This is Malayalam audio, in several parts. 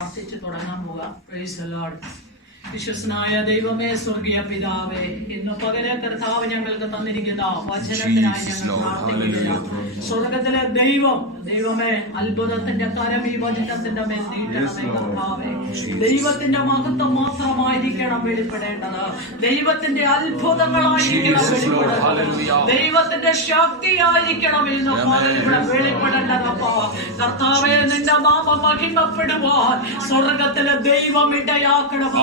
പ്രാർത്ഥിച്ച് തുടങ്ങാൻ പോകാം. Praise the Lord. വിശ്വസനായ ദൈവമേ, സ്വർഗീയ പിതാവേ, ഇന്ന് പകലെ കർത്താവ് ഞങ്ങൾക്ക് തന്നിരിക്കുന്ന വചനത്തിനായി ഞങ്ങൾ പ്രാർത്ഥിക്കുകയാണ്. സ്വർഗത്തിലെ ദൈവമേ, അത്ഭുതത്തിന്റെ കരം ഈ വചനത്തിന്റെ മേൽ നീട്ടണമേ കർത്താവേ. ദൈവത്തിന്റെ മഹത്വം മാത്രമായിരിക്കണം വെളിപ്പെടേണ്ടത്. ദൈവത്തിന്റെ അത്ഭുതങ്ങളായിരിക്കണം വെളിപ്പെടേണ്ടത്. ദൈവത്തിന്റെ ശക്തിയായിരിക്കണം ഇന്ന് പകൽ ഇവിടെ വെളിപ്പെടേണ്ടതപ്പോ. കർത്താവേ, നിന്റെ നാമം മഹിമപ്പെടുവാൻ സ്വർഗത്തിലെ ദൈവം ഇടയാക്കണം.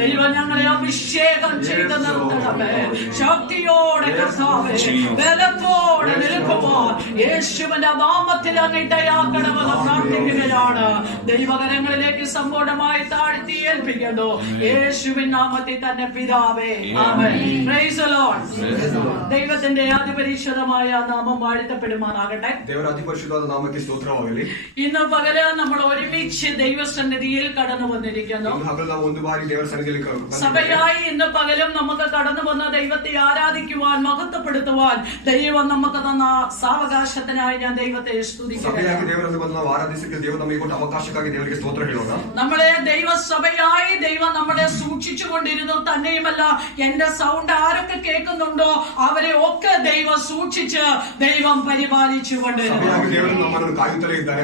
ദൈവം ഞങ്ങളെ അഭിഷേകം ചെയ്ത് നിർത്തണമേ. ശക്തിയോടെ കർത്താവേ, ബലത്തോടെ നിൽക്കുവാൻ യേശുവിന്റെ നാമത്തിൽ അങ്ങിട്ടയാക്കണമെന്ന് പ്രാർത്ഥിക്കുകയാണ്. ദൈവകരങ്ങളിലേക്ക് സമ്പൂർണ്ണമായി താഴ്ത്തി ഏൽപ്പിക്കുന്നു. യേശുവിൻ നാമത്തിൽ തന്നെ പിതാവേ, ആമേൻ. Praise the Lord. ദൈവത്തിന്റെ അതിപരിശുദ്ധമായ നാമം വാഴ്ത്തപ്പെടുമാറാകട്ടെ. ഇന്ന് പകല് നമ്മൾ ഒരുമിച്ച് ദൈവസന്നിധിയിൽ കടന്നു വന്നിരിക്കുന്നു. സഭയായി ഇന്ന് പകലും നമുക്ക് കടന്നു വന്ന ദൈവത്തെ ആരാധിക്കുവാൻ, മഹത്വപ്പെടുത്തുവാൻ ദൈവം നമുക്ക് തന്ന സാവകാശത്തിനായി ഞാൻ ദൈവത്തെ സ്തുതിക്കുന്നു. നമ്മളെ ദൈവസഭയായി ദൈവം നമ്മളെ സൂക്ഷിച്ചു കൊണ്ടിരുന്നു. തന്നെയുമല്ല, എന്റെ സൗണ്ട് ആരൊക്കെ കേൾക്കുന്നുണ്ടോ അവരെ ഒക്കെ ദൈവം സൂക്ഷിച്ച് ദൈവം പരിപാലിച്ചു കൊണ്ടിരുന്നു.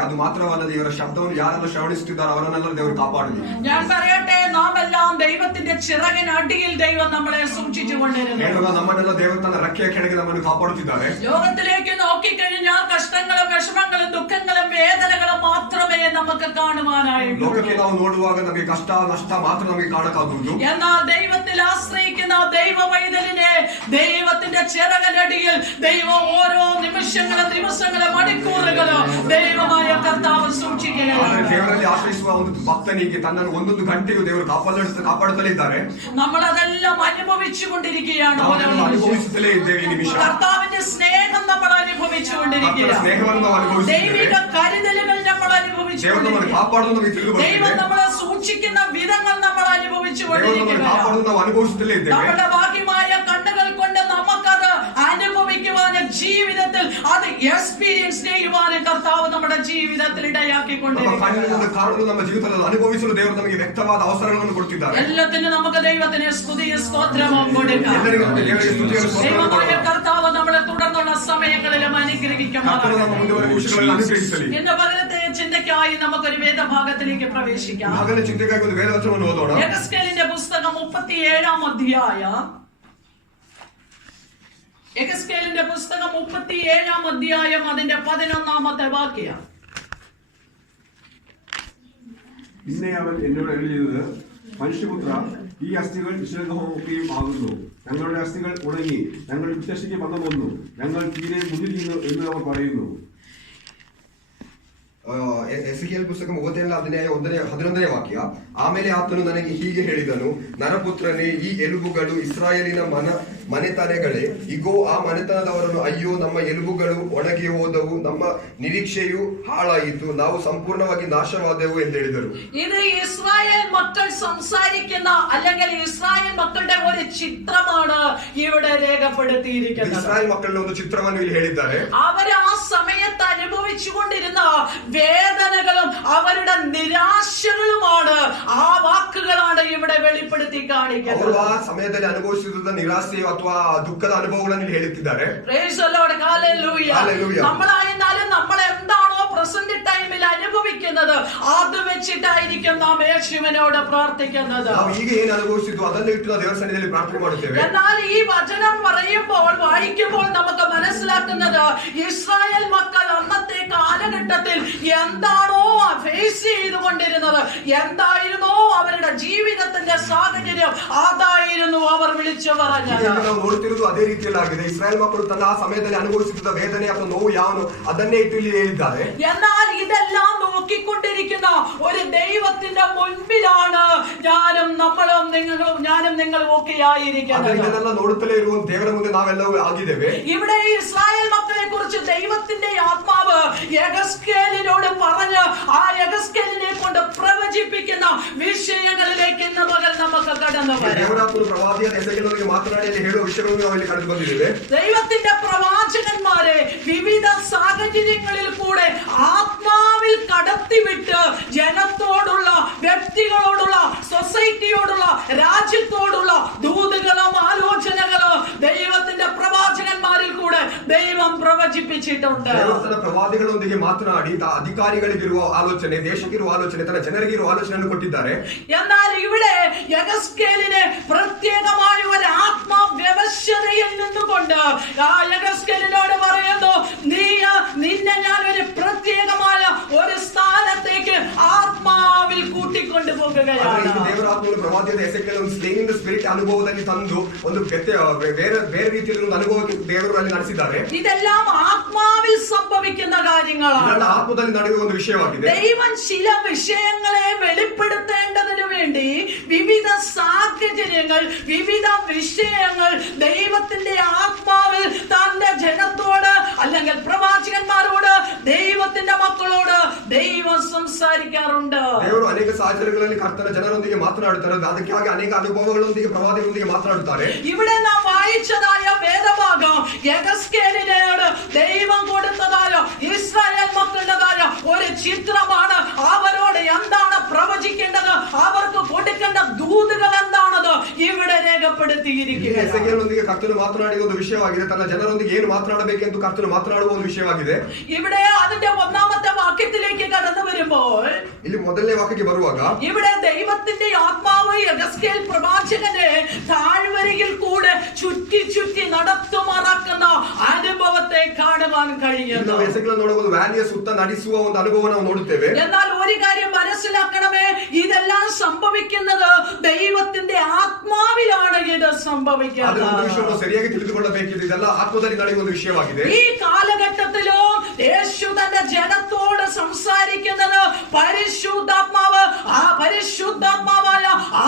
ಅದು ಮಾತ್ರವಲ್ಲ, ದೇವರ ಶಬ್ದವನ್ನು ಯಾರೆಲ್ಲ ಶ್ರವಣಿಸುತ್ತಿದ್ದಾರೋ ಅವರನ್ನೆಲ್ಲ ದೇವರು ಕಾಪಾಡಲಿ. ഞാൻ പറയട്ടെ, നാം എല്ലാം ദൈവത്തിന്റെ ചിറകിനടിയിൽ ദൈവം നമ്മളെ സൂക്ഷിച്ചു കൊണ്ടിരുന്നു. ನಮ್ಮನ್ನೆಲ್ಲ ದೇವರು ತನ್ನ ರೆಕ್ಕೆಯ ಕೆಳಗೆ ನಮ್ಮನ್ನು ಕಾಪಾಡುತ್ತಿದ್ದಾರೆ. ലോകത്തിലേക്ക് നോക്കിക്കഴിഞ്ഞാൽ കഷ്ടങ്ങളും വിഷമങ്ങളും ദുഃഖങ്ങളും വേദനകളും മാത്രമേ നമുക്ക് കാണുവാനായി. ಲೋಕಕ್ಕೆ ನಾವು ನೋಡುವಾಗ ನಮಗೆ ಕಷ್ಟ ನಷ್ಟ ಮಾತ್ರ ನಮಗೆ ಕಾಣಕ್ಕಾಗುವುದು. എന്നാൽ ദൈവത്തിൽ ആശ്രയിക്കുന്ന ദൈവ പൈതലിനെ ദൈവത്തിന്റെ ചിറകിനടിയിൽ ദൈവം ഓരോ നിമിഷങ്ങളും ദിവസങ്ങളും മണിക്കൂറുകളും ദൈവമായ കർത്താവ് സൂക്ഷിക്കുകയാണ്. ದೇವರಲ್ಲಿ ಆಶ್ರಯಿಸುವ ಒಂದು ಭಕ್ತನಿಗೆ ತನ್ನನ್ನು ಒಂದೊಂದು ಗಂಟೆಯು ದೇವರು ಕಾಪಾಡುತ್ತಲೇ ಇದ್ದಾರೆ. നമ്മൾ അതെല്ലാം അനുഭവിച്ചു കൊണ്ടിരിക്കുകയാണ്. അനുഭവിಸುತ್ತಲೇ ಇದ್ದೇವೆ. ಈ ನಿಮಿಷ കർത്താവിന്റെ സ്നേഹം നമ്മൾ അനുഭവിച്ചുകൊണ്ടിരിക്കുകയാണ്. ദൈവിക കരുതലുകൾ നമ്മൾ അനുഭവിച്ചുകൊണ്ടിരിക്കുകയാണ്. ദൈവം നമ്മളെ സൂക്ഷിക്കുന്ന വിധങ്ങൾ നമ്മൾ അനുഭവിച്ചുകൊണ്ടിരിക്കുകയാണ്. നമ്മുടെ ഭാഗ്യമായ കണ്ണുകൾ കൊണ്ട് നമുക്കത് അനുഭവിക്കുവാനും ജീവിതത്തിൽ അത് എക്സ്പീരിയൻസ് ചെയ്യുവാനും കർത്താവ് നമ്മുടെ ജീവിതത്തിൽ എല്ലാത്തിനും നമുക്ക് ദൈവത്തിന് സ്തുതിയും സ്തോത്രവും കൊടുക്കാം. ദൈവമായ കർത്താവ് നമ്മളെ തുടർന്നുള്ള സമയങ്ങളിലും അനുഗ്രഹിക്കുമാറാകട്ടെ. ഇന്ന് പകലത്തെ ചിന്തയ്ക്കായി നമുക്കൊരു വേദഭാഗത്തിലേക്ക് പ്രവേശിക്കാം. യെഹെസ്കേലിന്റെ പുസ്തകം 37-ാം അധ്യായം. യെഹെസ്കേലിന്റെ പുസ്തകം 37-ാം അധ്യായം അതിന്റെ 11-ാമത്തെ വാക്യം. പിന്നെ അവൻ എന്നോട് അരുളി ചെയ്തത്, മനുഷ്യപുത്ര, ഈ അസ്ഥികൾ വിശുദ്ധമൊക്കെയും ആകുന്നു. ഞങ്ങളുടെ അസ്ഥികൾ ഉണങ്ങി, ഞങ്ങൾ വിശേഷിക്ക് പദം വന്നു, ഞങ്ങൾ തീരെ മുന്നിരിക്കുന്നു എന്ന് അവർ പറയുന്നു. ಎಸೆಕಿಯೇಲ್ ಪುಸ್ತಕ 37 ಅಧ್ಯಾಯ 11ನೇ ವಾಕ್ಯ. ಆಮೇಲೆ ಆತನು ನನಗೆ ಹೀಗೆ ಹೇಳಿದನು, ನರಪುತ್ರನೇ, ಈ ಎಲುಬುಗಳು ಇಸ್ರಾಯೇಲಿನ ಮನೆತನಗಳೇ. ಇಗೋ, ಆ ಮನೆತನದವರನ್ನು, ಅಯ್ಯೋ, ನಮ್ಮ ಎಲುಬುಗಳು ಒಣಗಿ ಹೋದವು, ನಮ್ಮ ನಿರೀಕ್ಷೆಯು ಹಾಳಾಯಿತು, ನಾವು ಸಂಪೂರ್ಣವಾಗಿ ನಾಶವಾದೆವು ಎಂದು ಹೇಳಿದರು. ഇത് ഇസ്രായേൽ മക്കൾ സംസാരിക്കുന്ന അല്ലെങ്കിൽ ഇസ്രായേൽ മക്കളുടെ ഒരു ചിത്രമാണ് ഇവിടെ രേഖപ്പെടുത്തിയിരിക്കുന്നത്. ഇസ്രായേൽ മക്കളുടെ ಒಂದು ಚಿತ್ರವನ್ನು ಇಲ್ಲಿ ಹೇಳಿದ್ದಾರೆ. അവർ ആ സമയത്ത് അനുഭവിച്ചുകൊണ്ടിരുന്ന വേദനകളും അവരുടെ നിരാശകളുമാണ്, ആ വാക്കുകളാണ് ഇവിടെ വെളിപ്പെടുത്തി കാണിക്കുന്നത്. ಅವರು ಆ ಸಮಯದಲ್ಲಿ ಅನುಭವಿಸುತ್ತಿದ್ದ ನಿರಾಶೆ ಅಥವಾ ದುಃಖದ ಅನುಭವಗಳನ್ನು ಹೇಳುತ್ತಿದ್ದಾರೆ. Praise the Lord. ഹല്ലേലൂയ. നമ്മളായിരുന്നാലും നമ്മൾ എന്താണോ പ്രസന്റ് ടൈമിൽ അനുഭവിക്കുന്നത് അത് വെച്ചിട്ടായിരിക്കും നാം യേശുവിനോട് പ്രാർത്ഥിക്കുന്നത്. ನಾವು ಈಗ ಏನು ಅನುಭವಿಸಿದ್ವು ಅದನ್ನು ಇಟ್ಟು ದೇವರ ಸನ್ನಿಧಿಯಲ್ಲಿ ಪ್ರಾರ್ಥನೆ ಮಾಡುತ್ತೇವೆ. എന്നാൽ ഈ വചനം പറയുമ്പോൾ, വായിക്കുമ്പോൾ നമുക്ക് മനസ്സിലാക്കുന്നത് ഇസ്രായേൽ മക്കൾ അന്നത്തെ കാലഘട്ടത്തിൽ എന്താണോ ഫേസ് ചെയ്തുകൊണ്ടിരുന്നത്, എന്തായിരുന്നോ അവരുടെ ജീവിതത്തിന്റെ സാഹചര്യം, അതായിരുന്നു അവർ വിളിച്ചു പറഞ്ഞത്. ನಾವು ನೋಡುತ್ತಿರುವುದು ಅದೇ ರೀತಿಯಲ್ಲಾಗಿದೆ. ಇಸ್ರಾಯೇಲ್ ಮಕ್ಕಳು ತನ್ನ ಆ ಸಮಯದಲ್ಲಿ ಅನುಭವಿಸುತ್ತಿದ್ದ ವೇದನೆ ಅಥವಾ ನೋವು ಯಾವನು ಅದನ್ನೇ ಇಟ್ಟು ಇಲ್ಲಿ ಹೇಳಿದ್ದಾರೆ. എന്നാൽ ഇതെല്ലാം നോക്കിക്കൊണ്ടിരിക്കുന്ന ഒരു ദൈവത്തിന്റെ മുൻപിലാണ് ഞാനും നിങ്ങളും ഒക്കെ ആയിരിക്കുന്നത്. ಇದನ್ನೆಲ್ಲ ನೋಡುತ್ತಲೇ ಇರುವ ದೇವರ ಮುಂದೆ ನಾವೆಲ್ಲವೂ ಆಗಿದ್ದೇವೆ. ഇവിടെ ഇസ്രായേൽ മക്കളെ കുറിച്ച് ദൈവത്തിന്റെ ആത്മാവ് യെഹെസ്കേലിനോട് പറഞ്ഞ് ആ യെഹെസ്കേലിനെ കൊണ്ട് പ്രവചിപ്പിക്കുന്ന വിഷയങ്ങളിലേക്ക് ഇന്ന് പകൽ നമുക്ക് കടന്നു വരാം. ದೇವರಾತ್ಮನು ಪ್ರವಾದಿಯಾದ ಎಸೆಕಿಯೇಲನಿಗೆ ಮಾತನಾಡಿ ಹೇಳುವ ವಿಷಯಗಳನ್ನು ನಾವು ಇಲ್ಲಿ ಕಳೆದು ಬಂದಿದ್ದೇವೆ. ദൈവത്തിന്റെ പ്രവാചകന്മാരെ വിവിധ സാഹചര്യങ്ങളിൽ കൂടെ ആത്മാവിൽ കടത്തിവിട്ട് നൽകിയിട്ടുണ്ട്. ದೇವರ ಪ್ರವಾದಿಗಳೊಂದಿಗೆ ಮಾತನಾಡಿ ಅಧಿಕಾರಿಗಳಿಗಿರುವ ಆಲೋಚನೆ, ದೇಶಕ್ಕಿರುವ ಆಲೋಚನೆ, ತನ್ನ ಜನರಿಗಿರುವ ಆಲೋಚನೆಯನ್ನು ಕೊಟ್ಟಿದ್ದಾರೆ. എന്നാൽ ഇവിടെ യഹസ്കേലിന് പ്രത്യേകമായ ഒരു ആത്മാവ്യവശതയിൽ നിന്നുകൊണ്ട് ആ യഹസ്കേലിനോട് പറയുന്നു, നിന്നെ ഞാൻ ഒരു പ്രത്യേകമായ ഒരു സ്ഥാനത്തേക്ക് ആത്മാവിൽ കൂട്ടിക്കൊണ്ടു പോകുകയാണ്. ದೇವರ ಆತ್ಮವು ಪ್ರವಾದಿಯಾದ ಎಸೆಕಿಯೇಲನ ಸ್ಲೇಯಿಂಗ್ ಸ್ಪಿರಿಟ್ ಅನುಭವದಲ್ಲಿ ತಂದು ಒಂದು ಬೇರೆ ರೀತಿಯಲ್ಲಿ ಒಂದು ಅನುಭವಕ್ಕೆ ದೇವರು ಅಲ್ಲಿ ನಡೆಸಿದ್ದಾರೆ. ഇതെല്ലാം ആത്മാവിൽ സംഭവിക്കുന്ന കാര്യങ്ങളാണ്. ആത്മದಲ್ಲಿ ನಡೆಯುವ ಒಂದು ವಿಷಯವಾಗಿದೆ. ദൈവം ചില വിഷയങ്ങളെ വെളിപ്പെടുത്തേണ്ടതിനു വേണ്ടി വിവിധ സാഹചര്യങ്ങൾ, വിവിധ വിഷയങ്ങൾ ദൈവത്തിന്റെ ആത്മാവിൽ തന്റെ ജനത്തോട് അല്ലെങ്കിൽ പ്രവാചകന്മാരോട്, ദൈവത്തിന്റെ മക്കളോട് ദൈവം സംസാരിക്കാറുണ്ട്. ದೇವರು ಅನೇಕ ಸಾಹಚರ್ಯಗಳಲ್ಲಿ ಕರ್ತನ ಜನರೊಂದಿಗೆ ಮಾತನಾಡುತ್ತಾರೆ. ಅದಕ್ಕಾಗಿ ಅನೇಕ ಅನುಭವಗಳೊಂದಿಗೆ ಪ್ರವಾದಿಗಳೊಂದಿಗೆ ಮಾತನಾಡುತ್ತಾರೆ. ഇവിടെ നാം വായിച്ചതായ വേദഭാഗം യഹസ്കേലിനോട് ദൈവം കൊടുത്തതായ ഇസ്രായേൽ മക്കളുടേതായ ഒരു ചിത്രമാണ്. അവരോട് എന്താണ് പ്രവചിക്കേണ്ടത്, അവർക്ക് കൊടുക്കേണ്ട ദൂതുകൾ എന്താണത് ഇവിടെ രേഖപ്പെടുത്തിയിരിക്കുകയാണ്. ಎಸೆಕಿಯೇಲನೊಂದಿಗೆ ಕರ್ತನು ಮಾತನಾಡಿದ ಒಂದು ವಿಷಯವಾಗಿದೆ. ತನ್ನ ಜನರೊಂದಿಗೆ ಏನು ಮಾತನಾಡಬೇಕೆಂದು ಕರ್ತನು ಮಾತನಾಡುವ ಒಂದು ವಿಷಯವಾಗಿದೆ. ഇവിടെ അതിന്റെ ഒന്നാമത്തെ വാക്യത്തിലേക്ക് കടന്നു വരുമ്പോൾ, ಇಲ್ಲಿ ಮೊದಲನೇ ವಾಕ್ಯಕ್ಕೆ ಬರುವಾಗ, ഇവിടെ ദൈവത്തിന്റെ ആത്മാവ് യഹസ്കേൽ പ്രവാചകനെ താഴ്വരയിൽ കൂടെ ചുറ്റി ചുറ്റി നടത്തുമാറാക്കുന്ന അനുഭവത്തെ കാണുവാൻ കഴിയുന്നു. ಎಸೆಕಿಯೇಲನ ನೋಡುವುದು ವ್ಯಾಲಿಯ ಸುತ್ತ ನಡೆಸುವ ಒಂದು ಅನುಭವ ನಾವು ನೋಡುತ್ತೇವೆ. എന്നാൽ ഒരു കാര്യം മനസ്സിലാക്കണമേ, ഇതെല്ലാം സംഭവിക്കുന്നത് ദൈവത്തിന്റെ ആത്മാവിലാണ് ഇത് സംഭവിക്കുന്നത്. ಸರಿಯಾಗಿ ತಿಳಿದುಕೊಳ್ಳಬೇಕಿದೆ. ಇದೆಲ್ಲ ಆತ್ಮದಲ್ಲಿ ನಡೆಯುವ ಒಂದು ವಿಷಯವಾಗಿದೆ. ഈ കാലഘട്ടത്തിലും യേശു തന്റെ ജനത്തോട് സംസാരിക്കുന്നത് പരിശുദ്ധാത്മാവ്, ആ പരിശുദ്ധാത്മാവായ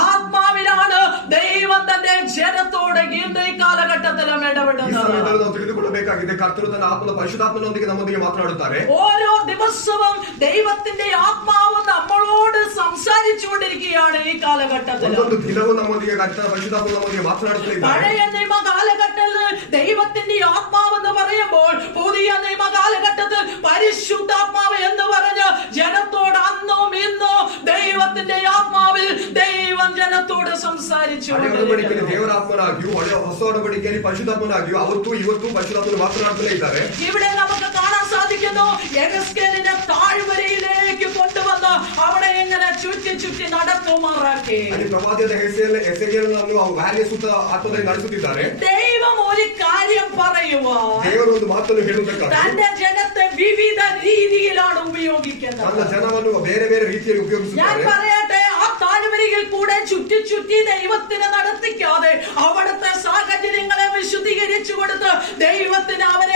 ആത്മാവിലാണ് ദൈവം തന്റെ ജനത്തോട് ഈ കാലഘട്ടത്തിലും ഇടപെടുന്നത്. ನಾವು ತಿಳಿದುಕೊಳ್ಳಬೇಕಾಗಿದೆ. ಕರ್ತನು ತನ್ನ ಆತ್ಮದ ಪರಿಶುದ್ಧಾತ್ಮನೊಂದಿಗೆ ನಮ್ಮೊಂದಿಗೆ ಮಾತನಾಡುತ್ತಾರೆ. ഓരോ ദിവസവും ദൈവത്തിന്റെ ആത്മാവ് നമ്മളോട് സംസാരിച്ചുകൊണ്ടിരിക്കുകയാണ് ഈ കാലഘട്ടത്തിൽ. ಒಂದೊಂದು ದಿನವೂ ನಮ್ಮೊಂದಿಗೆ ಕರ್ತನ ಪರಿಶುದ್ಧಾತ್ಮ ನಮ್ಮೊಂದಿಗೆ ಮಾತನಾಡುತ್ತಿದ್ದಾರೆ. പഴയ നിയമ കാലഘട്ടത്തിൽ ദൈവത്തിന്റെ ആത്മാവ് എന്ന് പറയുമ്പോൾ, പുതിയ നിയമ കാലഘട്ടത്തിൽ പരിശുദ്ധാത്മാവ് എന്ന് പറഞ്ഞ് ജനത്തോട് അന്നും ഇന്നും ദൈവത്തിന്റെ ആത്മാവിൽ ദൈവം ജനത്തോട് സംസാരിച്ചു. ದೇವರ ಆತ್ಮನಾಗಿಯೂ ಹೊಸ ಒಡಂಬಡಿಕೆಯಲ್ಲಿ ಪರಿಶುದ್ಧಾತ್ಮನಾಗಿಯೂ ಅವತ್ತು ಇವತ್ತು ಪರಿಶುದ್ಧಾತ್ಮನು ಮಾತನಾಡುತ್ತಲೇ ಇದ್ದಾರೆ. ഇവിടെ നമുക്ക് കാണാൻ സാധിക്കുന്നു, യഹസ്കേലിനെ താഴ്വരയിലേക്ക് കൊണ്ടുവന്ന് അവിടെ എങ്ങനെ ചുറ്റി ചുറ്റി നടത്തുമാറാക്കി. ಪ್ರವಾದಿಯಾದ ಎಸೆಕಿಯೇಲನನ್ನು ವ್ಯಾಲಿಯ ಸುತ್ತ ಆತ್ಮದಲ್ಲಿ ನಡೆಸುತ್ತಿದ್ದಾರೆ. ദൈവം ഒരു കാര്യം പറയുക, ದೇವರು ಒಂದು ಮಾತನ್ನು ಹೇಳುವುದಕ್ಕಾಗಿ തന്റെ ജനത്തെ വിവിധ രീതിയിലാണ് ഉപയോഗിക്കുന്നത്. ತನ್ನ ಜನವನ್ನು ಬೇರೆ ಬೇರೆ ರೀತಿಯಲ್ಲಿ ഞാൻ ಉಪಯೋಗಿಸುತ್ತಾರೆ. പറയട്ടെ, ആ താഴ്വരയിൽ കൂടെ ചുറ്റി ചുറ്റി ദൈവത്തിന് നടത്തിക്കാതെ അവിടുത്തെ സാഹചര്യങ്ങളെ വിശുദ്ധീകരിച്ചു കൊടുത്ത് ദൈവത്തിന് അവർ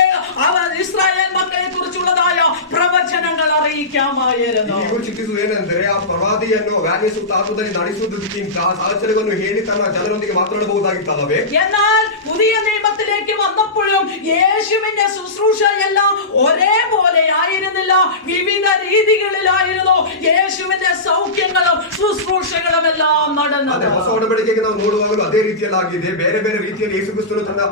ഇസ്രായേൽ മക്കളെ കുറിച്ചുള്ളതായ പ്രവചനങ്ങൾ അറിയിക്കാമായിരുന്നു. ನೀವು ಚಿಂತಿಸುವುದೇನೆಂದರೆ, ಆ ಪ್ರವಾದಿಯನ್ನು ವ್ಯಾಲಿಯ ಸುತ್ತ ಆತ್ಮದಲ್ಲಿ ನಡೆಸುವುದಕ್ಕಿಂತ ಸಾಹಚರ್ಯವನ್ನು ಹೇಳಿ ತನ್ನ ಜನರೊಂದಿಗೆ ಮಾತನಾಡಬಹುದಾಗಿತ್ತಲ್ಲವೇ? എന്നാൽ പുതിയ നിയമത്തിലേക്ക് വന്നപ്പോഴും യേശുവിന്റെ ശുശ്രൂഷ എല്ലാം ഒരേപോലെ ആയിരുന്നില്ല, വിവിധ രീതികളിലായിരുന്നു യേശുവിന്റെ സൗഖ്യങ്ങളും ശുശ്രൂഷകളും എല്ലാം നടന്നത്. ಹೊಸ ಒಡಂಬಡಿಕೆಗೆ ನಾವು ನೋಡುವಾಗಲೂ ಅದೇ ರೀತಿಯಲ್ಲಾಗಿದೆ. ಬೇರೆ ಬೇರೆ ರೀತಿಯಲ್ಲಿ ಯೇಸು ಕ್ರಿಸ್ತನು ತನ್ನ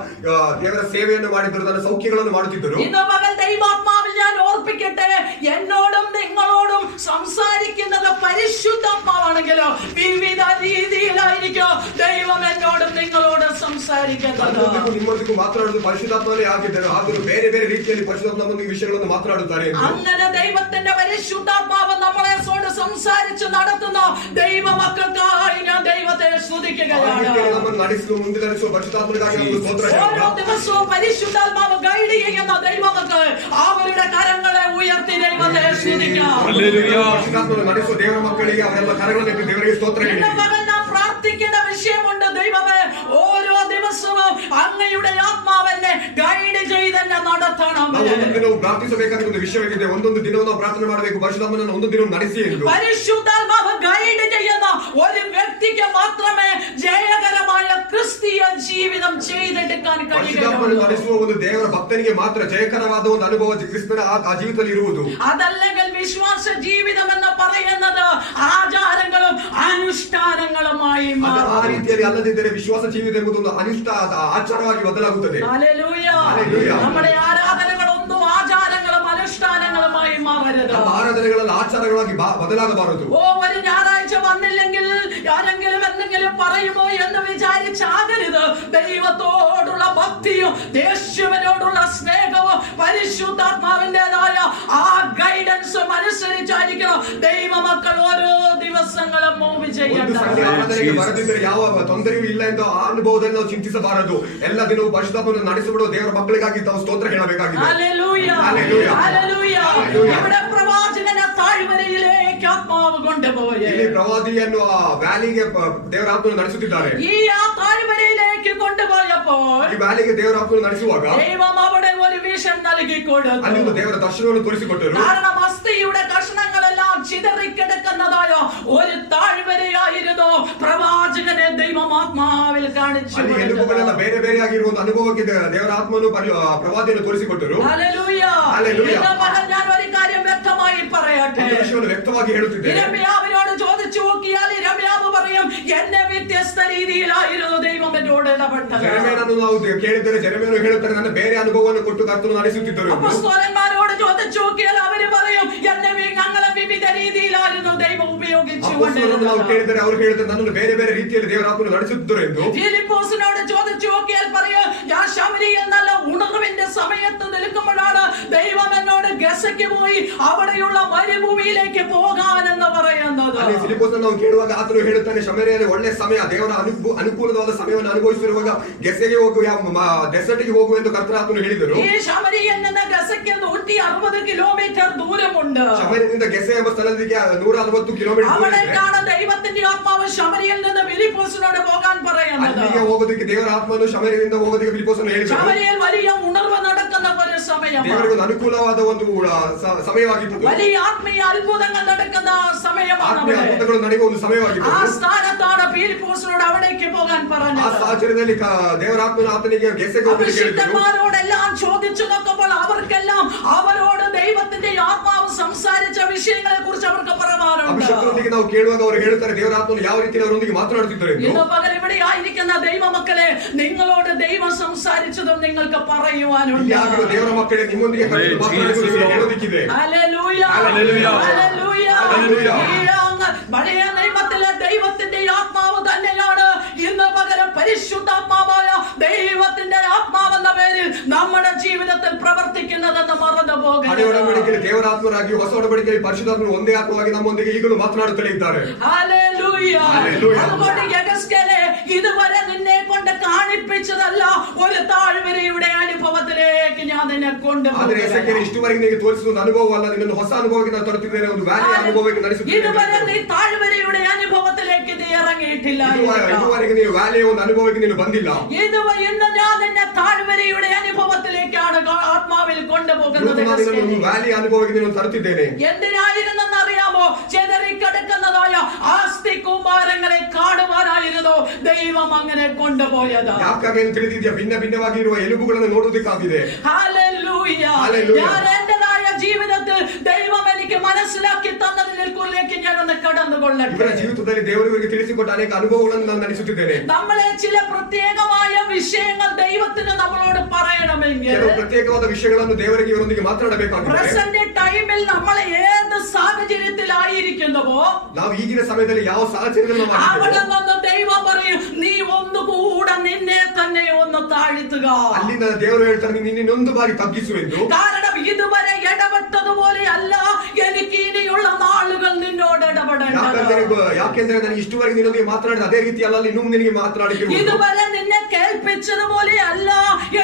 ದೇವರ ಸೇವೆಯನ್ನು ಮಾಡಿದ್ದರು, ತನ್ನ ಸೌಖ್ಯಗಳನ್ನು ಮಾಡುತ್ತಿದ್ದರು. ഇന്ന് പകൽ ദൈവാത്മാവിൽ ഞാൻ ഓർപ്പിക്കട്ടെ, എന്നോടും നിങ്ങളോടും സംസാരിക്കുന്നത് പരിശുദ്ധാത്മാവാണെങ്കിലോ വിവിധ രീതിയിലായിരിക്കും ദൈവം എന്നോടും നിങ്ങളോട് സംസാരിക്കുന്നത്. ನಿಮ್ಮೊಂದಿಗೂ ಮಾತನಾಡುವುದು ಪರಿಶುದ್ಧಾತ್ಮನೇ ಆಗಿದ್ದರು. ಆದರೂ ಬೇರೆ ಬೇರೆ ರೀತಿಯಲ್ಲಿ ಪರಿಶುದ್ಧಾತ್ಮ ನಮ್ಮೊಂದಿಗೆ ವಿಷಯಗಳನ್ನು ಮಾತನಾಡುತ್ತಾರೆ. അങ്ങനെ ദൈവത്തിന്റെ പരിശുദ്ധാത്മാവ് നമ്മളെ സംസാരിച്ച് നടത്തുന്ന ദൈവ മക്കൾക്കായി ഞാൻ ദൈവത്തെ സ്തുതിക്കുകയാണ്. ನಮ್ಮನ್ನು ನಡೆಸುವ ಮುಂದೆ ನಡೆಸುವ ಪರಿಶುದ್ಧಾತ್ಮನಿಗಾಗಿ ನಾವು ಸ್ತೋತ್ರ ഓരോ ಹೇಳೋಣ. ദിവസവും പരിശുദ്ധാത്മാവ് ഗൈഡ് ചെയ്യുന്ന ദൈവമക്കൾ അവരുടെ കരങ്ങളെ ഉയർത്തി ദൈവത്തെ സ്തുതിക്കാം. ಪರಿಶುದ್ಧಾತ್ಮನು ನಡೆಸುವ ದೇವರ ಮಕ್ಕಳಿಗೆ ಅವರೆಲ್ಲ ಕರಗಳನ್ನು ಎತ್ತಿ ದೇವರಿಗೆ ಸ್ತೋತ್ರ ಹೇಳಿ. ഇന്ന് പകൽ നാം പ്രാർത്ഥിക്കേണ്ട വിഷയമുണ്ട്. ദൈവമേ, ഓരോ ദിവസവും അങ്ങയുടെ ആത്മാവെന്നെ ഗൈഡ് ചെയ്ത് എന്നെ നടത്തണം. ನಾವು ಪ್ರಾರ್ಥಿಸಬೇಕಾದ ಒಂದು ವಿಷಯವಾಗಿದೆ. ಒಂದೊಂದು ದಿನವೂ ನಾವು ಪ್ರಾರ್ಥನೆ ಮಾಡಬೇಕು, ಪರಿಶುದ್ಧಾತ್ಮನನ್ನು ಒಂದು ದಿನ ನಡೆಸಿ ಎಂದು. പരിശുദ്ധാത്മാവ് ഗൈഡ് ചെയ്യുന്ന ഒരു വ്യക്തിക്ക് മാത്രമേ ജയകരമായ ക്രിസ്തീയ ജീവിതം ചെയ്തെടുക്കാൻ ಪರಿಶುದ್ಧಾತ್ಮನು കഴിയുള്ളൂ. ನಡೆಸುವ ಒಂದು ದೇವರ ಭಕ್ತನಿಗೆ ಮಾತ್ರ ಜಯಕರವಾದ ಒಂದು ಅನುಭವ ಕ್ರಿಸ್ತನ ಆ ಜೀವಿತದಲ್ಲಿ ಇರುವುದು. അതല്ലെങ്കിൽ വിശ്വാസ ജീവിതം എന്ന് പറയുന്നത് ആചാരങ്ങളും അനുഷ്ഠാനങ്ങളുമായി മാറും. ಆ ರೀತಿಯಲ್ಲಿ ಅಲ್ಲದಿದ್ದರೆ ವಿಶ್ವಾಸ ಜೀವಿತ ಎಂಬುದು ಒಂದು ಅನಿಷ್ಟ ಆಚಾರವಾಗಿ ಬದಲಾಗುತ್ತದೆ. ഹല്ലേലൂയ. ഹല്ലേലൂയ. നമ്മുടെ ആരാധനകളൊന്നും ആചാരങ്ങളും അനുഷ്ഠാനങ്ങളുമായി മാറരുത്. ആകരുത്. ആരാധനകളെಲ್ಲ ആചാരങ്ങളാಗಿ ബദലാಗಬಾರದು. ഒരു ഞായറാഴ്ച വന്നില്ലെങ്കിൽ ആരെങ്കിലും എന്തെങ്കിലും പറയുമോ എന്ന് വിചാരിച്ചാകരുത്. ദൈവത്തോടുള്ള ഭക്തിയും യേശുവിനോടുള്ള സ്നേഹവും പരിശുദ്ധാത്മാവിന്റേതായ ആ ഗൈഡൻസും അനുസരിച്ചായിരിക്കണം ദൈവമക്കൾ ഓരോ ദിവസങ്ങളും മൂവ് ചെയ്യേണ്ടത്. ಆರಾಧನೆಗೆ ಬರದಿದ್ದರೆ ಯಾವ ತೊಂದರೆಯೂ ಇಲ್ಲ ಎಂದು ಆ ಅನುಭವದಲ್ಲಿ ನಾವು ಚಿಂತಿಸಬಾರದು. ಎಲ್ಲ ದಿನವೂ ಪರಿಶುದ್ಧಾತ್ಮವನ್ನು ನಡೆಸಿಬಿಡುವ ದೇವರ ಮಕ್ಕಳಿಗಾಗಿ ನಾವು ಸ್ತೋತ್ರ ಹೇಳಬೇಕಾಗಿದೆ. ഹല്ലേലൂയ, ഹല്ലേലൂയ, ഹല്ലേലൂയ. ഇവിടെ പ്രവാചകനെ താഴ്വരയിലേക്ക് ആത്മാവ് കൊണ്ടുപോയി. ಇಲ್ಲಿ ಪ್ರವಾದಿಯನ್ನು ಆ ವ್ಯಾಲಿಗೆ ದೇವರ ಆತ್ಮನು ನಡೆಸುತ್ತಿದ್ದಾರೆ. ഈ ആ താഴ്വരയിലേക്ക് കൊണ്ടുപോയപ്പോൾ ಈ ವ್ಯಾಲಿಗೆ ದೇವರ ಆತ್ಮನು ನಡೆಸುವಾಗ ദൈവം അവിടെ ഒരു വിഷൻ നൽകി കൊടുത്തു. ಅಲ್ಲಿ ಒಂದು ದೇವರ ದರ್ಶನವನ್ನು ತೋರಿಸಿಕೊಟ್ಟರು. കാരണം അസ്ഥിയുടെ കഷണങ്ങളെല്ലാം ചിതറിക്കിടക്കുന്നതായ ഒരു താഴ്വരയായിരുന്നു പ്രവാചകനെ ദൈവം ആത്മാവിൽ കാണിച്ചു. ಅಲ್ಲಿ ಎಲುಬುಗಳೆಲ್ಲ ಬೇರೆ ಬೇರೆ ಆಗಿರುವ ಒಂದು ಅನುಭವಕ್ಕೆ ದೇವರ ಆತ್ಮನು ಪ್ರವಾದಿಯನ್ನು ತೋರಿಸಿಕೊಟ್ಟರು. ഹല്ലേലൂയ. ഹല്ലേലൂയ. ഇന്ന് പകൽ ഞാൻ ഒരു കാര്യം വ്യക്തമായി പറയട്ടെ. ಒಂದು ವಿಷಯವನ್ನು ವ್ಯಕ್ತವಾಗಿ ಹೇಳುತ್ತಿದ್ದೇನೆ. യിരെമ്യാവിനോട് ചോദിച്ചു നോക്കിയാൽ യിരെമ്യാവ് പറയും, എന്നെ വ്യത്യസ്ത രീതിയിലായിരുന്നു ദൈവം എന്നോട് ഇടപെട്ടത്. ಜೆರೆಮೀಯನನ್ನು ನಾವು ಕೇಳಿದರೆ ಜೆರೆಮೀಯನು ಹೇಳುತ್ತಾರೆ, ನನ್ನ ಬೇರೆ ಅನುಭವವನ್ನು ಕೊಟ್ಟು ಕರ್ತನು ನಡೆಸುತ್ತಿದ್ದರು. അപ്പോസ്തലന്മാരോട് ചോദിച്ചു നോക്കിയാൽ അവര് പറയും, എന്നെ ഞങ്ങളെ വിവിധ രീതിയിലായിരുന്നു ദൈവം ഉപയോഗിച്ചു. ನಾವು ಕೇಳಿದರೆ ಅವರು ಹೇಳಿದ್ರೆ ನನ್ನನ್ನು ಬೇರೆ ಬೇರೆ ರೀತಿಯಲ್ಲಿ ದೇವರ ಆತ್ಮನು ನಡೆಸುತ್ತಿದ್ದರು ಎಂದು. ഫിലിപ്പോസിനോട് ചോദിച്ചു നോക്കിയാൽ പറയും, ഞാൻ ശമരിയിൽ നല്ല ഉണർവിന്റെ സമയത്ത് നിൽക്കുമ്പോഴാണ് ദൈവം എന്നോട് ഗസയ്ക്ക് പോയി അവിടെയുള്ള മരുഭൂമിയിലേക്ക് പോകാനെന്ന് പറയുന്നത്. ಅಲ್ಲಿ ಫಿಲಿಪ್ಪೋಸನ್ನು ನಾವು ಕೇಳುವಾಗ ಆತನು ಹೇಳುತ್ತಾನೆ, ಶಮರಿಯಲ್ಲಿ ಒಳ್ಳೆ ಸಮಯ, ದೇವರ ಅನುಕೂಲವಾದ ಸಮಯವನ್ನು ಅನುಭವಿಸಿರುವಾಗ ಗೆಸೆಗೆ ಹೋಗುವ ಡೆಸರ್ಟ್ಗೆ ಹೋಗುವ ಎಂದು ಕರ್ತನ ಆತನು ಹೇಳಿದರು. ഈ ശമരിയിൽ നിന്ന് ഗസയ്ക്ക് 160 കിലോമീറ്റർ ദൂരമുണ്ട്. ಶಮರಿಯಿಂದ ಗೆಸೆ ಎಂಬ ಸ್ಥಳಕ್ಕೆ 160 ಕಿಲೋಮೀಟರ್. അവിടേക്കാണ് ദൈവത്തിന്റെ ആത്മാവ് ശമരിയിൽ നിന്ന് ഫിലിപ്പോസിനോട് പോകാൻ പറയുന്നത്. ಅಲ್ಲಿಗೆ ಹೋಗೋದಕ್ಕೆ ದೇವರ ಆತ್ಮನು ಶಮರಿಯಿಂದ ಹೋಗೋದಕ್ಕೆ ಫಿಲಿಪ್ಪೋಸನ್ನು ಹೇಳಿದರು. ശമരിയിൽ വലിയ ഉണർവ് നടക്കുന്ന ഒരു സമയമാണ്. ದೇವರಿಗೆ ಒಂದು ಅನುಕೂಲವಾದ ಒಂದು ಸಮಯವಾಗಿತ್ತು. വലിയ ആത്മീയ അത്ഭുതങ്ങൾ നടക്കുന്ന സമയമാണ്. ಆತ್ಮೀಯ ಅದ್ಭುತಗಳು ನಡೆಯುವ ಒಂದು ಸಮಯವಾಗಿತ್ತು. ആ സ്ഥാനത്താണ് ഫിലിപ്പോസിനോട് അവിടേക്ക് പോകാൻ ಆ പറഞ്ഞത്. ಸಾಹಚರ್ಯದಲ್ಲಿ ದೇವರ ಆತ್ಮನು ആತನಿಗೆ ಗೆಸೆಗೆ ಹೋಗಲಿಕ್ಕೆ ಹೇಳಿದರು. അഭിഷിക്തന്മാരോടെല്ലാം ചോദിച്ചു നോക്കുമ്പോൾ അവർക്കെല്ലാം അവരോട് ദൈവത്തിന്റെ ആത്മാവ് സംസാരിച്ച വിഷയങ്ങളെ കുറിച്ച് അവർക്ക് പറയാനുണ്ട്. ಅಭಿಷೇಕರೊಂದಿಗೆ ನಾವು ಕೇಳುವಾಗ ಅವರು ಹೇಳುತ್ತಾರೆ, ದೇವರ ಆತ್ಮನು ಯಾವ ರೀತಿಯಲ್ಲಿ ಅವರೊಂದಿಗೆ ಮಾತನಾಡುತ್ತಿದ್ದಾರೆ ಎಂದು. ഇന്ന് പകൽ ഇവിടെ ആയിരിക്കുന്ന ദൈവമക്കളെ, നിങ്ങളോട് ദൈവം സംസാരിച്ചതും നിങ്ങൾക്ക് പറയുവാനുണ്ട്. ಯಾರು ದೇವರ ಮಕ್ಕಳೇ, ನಿಮ್ಮೊಂದಿಗೆ ಕರ್ತನು ಮಾತನಾಡುವುದು ಹೇಳೋದಿಕ್ಕಿದೆ. ഹല്ലേലൂയ, ഹല്ലേലൂയ, ഹല്ലേലൂയ. ഹല്ലേലൂയ. പഴയ നിയമത്തിലെ ദൈവത്തിന്റെ ആത്മാവ് തന്നെയാണ് ഇന്ന് പകരം പരിശുദ്ധാത്മാവായ ദൈവത്തിന്റെ ആത്മാവെന്ന പേരിൽ നമ്മുടെ ജീവിതത്തിൽ പ്രവർത്തിക്കുന്നതെന്ന് മറന്നു പോകരുത്. ಹಳೆ ಒಡಂಬಡಿಕೆಯಲ್ಲಿ ದೇವರ ಆತ್ಮರಾಗಿ, ಹೊಸ ಒಡಂಬಡಿಕೆಯಲ್ಲಿ ಪರಿಶುದ್ಧಾತ್ಮನು ಒಂದೇ ಆತ್ಮವಾಗಿ ನಮ್ಮೊಂದಿಗೆ ಈಗಲೂ ಮಾತನಾಡುತ್ತಲೇ ಇದ್ದಾರೆ. ഹല്ലേലൂയ. ഹല്ലേലൂയ. അതുകൊണ്ട് യെഹെസ്കേലേ, ഇതുവരെ നിന്നെ കൊണ്ട് കാണിപ്പിച്ചതല്ല ഒരു താഴ്വരയുടെ അനുഭവത്തിലേക്ക് ഞാൻ നിന്നെ ಆದರೆ കൊണ്ടുപോകും. ಎಸೆಕೇಲ್ ಇಷ್ಟುವರೆಗೆ ನಿನಗೆ ತೋರಿಸಿದ ಒಂದು ಅನುಭವವಲ್ಲ, ನಿನ್ನನ್ನು ಹೊಸ ಅನುಭವಕ್ಕೆ ನಾನು ತರುತ್ತಿದ್ದೇನೆ, ಒಂದು ವ್ಯಾಲಿಯ ಅನುಭವಕ್ಕೆ ನಡೆಸುತ್ತಿದ್ದೇನೆ. ഇതുവരെ നീ താഴ്വരയുടെ അനുഭവത്തിലേക്ക് നീ ഇറങ്ങിയിട്ടില്ല. ಇದುವರೆಗೆ ನೀವು ವ್ಯಾಲಿಯ ಒಂದು ಅನುಭವಕ್ಕೆ ನೀನು ಬಂದಿಲ್ಲ. ഇന്ന് ഞാൻ നിന്നെ താഴ്വരയുടെ അനുഭവത്തിലേക്കാണ് ആത്മാവിൽ കൊണ്ടുപോകുന്നത്. ವ್ಯಾಲಿಯ ಅನುಭವಕ್ಕೆ ನೀನು ತರುತ್ತಿದ್ದೇನೆ. എന്തിനായിരുന്നെന്ന് അറിയാമോ? ചെതറിക്കിടക്കുന്നതായ ആസ്തി കൂമ്പാരങ്ങളെ കാണുവാനായിരുന്നു ദൈവം അങ്ങനെ കൊണ്ടുപോയത്. ಯಾಕಾಗಿ ಎಂದು ತಿಳಿದಿದ್ಯಾ? ಭಿನ್ನ ಭಿನ್ನವಾಗಿರುವ ಎಲುಬುಗಳನ್ನು ನೋಡುವುದಕ್ಕಾಗಿದೆ. ഹല്ലേലൂയ. ഞാൻ എന്റേതായ ജീവിതത്തിൽ ദൈവം എനിക്ക് മനസ്സിലാക്കി തന്നതിലേക്ക് ഞാൻ ഒന്ന് കടന്നുകൊള്ളട്ടെ. ಇವರ ಜೀವಿತದಲ್ಲಿ ದೇವರಿಗೆ ತಿಳಿಸಿಕೊಟ್ಟ ಅನೇಕ ಅನುಭವಗಳನ್ನು ನಾನು ನಡೆಸುತ್ತಿದ್ದೇನೆ. നമ്മളെ ചില പ്രത്യേകമായ വിഷയങ്ങൾ ദൈവത്തിന് നമ്മളോട് പറയണമെങ്കിൽ, ಕೆಲವು ಪ್ರತ್ಯೇಕವಾದ ವಿಷಯಗಳನ್ನು ದೇವರಿಗೆ ಇವರೊಂದಿಗೆ ಮಾತನಾಡಬೇಕಾಗಿದೆ. പ്രസന്റ് ടൈമിൽ നമ്മൾ ഏത് സാഹചര്യത്തിലായിരിക്കുന്നുവോ ನಾವು ಈಗಿನ ಸಮಯದಲ್ಲಿ ಯಾವ ಸಾಹಚರ್ಯದಲ್ಲಿ ನಾವು അവിടെ ಆಗಿದ್ದೇವೆ, നിന്ന് ദൈവം പറയും, നീ ഒന്നുകൂടെ നിന്നെ തന്നെ ഒന്ന് താഴ്ത്തുക. ಅಲ್ಲಿಂದ ದೇವರು ಹೇಳ್ತಾರೆ, ನೀನು ಇನ್ನೊಂದು ಬಾರಿ ತಗ್ಗಿಸು ಎಂದು. കാരണം ഇതുവരെ ഇടപെട്ടതുപോലെ അല്ല എനിക്ക് ഇനിയുള്ള നാളുകൾ നിന്നോട് ഇടപെടേണ്ടത്. ಯಾಕೆಂದ್ರೆ ನಾನು ಇಷ್ಟುವರೆಗೆ ನಿನ್ನೊಂದಿಗೆ ಮಾತನಾಡಿದ ಅದೇ ರೀತಿ ಅಲ್ಲ, ಇನ್ನೂ ನಿನಗೆ ಮಾತನಾಡಿರುವುದು. ഇതുവരെ നിന്നെ കേൾപ്പിച്ചതുപോലെ അല്ല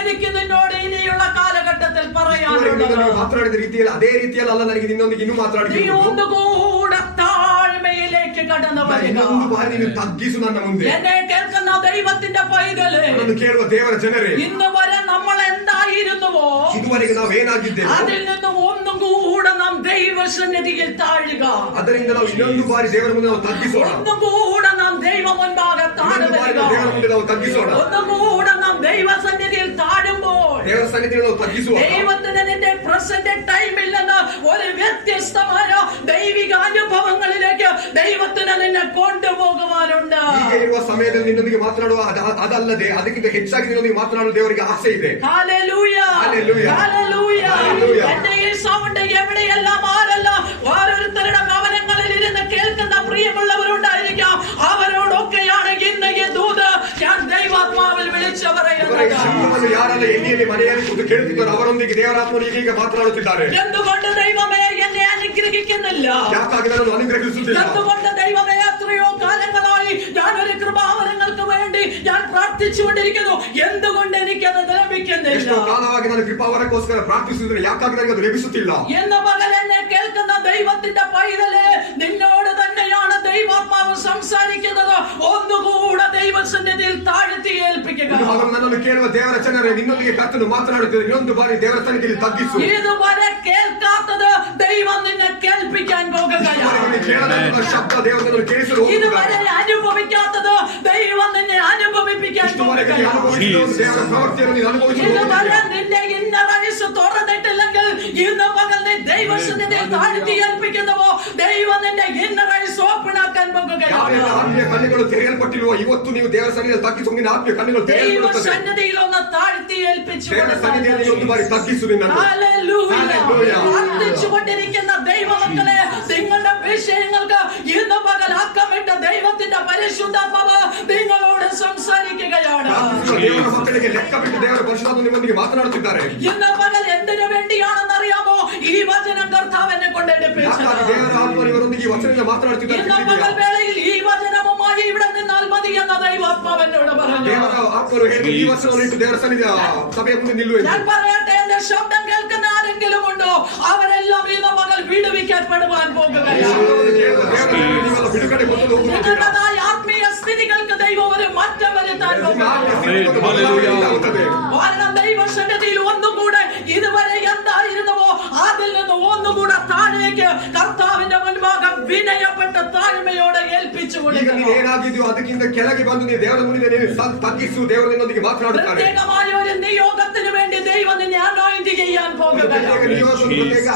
എനിക്ക് നിന്നോട് ഇനിയുള്ള കാലഘട്ടത്തിൽ പറയാനുള്ളത്. ಮಾತನಾಡಿದ ರೀತಿಯಲ್ಲಿ ಅದೇ ರೀತಿಯಲ್ಲಿ ಅಲ್ಲ, ನನಗೆ ನಿನ್ನೊಂದಿಗೆ ಇನ್ನೂ നീ ಮಾತನಾಡಿರುವುದು. ഒന്നുകൂടെ താഴ്മയിലേക്ക് കടന്നു വരിക. ಇನ್ನೊಂದು ಬಾರಿ ನೀನು ತಗ್ಗಿಸು ನನ್ನ ಮುಂದೆ. എന്നെ കേൾക്കുന്ന ദൈവത്തിന്റെ പൈതലേ, ನನ್ನನ್ನು ಕೇಳುವ ದೇವರ ಜನರೇ, ഇന്ന് വരെ നമ്മൾ എന്തായിരുന്നുവോ ಇದುವರೆಗೆ ನಾವೇನಾಗಿದ್ದೇವೆ അതിൽ നിന്ന് ഒന്നും കൂടെ നാം ദൈവസന്നിധിയിൽ താഴുക. ಅದರಿಂದ ನಾವು ಇನ್ನೊಂದು ಬಾರಿ ದೇವರ ಮುಂದೆ ನಾವು ತಗ್ಗಿಸೋಣ. ഒന്നും കൂടെ നാം ദൈവ മുൻപാകെ ಇನ್ನೊಂದು ಬಾರಿ ದೇವರ ಮುಂದೆ ನಾವು ತಗ್ಗಿಸೋಣ. ഒന്നും കൂടെ നാം ദൈവസന്നിധിയിൽ താഴുമ്പോൾ ದೇವರ ಸನ್ನಿಧಿಯಲ್ಲಿ ನಾವು ತಗ್ಗಿಸುವ ദൈവത്തിന് നിന്റെ പ്രസന്റ് ടൈമിൽ നിന്ന് ഒരു വ്യത്യസ്തമായ ദൈവിക അനുഭവങ്ങളിലേക്ക് ദൈവത്തിന് നിന്നെ കൊണ്ടുപോകുവാനുണ്ട്. ಈಗ ಇರುವ ಸಮಯದಲ್ಲಿ ನಿನ್ನೊಂದಿಗೆ ಮಾತನಾಡುವ ಅದಲ್ಲದೆ ಅದಕ್ಕಿಂತ ಹೆಚ್ಚಾಗಿ ನಿನ್ನೊಂದಿಗೆ ಮಾತನಾಡಲು ದೇವರಿಗೆ ಆಸೆ ಇದೆ. ഹല്ലേലൂയ, ഹല്ലേലൂയ, ഹല്ലേലൂയ. ഹല്ലേലൂയ. എന്റെ ഈ സൗണ്ട് എവിടെയെല്ലാം ആരെല്ലാം അവരുടെ ഭവനങ്ങളിൽ ഇരുന്ന് കേൾക്കുന്ന പ്രിയമുള്ളവരുണ്ടായിരിക്കാം. അവരോടൊക്കെയാണ് ഇന്ന് ഈ ദൂത് ഞാൻ ദൈവാത്മാവിൽ വിളിച്ചു പറയുന്നത്. ಯಾರೆಲ್ಲ ಎಣ್ಣೆಯಲ್ಲಿ ಮನೆಯಲ್ಲಿ ಕೂತು ಕೇಳುತ್ತಿದ್ದಾರೆ ಅವರೊಂದಿಗೆ ದೇವರಾತ್ಮನು ಈಗ ಮಾತನಾಡುತ್ತಿದ್ದಾರೆ. എന്തുകൊണ്ട് ദൈവമേ എന്നെ അനുഗ്രഹിക്കുന്നില്ല? ಯಾಕಾಗಿ ನನ್ನನ್ನು ಅನುಗ್ರಹಿಸುತ್ತಿಲ್ಲ? എന്തുകൊണ്ട് ദൈവമേ എത്രയോ കാലങ്ങളായി ഞാൻ ഒരു കൃപാവരങ്ങൾക്ക് വേണ്ടി ഞാൻ പ്രാർത്ഥിച്ചുകൊണ്ടിരിക്കുന്നു, എന്തുകൊണ്ട് എനിക്കത് ലഭിക്കുന്നില്ല? ಎಷ್ಟೋ ಕಾಲವಾಗಿ ನಾನು ಕೃಪಾವರಕ್ಕೋಸ್ಕರ ಪ್ರಾರ್ಥಿಸುತ್ತಿದ್ದೇನೆ, ಯಾಕಾಗಿ ನನಗೆ ಅದು ಲಭಿಸುತ್ತಿಲ್ಲ? എന്ന് പകൽ എന്നെ കേൾക്കുന്ന ദൈവത്തിന്റെ പൈതലേ, നിന്നോട് തന്നെയാണ് ദൈവാത്മാവ് സംസാരിക്കുന്നത്. ഒന്നുകൂടെ ദൈവസന്നിധിയിൽ താഴ്ത്തി ഏൽപ്പിക്കുക. ನನ್ನನ್ನು ಕೇಳುವ ದೇವರ ಜನರೇ, ನಿನ್ನೊಂದಿಗೆ ಕರ್ತನು ಮಾತನಾಡುತ್ತಿದೆ, ಇನ್ನೊಂದು ಬಾರಿ ದೇವರ ಸನ್ನಿಧಿಯಲ್ಲಿ ತಗ್ಗಿಸು. ഇതുവരെ കേൾക്കാത്തത് ദൈവം നിന്നെ കേൾപ്പിക്കാൻ പോകുകയാണ്. ಶಬ್ದ ದೇವರನ್ನು ಕೇಳಿಸಲು ഇതുവരെ അനുഭവിക്കാത്തത് ദൈവം നിന്നെ അനുഭവിപ്പിക്കാൻ പോകുകയാണ്. ഇതുവരെ നിന്റെ ഇന്നറൈസ് തുറന്നിട്ടില്ലെങ്കിൽ ഇന്ന് പകൽ നീ ദൈവസന്നിധിയിൽ താഴ്ത്തി ഏൽപ്പിക്കുന്നുവോ, ദൈവം നിന്റെ ഇന്നറൈസ് ഓപ്പൺ ആക്കാൻ പോകുകയാണ്. ಆತ್ಮೀಯ ಕಣ್ಣುಗಳು ತೆರೆಯಲ್ಪಟ್ಟಿರುವ ಇವತ್ತು ನೀವು ದೇವರ ಸನ್ನಿಧಿಯಲ್ಲಿ ತಗ್ಗಿಸು. ನಿನ್ನ ಆತ್ಮೀಯ ಕಣ್ಣುಗಳು ತೆರೆಯಲ್ಪಡುತ್ತವೆ. ദൈവസന്നിധിയിൽ ഒന്ന് താഴ്ത്തി ഏൽപ്പിച്ചു. ದೇವರ ಸನ್ನಿಧಿಯಲ್ಲಿ ಒಂದು ಬಾರಿ ತಗ್ಗಿಸು ನಿನ್ನನ್ನು. ഹല്ലേലൂയ. പ്രാർത്ഥിച്ചുകൊണ്ടിരിക്കുന്ന ദൈവമക്കളെ, നിങ്ങളുടെ വിഷയങ്ങൾക്ക് ഇന്ന് പകൽ അക്കമിട്ട ദൈവത്തിന്റെ പരിശുദ്ധാത്മാവ് നിങ്ങളോട് സംസാരിക്കുകയാണ്. ದೇವರ ಮಕ್ಕಳಿಗೆ ಲೆಕ್ಕ ಬಿಟ್ಟು ದೇವರ ಪರಿಶುದ್ಧಾತ್ಮ ನಿಮ್ಮೊಂದಿಗೆ ಮಾತನಾಡುತ್ತಿದ್ದಾರೆ. ഇന്ന് പകൽ എന്തിനു വേണ്ടിയാണെന്ന് അറിയാമോ? ഈ വചനം കർത്താവ് എന്നെ കൊണ്ട് എടുപ്പിച്ചത്. ದೇವರ ಆತ್ಮ ಇವರೊಂದಿಗೆ ಈ ವಚನದಿಂದ ಮಾತನಾಡುತ್ತಿದ್ದಾರೆ. ഇന്ന് പകൽ വേളയിൽ ഈ വചനവുമായി ഇവിടെ നിന്നാൽ മതി എന്ന ദൈവാത്മാവ് എന്നോട് പറഞ്ഞു. ದೇವರ ಆತ್ಮರು ಹೇಳಿ ಈ ವಚನವನ್ನು ಇಟ್ಟು ದೇವರ ಸನ್ನಿಧಿಯ ಸಭೆಯ ಮುಂದೆ ನಿಲ್ಲು ಎಂದು. ഞാൻ പറയട്ടെ, എന്റെ ശബ്ദം കേൾക്കുന്ന ആരെങ്കിലും ഉണ്ടോ? അവരെല്ലാം ഇന്ന് പകൽ വിടുവിക്കപ്പെടുവാൻ പോകുകയാണ്. ಬಿಡುಗಡೆ ಹೊಂದಲು നിങ്ങളുടേതായ ആത്മീയ സ്ഥിതികൾക്ക് ദൈവം ഒരു മാറ്റം വരുത്താൻ പോകുകയാണ്. കാരണം ദൈവസന്നിധിയിൽ ഒന്നുകൂടെ ഇതുവരെ എന്തായിരുന്നുവോ അതിൽ നിന്ന് ഒന്നുകൂടെ താഴേക്ക് കർത്താവിന്റെ മുൻപാകെ വിനയപ്പെട്ട താഴ്മയോടെ ഏൽപ്പിച്ചു കൊടുക്കണം. ಏನಾಗಿದೆಯೋ ಅದಕ್ಕಿಂತ ಕೆಳಗೆ ಬಂದು ನೀವು ದೇವರ ಮುಂದೆ ತಗ್ಗಿಸು. ದೇವರು ನಿನ್ನೊಂದಿಗೆ ಮಾತನಾಡುತ್ತಾರೆ. പ്രത്യേകമായ ഒരു നിയോഗത്തിന് വേണ്ടി ദൈവം നിന്നെ അനോയിന്റ് ചെയ്യാൻ പോകുകയാണ്.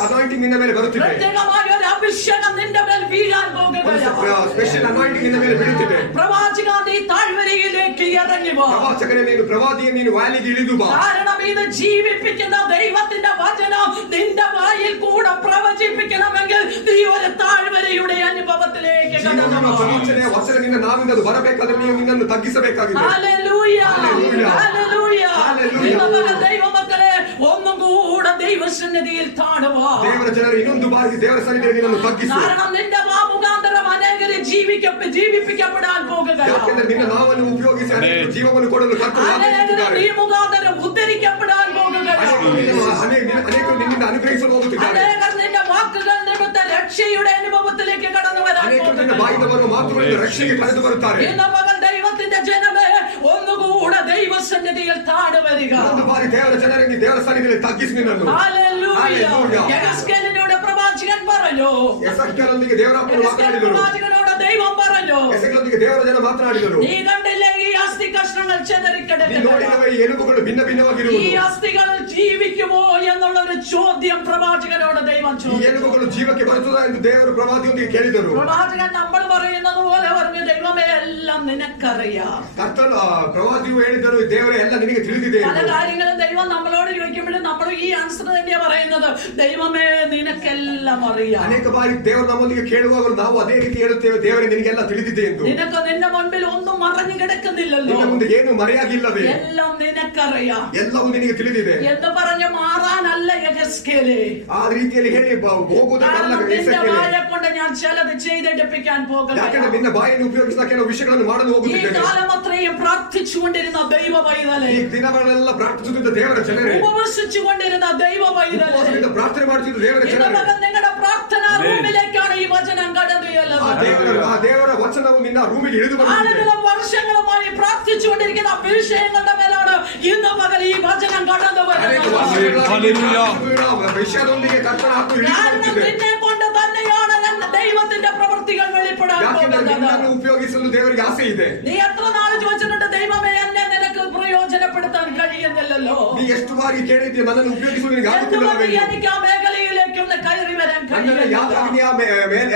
ಅನಾಯಿಂಟಿಂಗ್ ನಿನ್ನ ಮೇಲೆ ಬರುತ್ತಿದೆ. പ്രത്യേകമായ ഒരു അഭിഷേകം നിന്റെ മേൽ വീഴാൻ പോകുകയാണ്. ಸ್ಪೆಷಲ್ ಅನಾಯಿಂಟಿಂಗ್ ನಿನ್ನ ಮೇಲೆ ಬೀಳುತ್ತಿದೆ. പ്രവാചക, നീ താഴ്വരയിലേക്ക് ഇറങ്ങി വാ. ಪ್ರವಾಚಕನೇ, ನೀನು ಪ್ರವಾದಿയെ, ನೀನು ವ್ಯಾಲಿಗೆ ಇಳಿದು ಬಾ. കാരണം ഇത് ജീവിപ്പിക്കുന്ന ദൈവത്തിന്റെ വചനം നിന്റെ വായിൽ കൂടെ പ്രവചിപ്പിക്കണമെങ്കിൽ നീ ഒരു താഴ്വരയുടെ അനുഭവത്തിലേക്ക് കടന്നു വാ. ಪ್ರವಾಚನೆಯ ವಚನ ನಿನ್ನ ನಾವಿಂದ ಅದು ಬರಬೇಕಾದ್ರೆ ನೀವು ನಿನ್ನನ್ನು ತಗ್ಗಿಸಬೇಕಾಗಿದೆ. ഹല്ലേലൂയ, ഹല്ലേലൂയ, ഹല്ലേലൂയ. ഹല്ലേലൂയ. ദൈവമക്കളെ, ഒന്നും കൂടെ ദൈവസന്നിധിയിൽ താഴുവാ. ದೇವರ ಜನರು ಇನ್ನೊಂದು ಬಾರಿ ದೇವರ ಸನ್ನಿಧಿಯಲ್ಲಿ ನಿನ್ನನ್ನು ತಗ್ಗಿಸು. കാരണം നിന്റെ മുഖാന്തരം അനേകരെ ജീവിപ്പിക്കപ്പെടാൻ പോകുകയാണ്. ಯಾಕೆಂದರೆ ನಿನ್ನ ನಾವನ್ನು ಉಪಯೋಗಿಸಿ ಅನೇಕ ಜೀವವನ್ನು ಕೊಡಲು ಕರ್ತನು ಆದೇಶಿಸಿದ್ದಾರೆ. ഈ മുഖാന്തരം ഉദ്ധരിക്കപ്പെടാൻ പോകുകയാണ്. ಅನೇಕರು ನಿನ್ನಿಂದ ಅನುಗ್ರಹಿಸಲು ಹೋಗುತ್ತಿದ್ದಾರೆ. അനേകർ നിന്റെ വാക്കുകൾ നിമിത്തം രക്ഷയുടെ അനുഭവത്തിലേക്ക് കടന്നു വരാൻ ಅನೇಕರು ನಿನ್ನ ಬಾಯಿಂದ ಬರುವ ಮಾತುಗಳಿಂದ ರಕ್ಷೆಗೆ ಕಳೆದು ಬರುತ್ತಾರೆ. ഇന്ന് പകൽ ദൈവത്തിന്റെ ജനമേ, ഒന്നുകൂടെ ദൈവസന്നിധിയിൽ താഴുവരിക. ಒಂದು ಬಾರಿ ದೇವರ ಜನರಿಗೆ ದೇವರ ಸನ್ನಿಧಿಯಲ್ಲಿ ತಗ್ಗಿಸಿ ನಿನ್ನನ್ನು. ഹല്ലേലൂയ. യെഹെസ്കേലിനോട് പ്രവാചകൻ പറഞ്ഞു. ಎಸೆಕ್ಯೇಲನೊಂದಿಗೆ ದೇವರಾತ್ಮನು ಮಾತನಾಡಿದರು. പ്രവാചകനോട് ദൈവം പറഞ്ഞു, ಎಸೆಕ್ಯೇಲನೊಂದಿಗೆ ದೇವರ ಜನ ಮಾತನಾಡಿದರು. നീ കണ്ടില്ലേ ഈ അസ്ഥി കഷ്ണങ്ങൾ ചെതറിക്കിടക്കുന്നത്? ನೋಡಿದವೇ ಈ ಎಲುಬುಗಳು ಭಿನ್ನ ഈ ಭಿನ್ನವಾಗಿರುವುದು. അസ്ഥികൾ ജീവിക്കുമോ എന്നുള്ള ഒരു ചോദ്യം പ്രവാചകനോട് ദൈവം ಈ ചോദിച്ചു. ಎಲುಬುಗಳು ಜೀವಕ್ಕೆ ಬರುತ್ತದಾ ಎಂದು ದೇವರು ಪ್ರವಾದಿಯೊಂದಿಗೆ ಕೇಳಿದರು. പ്രവാചകൻ നമ്മൾ പറയുന്നത് പോലെ പറഞ്ഞു, ദൈവമേ എല്ലാം നിനക്കറിയാം. ಕರ್ತನು ಪ್ರವಾದಿಯು ಹೇಳಿದರು, ದೇವರೇ ಎಲ್ಲ ನಿನಗೆ ತಿಳಿದಿದೆ. പല കാര്യങ്ങളും ദൈവം നമ്മളോട് ചോദിക്കുമ്പോഴും നമ്മൾ ഈ ആൻസർ തന്നെയാ പറയുന്നത്, ദൈവമേ നിനക്കെല്ലാം അറിയാം. ಅನೇಕ ಬಾರಿ ದೇವರು ನಮ್ಮೊಂದಿಗೆ ಕೇಳುವಾಗ ನಾವು ಅದೇ ರೀತಿ ಹೇಳುತ್ತೇವೆ, ದೇವರೇ ನಿನಗೆಲ್ಲ ತಿಳಿದಿದೆ ಎಂದು. നിനക്ക് നിന്റെ മുൻപിൽ ഒന്നും മറഞ്ഞു കിടക്കുന്നില്ലല്ലോ. ನಿನ್ನ ಮುಂದೆ ಏನು ಮರೆಯಾಗಿಲ್ಲವೇ? എല്ലാം നിനക്കറിയാം ಎಲ್ಲವೂ ನಿನಗೆ ತಿಳಿದಿದೆ എന്ന് പറഞ്ഞു മാറാനല്ല യെഹെസ്കേലേ. ಆ ರೀತಿಯಲ್ಲಿ ಹೇಳಿ ಹೋಗುವುದಕ್ಕಲ್ಲ നിന്റെ ಎಸೆಕ್ಯೇಲೇ. വായ കൊണ്ട് ഞാൻ ചിലത് ചെയ്തെടുപ്പിക്കാൻ ಯಾಕಂದ್ರೆ പോകുകയാണ്. ನಿನ್ನ ಬಾಯನ್ನು ಉಪಯೋಗಿಸಿದ ಕೆಲವು ವಿಷಯಗಳನ್ನು ಮಾಡಲು ഈ ಹೋಗುತ್ತಿದ್ದೇನೆ. കാലം അത്രയും പ്രാർത്ഥിച്ചുകൊണ്ടിരുന്ന ദൈവ പൈതലേ, ಈ ದಿನಗಳೆಲ್ಲ ಪ್ರಾರ್ಥಿಸುತ್ತಿದ್ದ ದೇವರ ಜನರೇ, ഉപവസിച്ചുകൊണ്ടിരുന്ന ദൈവ പൈതലേ, ಉಪವಾಸದಿಂದ ಪ್ರಾರ್ಥನೆ ಮಾಡುತ್ತಿದ್ದ ದೇವರ ഇന്ന് ಜನರೇ, പകൽ നിങ്ങളുടെ പ്രാർത്ഥനാ റൂമിലേക്കാണ് ഈ വചനം കടന്നു ചെല്ലുന്നത്. ಆ ದೇವರ ವಚನವು ನಿನ್ನ ರೂಮಿಗೆ ಇಳಿದು ಬರುತ್ತದೆ. ആളുകളും വർഷങ്ങളുമായി പ്രാർത്ഥിച്ചുകൊണ്ടിരിക്കുന്ന വിഷയങ്ങളുടെ മേലാണ് ഇന്ന് പകൽ ഈ വചനം കടന്നു വരുന്നത്. ವಿಷಯದೊಂದಿಗೆ ಕರ್ತನ ಆತ್ಮ ಇಳಿದು കാരണം ಬರುತ್ತಿದೆ. നിന്നെ കൊണ്ട് തന്നെയാണ് ദൈവത്തിന്റെ പ്രവൃത്തികൾ വെളിപ്പെടാൻ ಯಾಕೆಂದ್ರೆ പോകുന്നത്. ನಿನ್ನನ್ನು ಉಪಯೋಗಿಸಲು ದೇವರಿಗೆ ಆಸೆ ಇದೆ. നീ എത്ര നാള് ചോദിച്ചിട്ടുണ്ട്, ദൈവമേ എന്നെ നിനക്ക് പ്രയോജനപ്പെടുത്താൻ കഴിയുന്നില്ലല്ലോ, ನೀ ಎಷ್ಟು ಬಾರಿ ಕೇಳಿದ್ದೀಯ, ನನ್ನನ್ನು ಉಪಯೋಗಿಸಲು ನಿನಗೆ എന്തുകൊണ്ട് ಆಗುತ್ತಿಲ್ಲವೇ? എനിക്ക് ಆ മേഖലയിലേക്ക് ഒന്ന് കയറി വരാൻ ನನ್ನನ್ನು കഴിയുന്നില്ല? ಯಾಕಾಗಿ